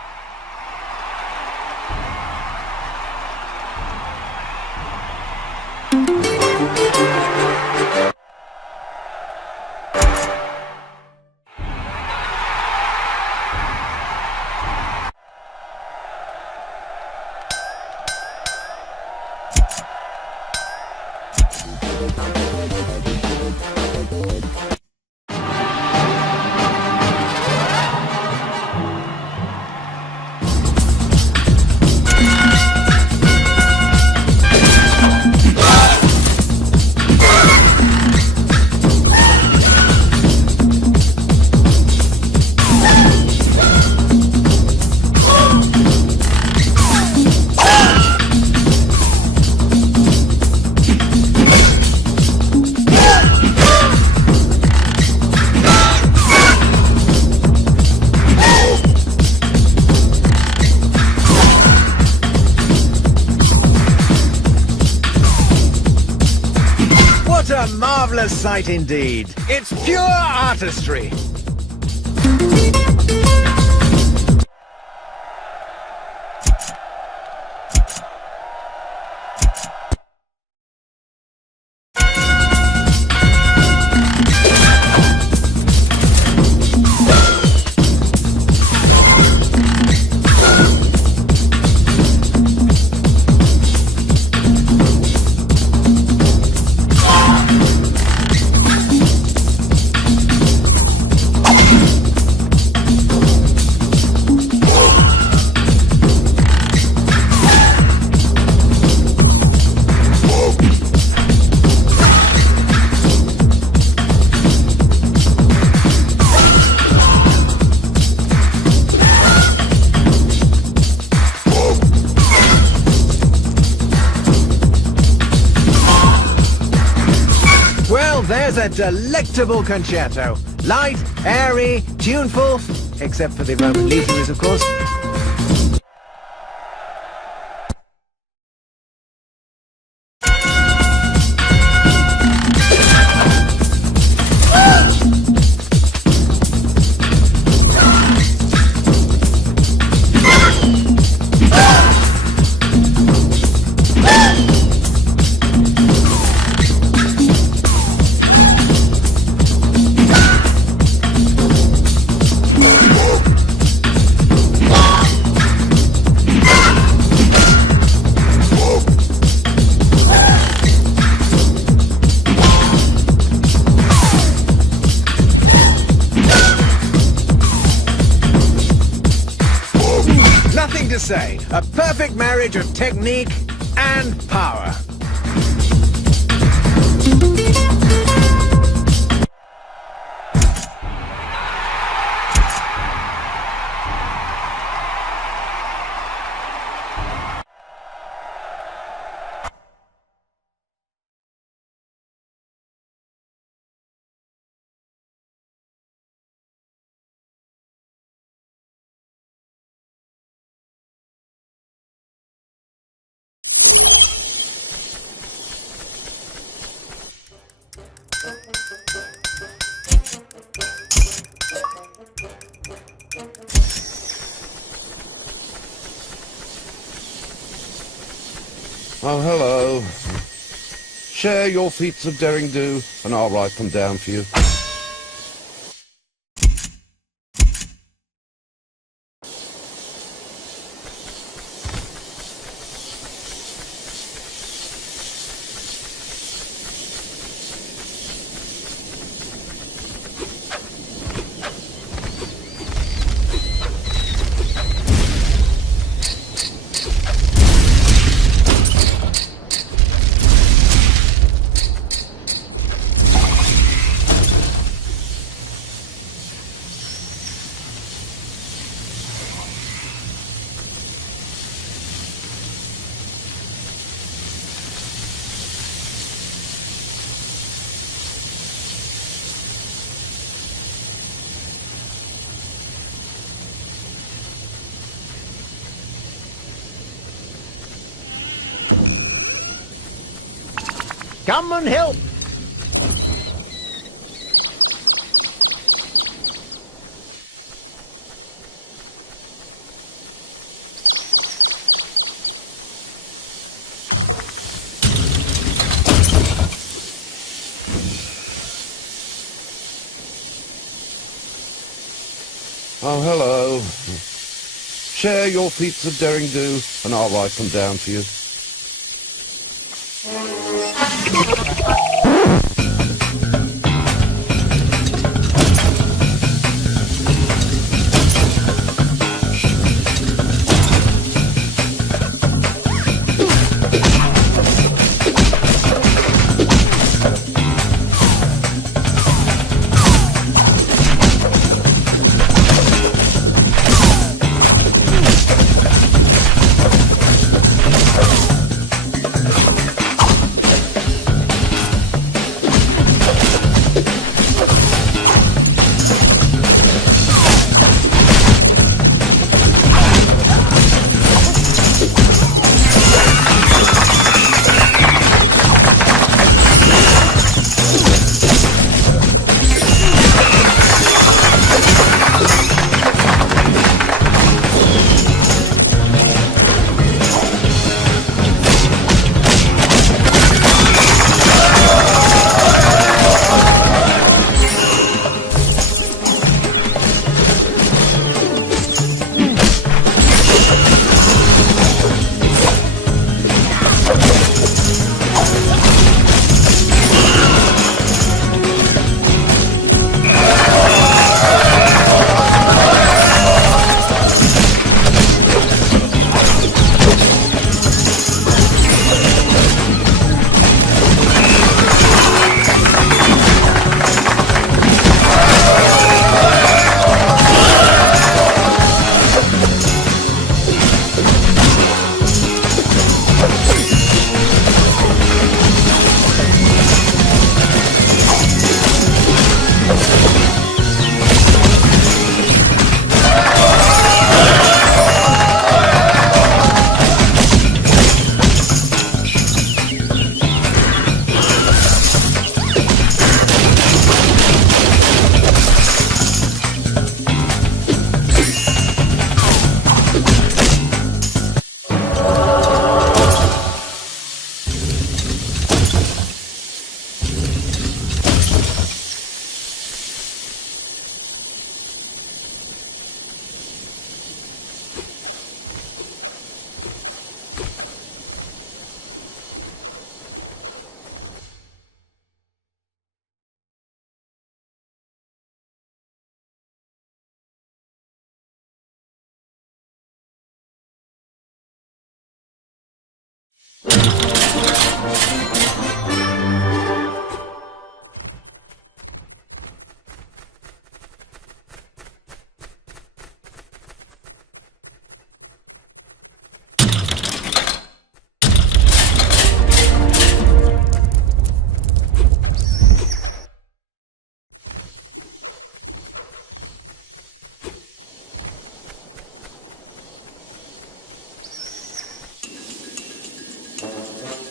What a marvellous sight indeed. It's pure artistry. There's a delectable concerto. Light, airy, tuneful, except for the Roman legionaries, of course. Nothing to say. A perfect marriage of technique and power. Oh, hello. Share your feats of daring do, and I'll write them down for you. Come and help! Oh, hello. Share your feats of daring do, and I'll write them down for you.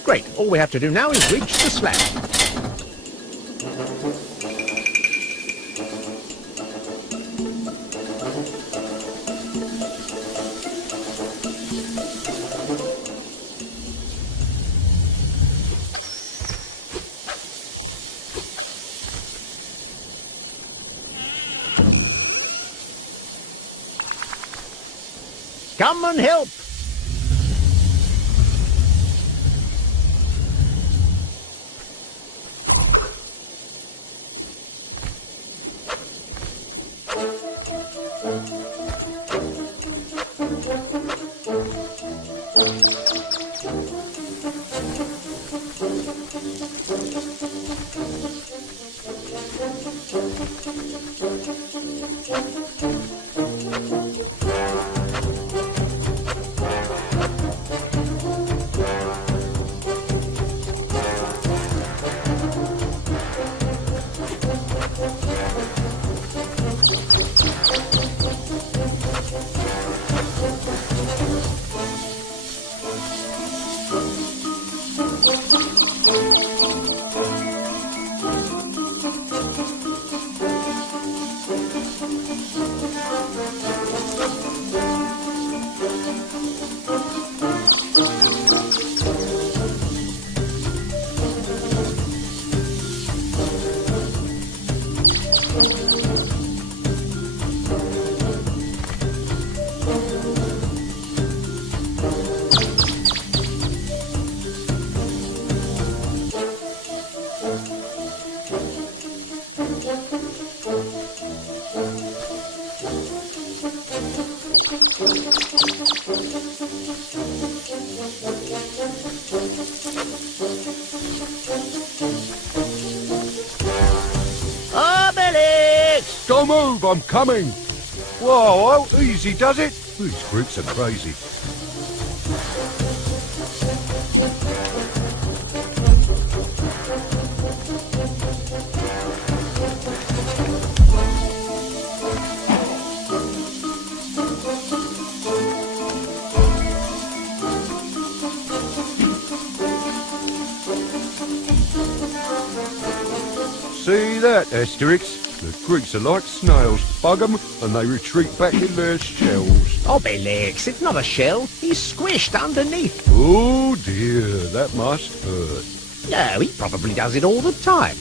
Great. All we have to do now is reach the slab. come and help. Obelix! Don't move, I'm coming. Whoa, how easy does it? These freaks are crazy. See that, Asterix? The Greeks are like snails. Bug 'em and they retreat back in their shells. Obelix, it's not a shell. He's squished underneath. Oh dear, that must hurt. No, he probably does it all the time.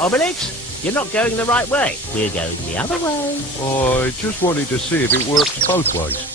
Obelix, you're not going the right way. We're going the other way. I just wanted to see if it works both ways.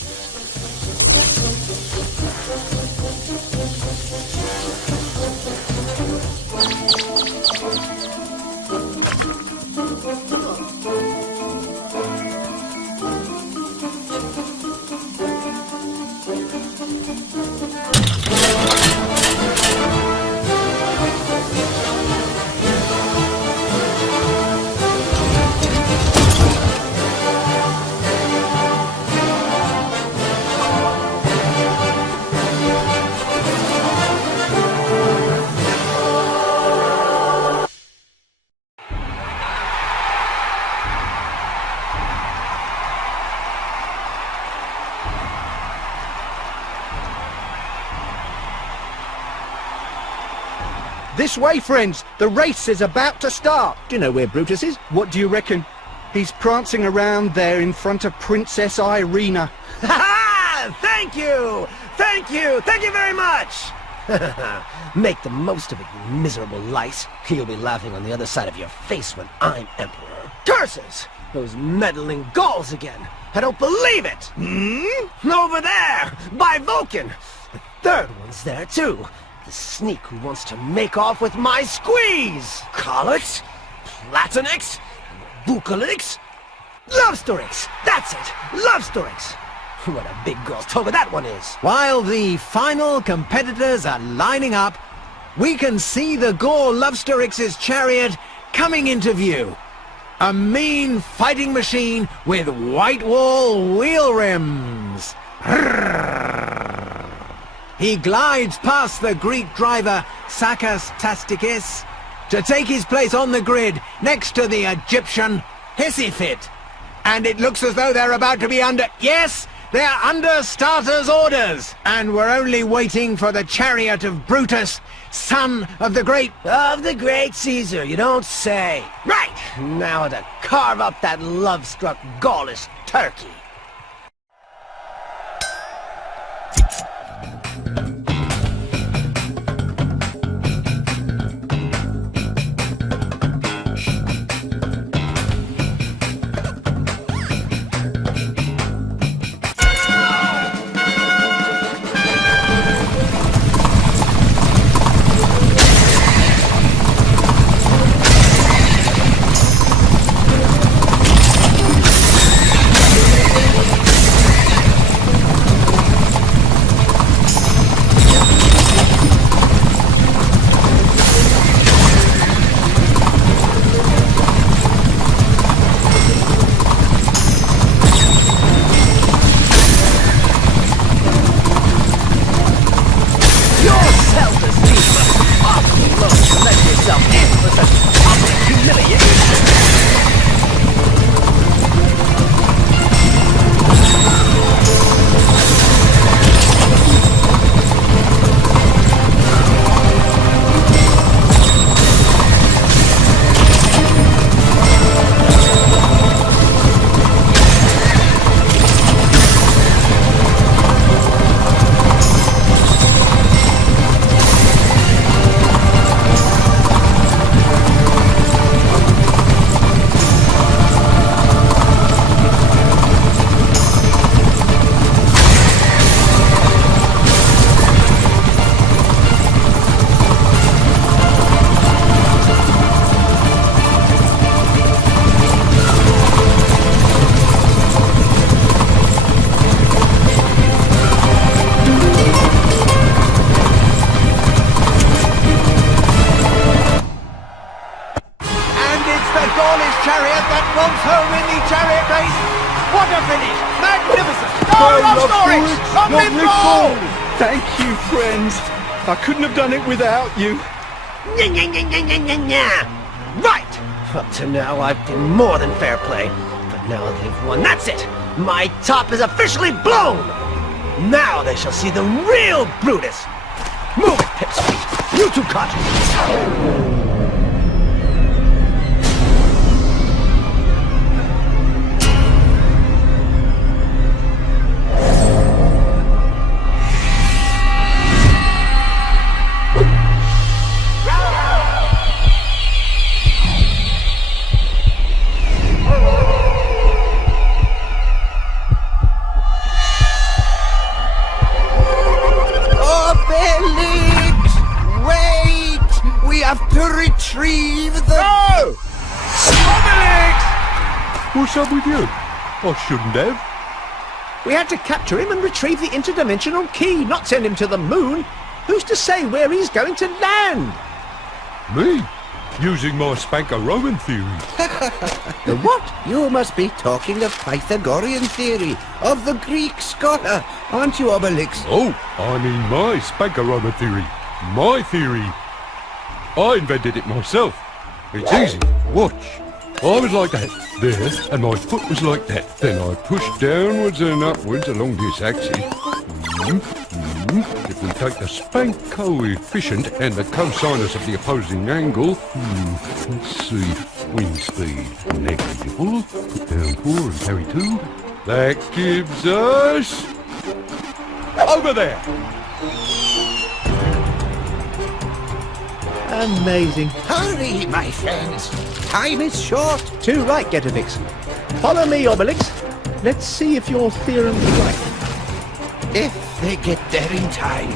This way, friends. The race is about to start. Do you know where Brutus is? What do you reckon? He's prancing around there in front of Princess Irina. Ha! Thank you! Thank you! Thank you very much! Make the most of it, you miserable lice. You'll be laughing on the other side of your face when I'm Emperor. Curses! Those meddling Gauls again! I don't believe it! Over there! By Vulcan! The third one's there, too. The sneak who wants to make off with my squeeze! Colix? Platonix? Bucolix? Lovestorix! That's it! Lovestorix! What a big girl's toga that one is! While the final competitors are lining up, we can see the Gaul Lovestorix's chariot coming into view. A mean fighting machine with white wall wheel rims. He glides past the Greek driver Sakkas Tastikis to take his place on the grid next to the Egyptian Hesifit. And it looks as though they're about to be under... Yes, They're under starter's orders, and we're only waiting for the chariot of Brutus, son of the great... Of the great Caesar, you don't say. Right, now to carve up that love-struck Gaulish turkey. chariot that once home in the chariot race. What a finish! Magnificent! Oh, love story! Thank you, friends. I couldn't have done it without you. Right! Up to now, I've been more than fair play. But now they've won. That's it! My top is officially blown! Now they shall see the real Brutus! Move it, Pipsqueak! You two cut! Retrieve the... No! Obelix! What's up with you? I shouldn't have. We had to capture him and retrieve the interdimensional key, not send him to the moon. Who's to say where he's going to land? Me? Using my Spanker-Roman theory. The what? You must be talking of Pythagorean theory, of the Greek scholar, aren't you, Obelix? Oh, I mean my Spanker-Roman theory. My theory. I invented it myself. It's easy. Watch. I was like that, there, and my foot was like that. Then I pushed downwards and upwards along this axis. If we take the spank coefficient and the cosinus of the opposing angle, let's see, wind speed negligible, put down 4 and carry 2. That gives us... over there! Amazing. Hurry, my friends. Time is short. Too right, Getavix. Follow me, Obelix. Let's see if your theorem's right. If they get there in time.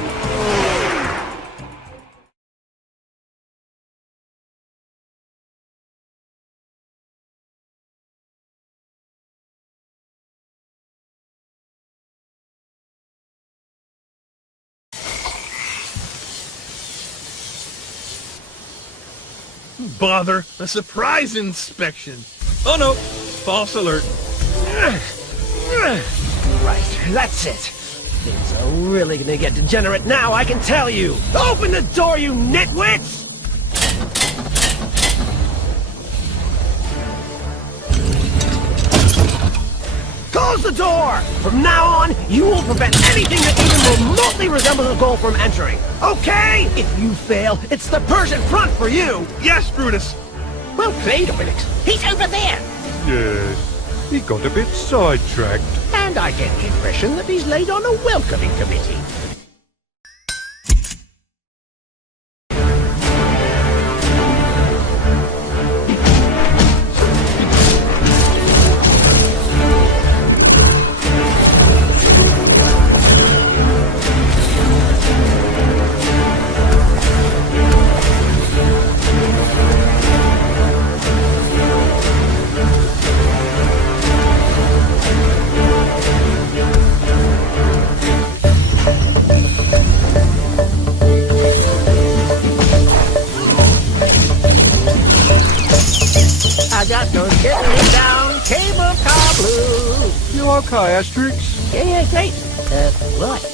Bother! A surprise inspection! Oh no! False alert! Right, that's it. Things are really gonna get degenerate now, I can tell you! Open the door, you nitwits! Close the door! From now on, you will prevent anything that even remotely resembles a Gaul from entering. Okay? If you fail, it's the Persian front for you! Yes, Brutus. Well played, Obelix. He's over there. Yes, he got a bit sidetracked. And I get the impression that he's laid on a welcoming committee. I got those getting down cable car blues. You okay, Asterix? Yeah, great. Right.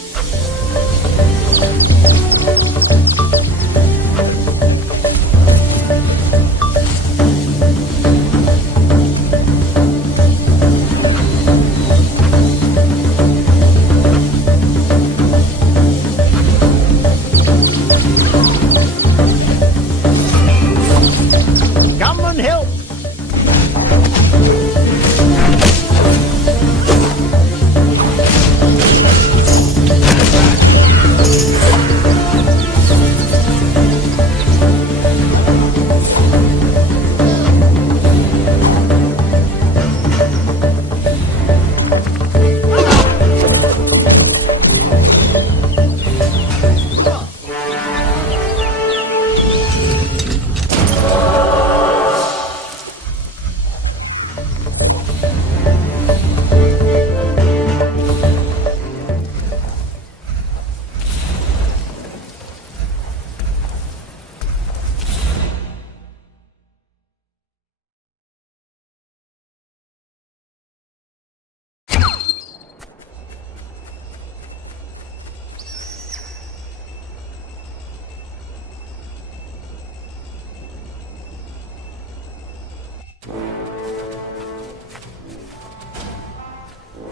Come and help.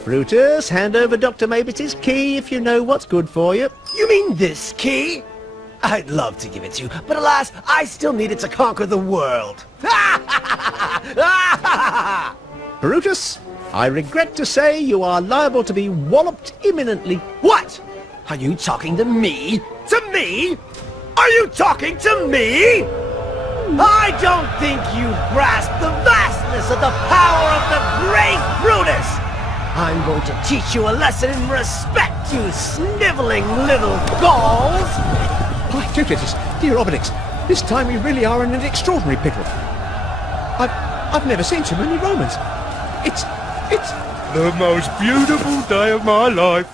Brutus, hand over Dr. Mavis's key if you know what's good for you. You mean this key? I'd love to give it to you, but alas, I still need it to conquer the world. Brutus, I regret to say you are liable to be walloped imminently. What? Are you talking to me? To me? Are you talking to me? I don't think you grasp the vastness of the power of the great Brutus! I'm going to teach you a lesson in respect, you sniveling little Gauls! By Jupiter, dear Obelix, this time we really are in an extraordinary pickle. I've never seen so many Romans. It's The most beautiful day of my life.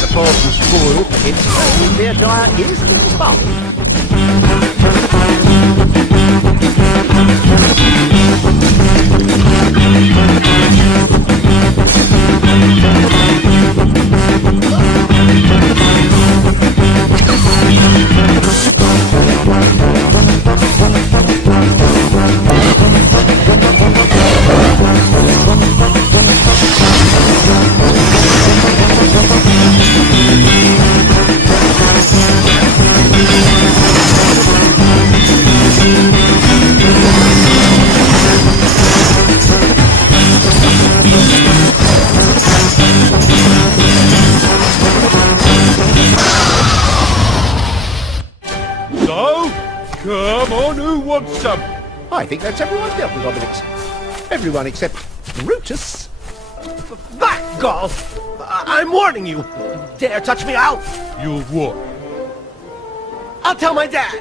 the parcel spoiled. It's true, their diet is sparkling. So, come on, who wants some? I think that's everyone dealt with, Obelix. Everyone except Brutus. Back, Gaul! I'm warning you! Dare touch me, You're what? I'll tell my dad!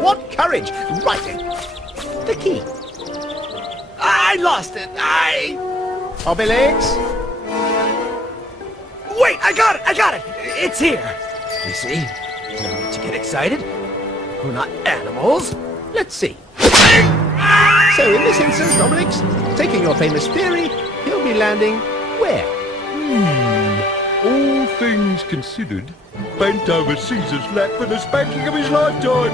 What courage! Right in. The key. I lost it! Obelix? Wait, I got it! It's here! You see? No need to get excited. We're not animals. Let's see. So in this instance, Obelix, taking your famous theory, he'll be landing where? All things considered, bent over Caesar's lap for the spanking of his lifetime.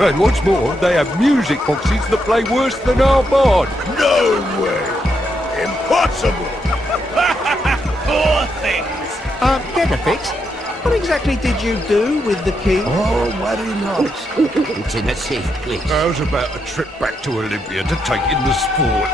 And what's more, they have music boxes that play worse than our bard. No way! Impossible! Poor things! Getafix, what exactly did you do with the key? Oh, worry not. It's in a safe place. How's about a trip back to Olympia to take in the sport?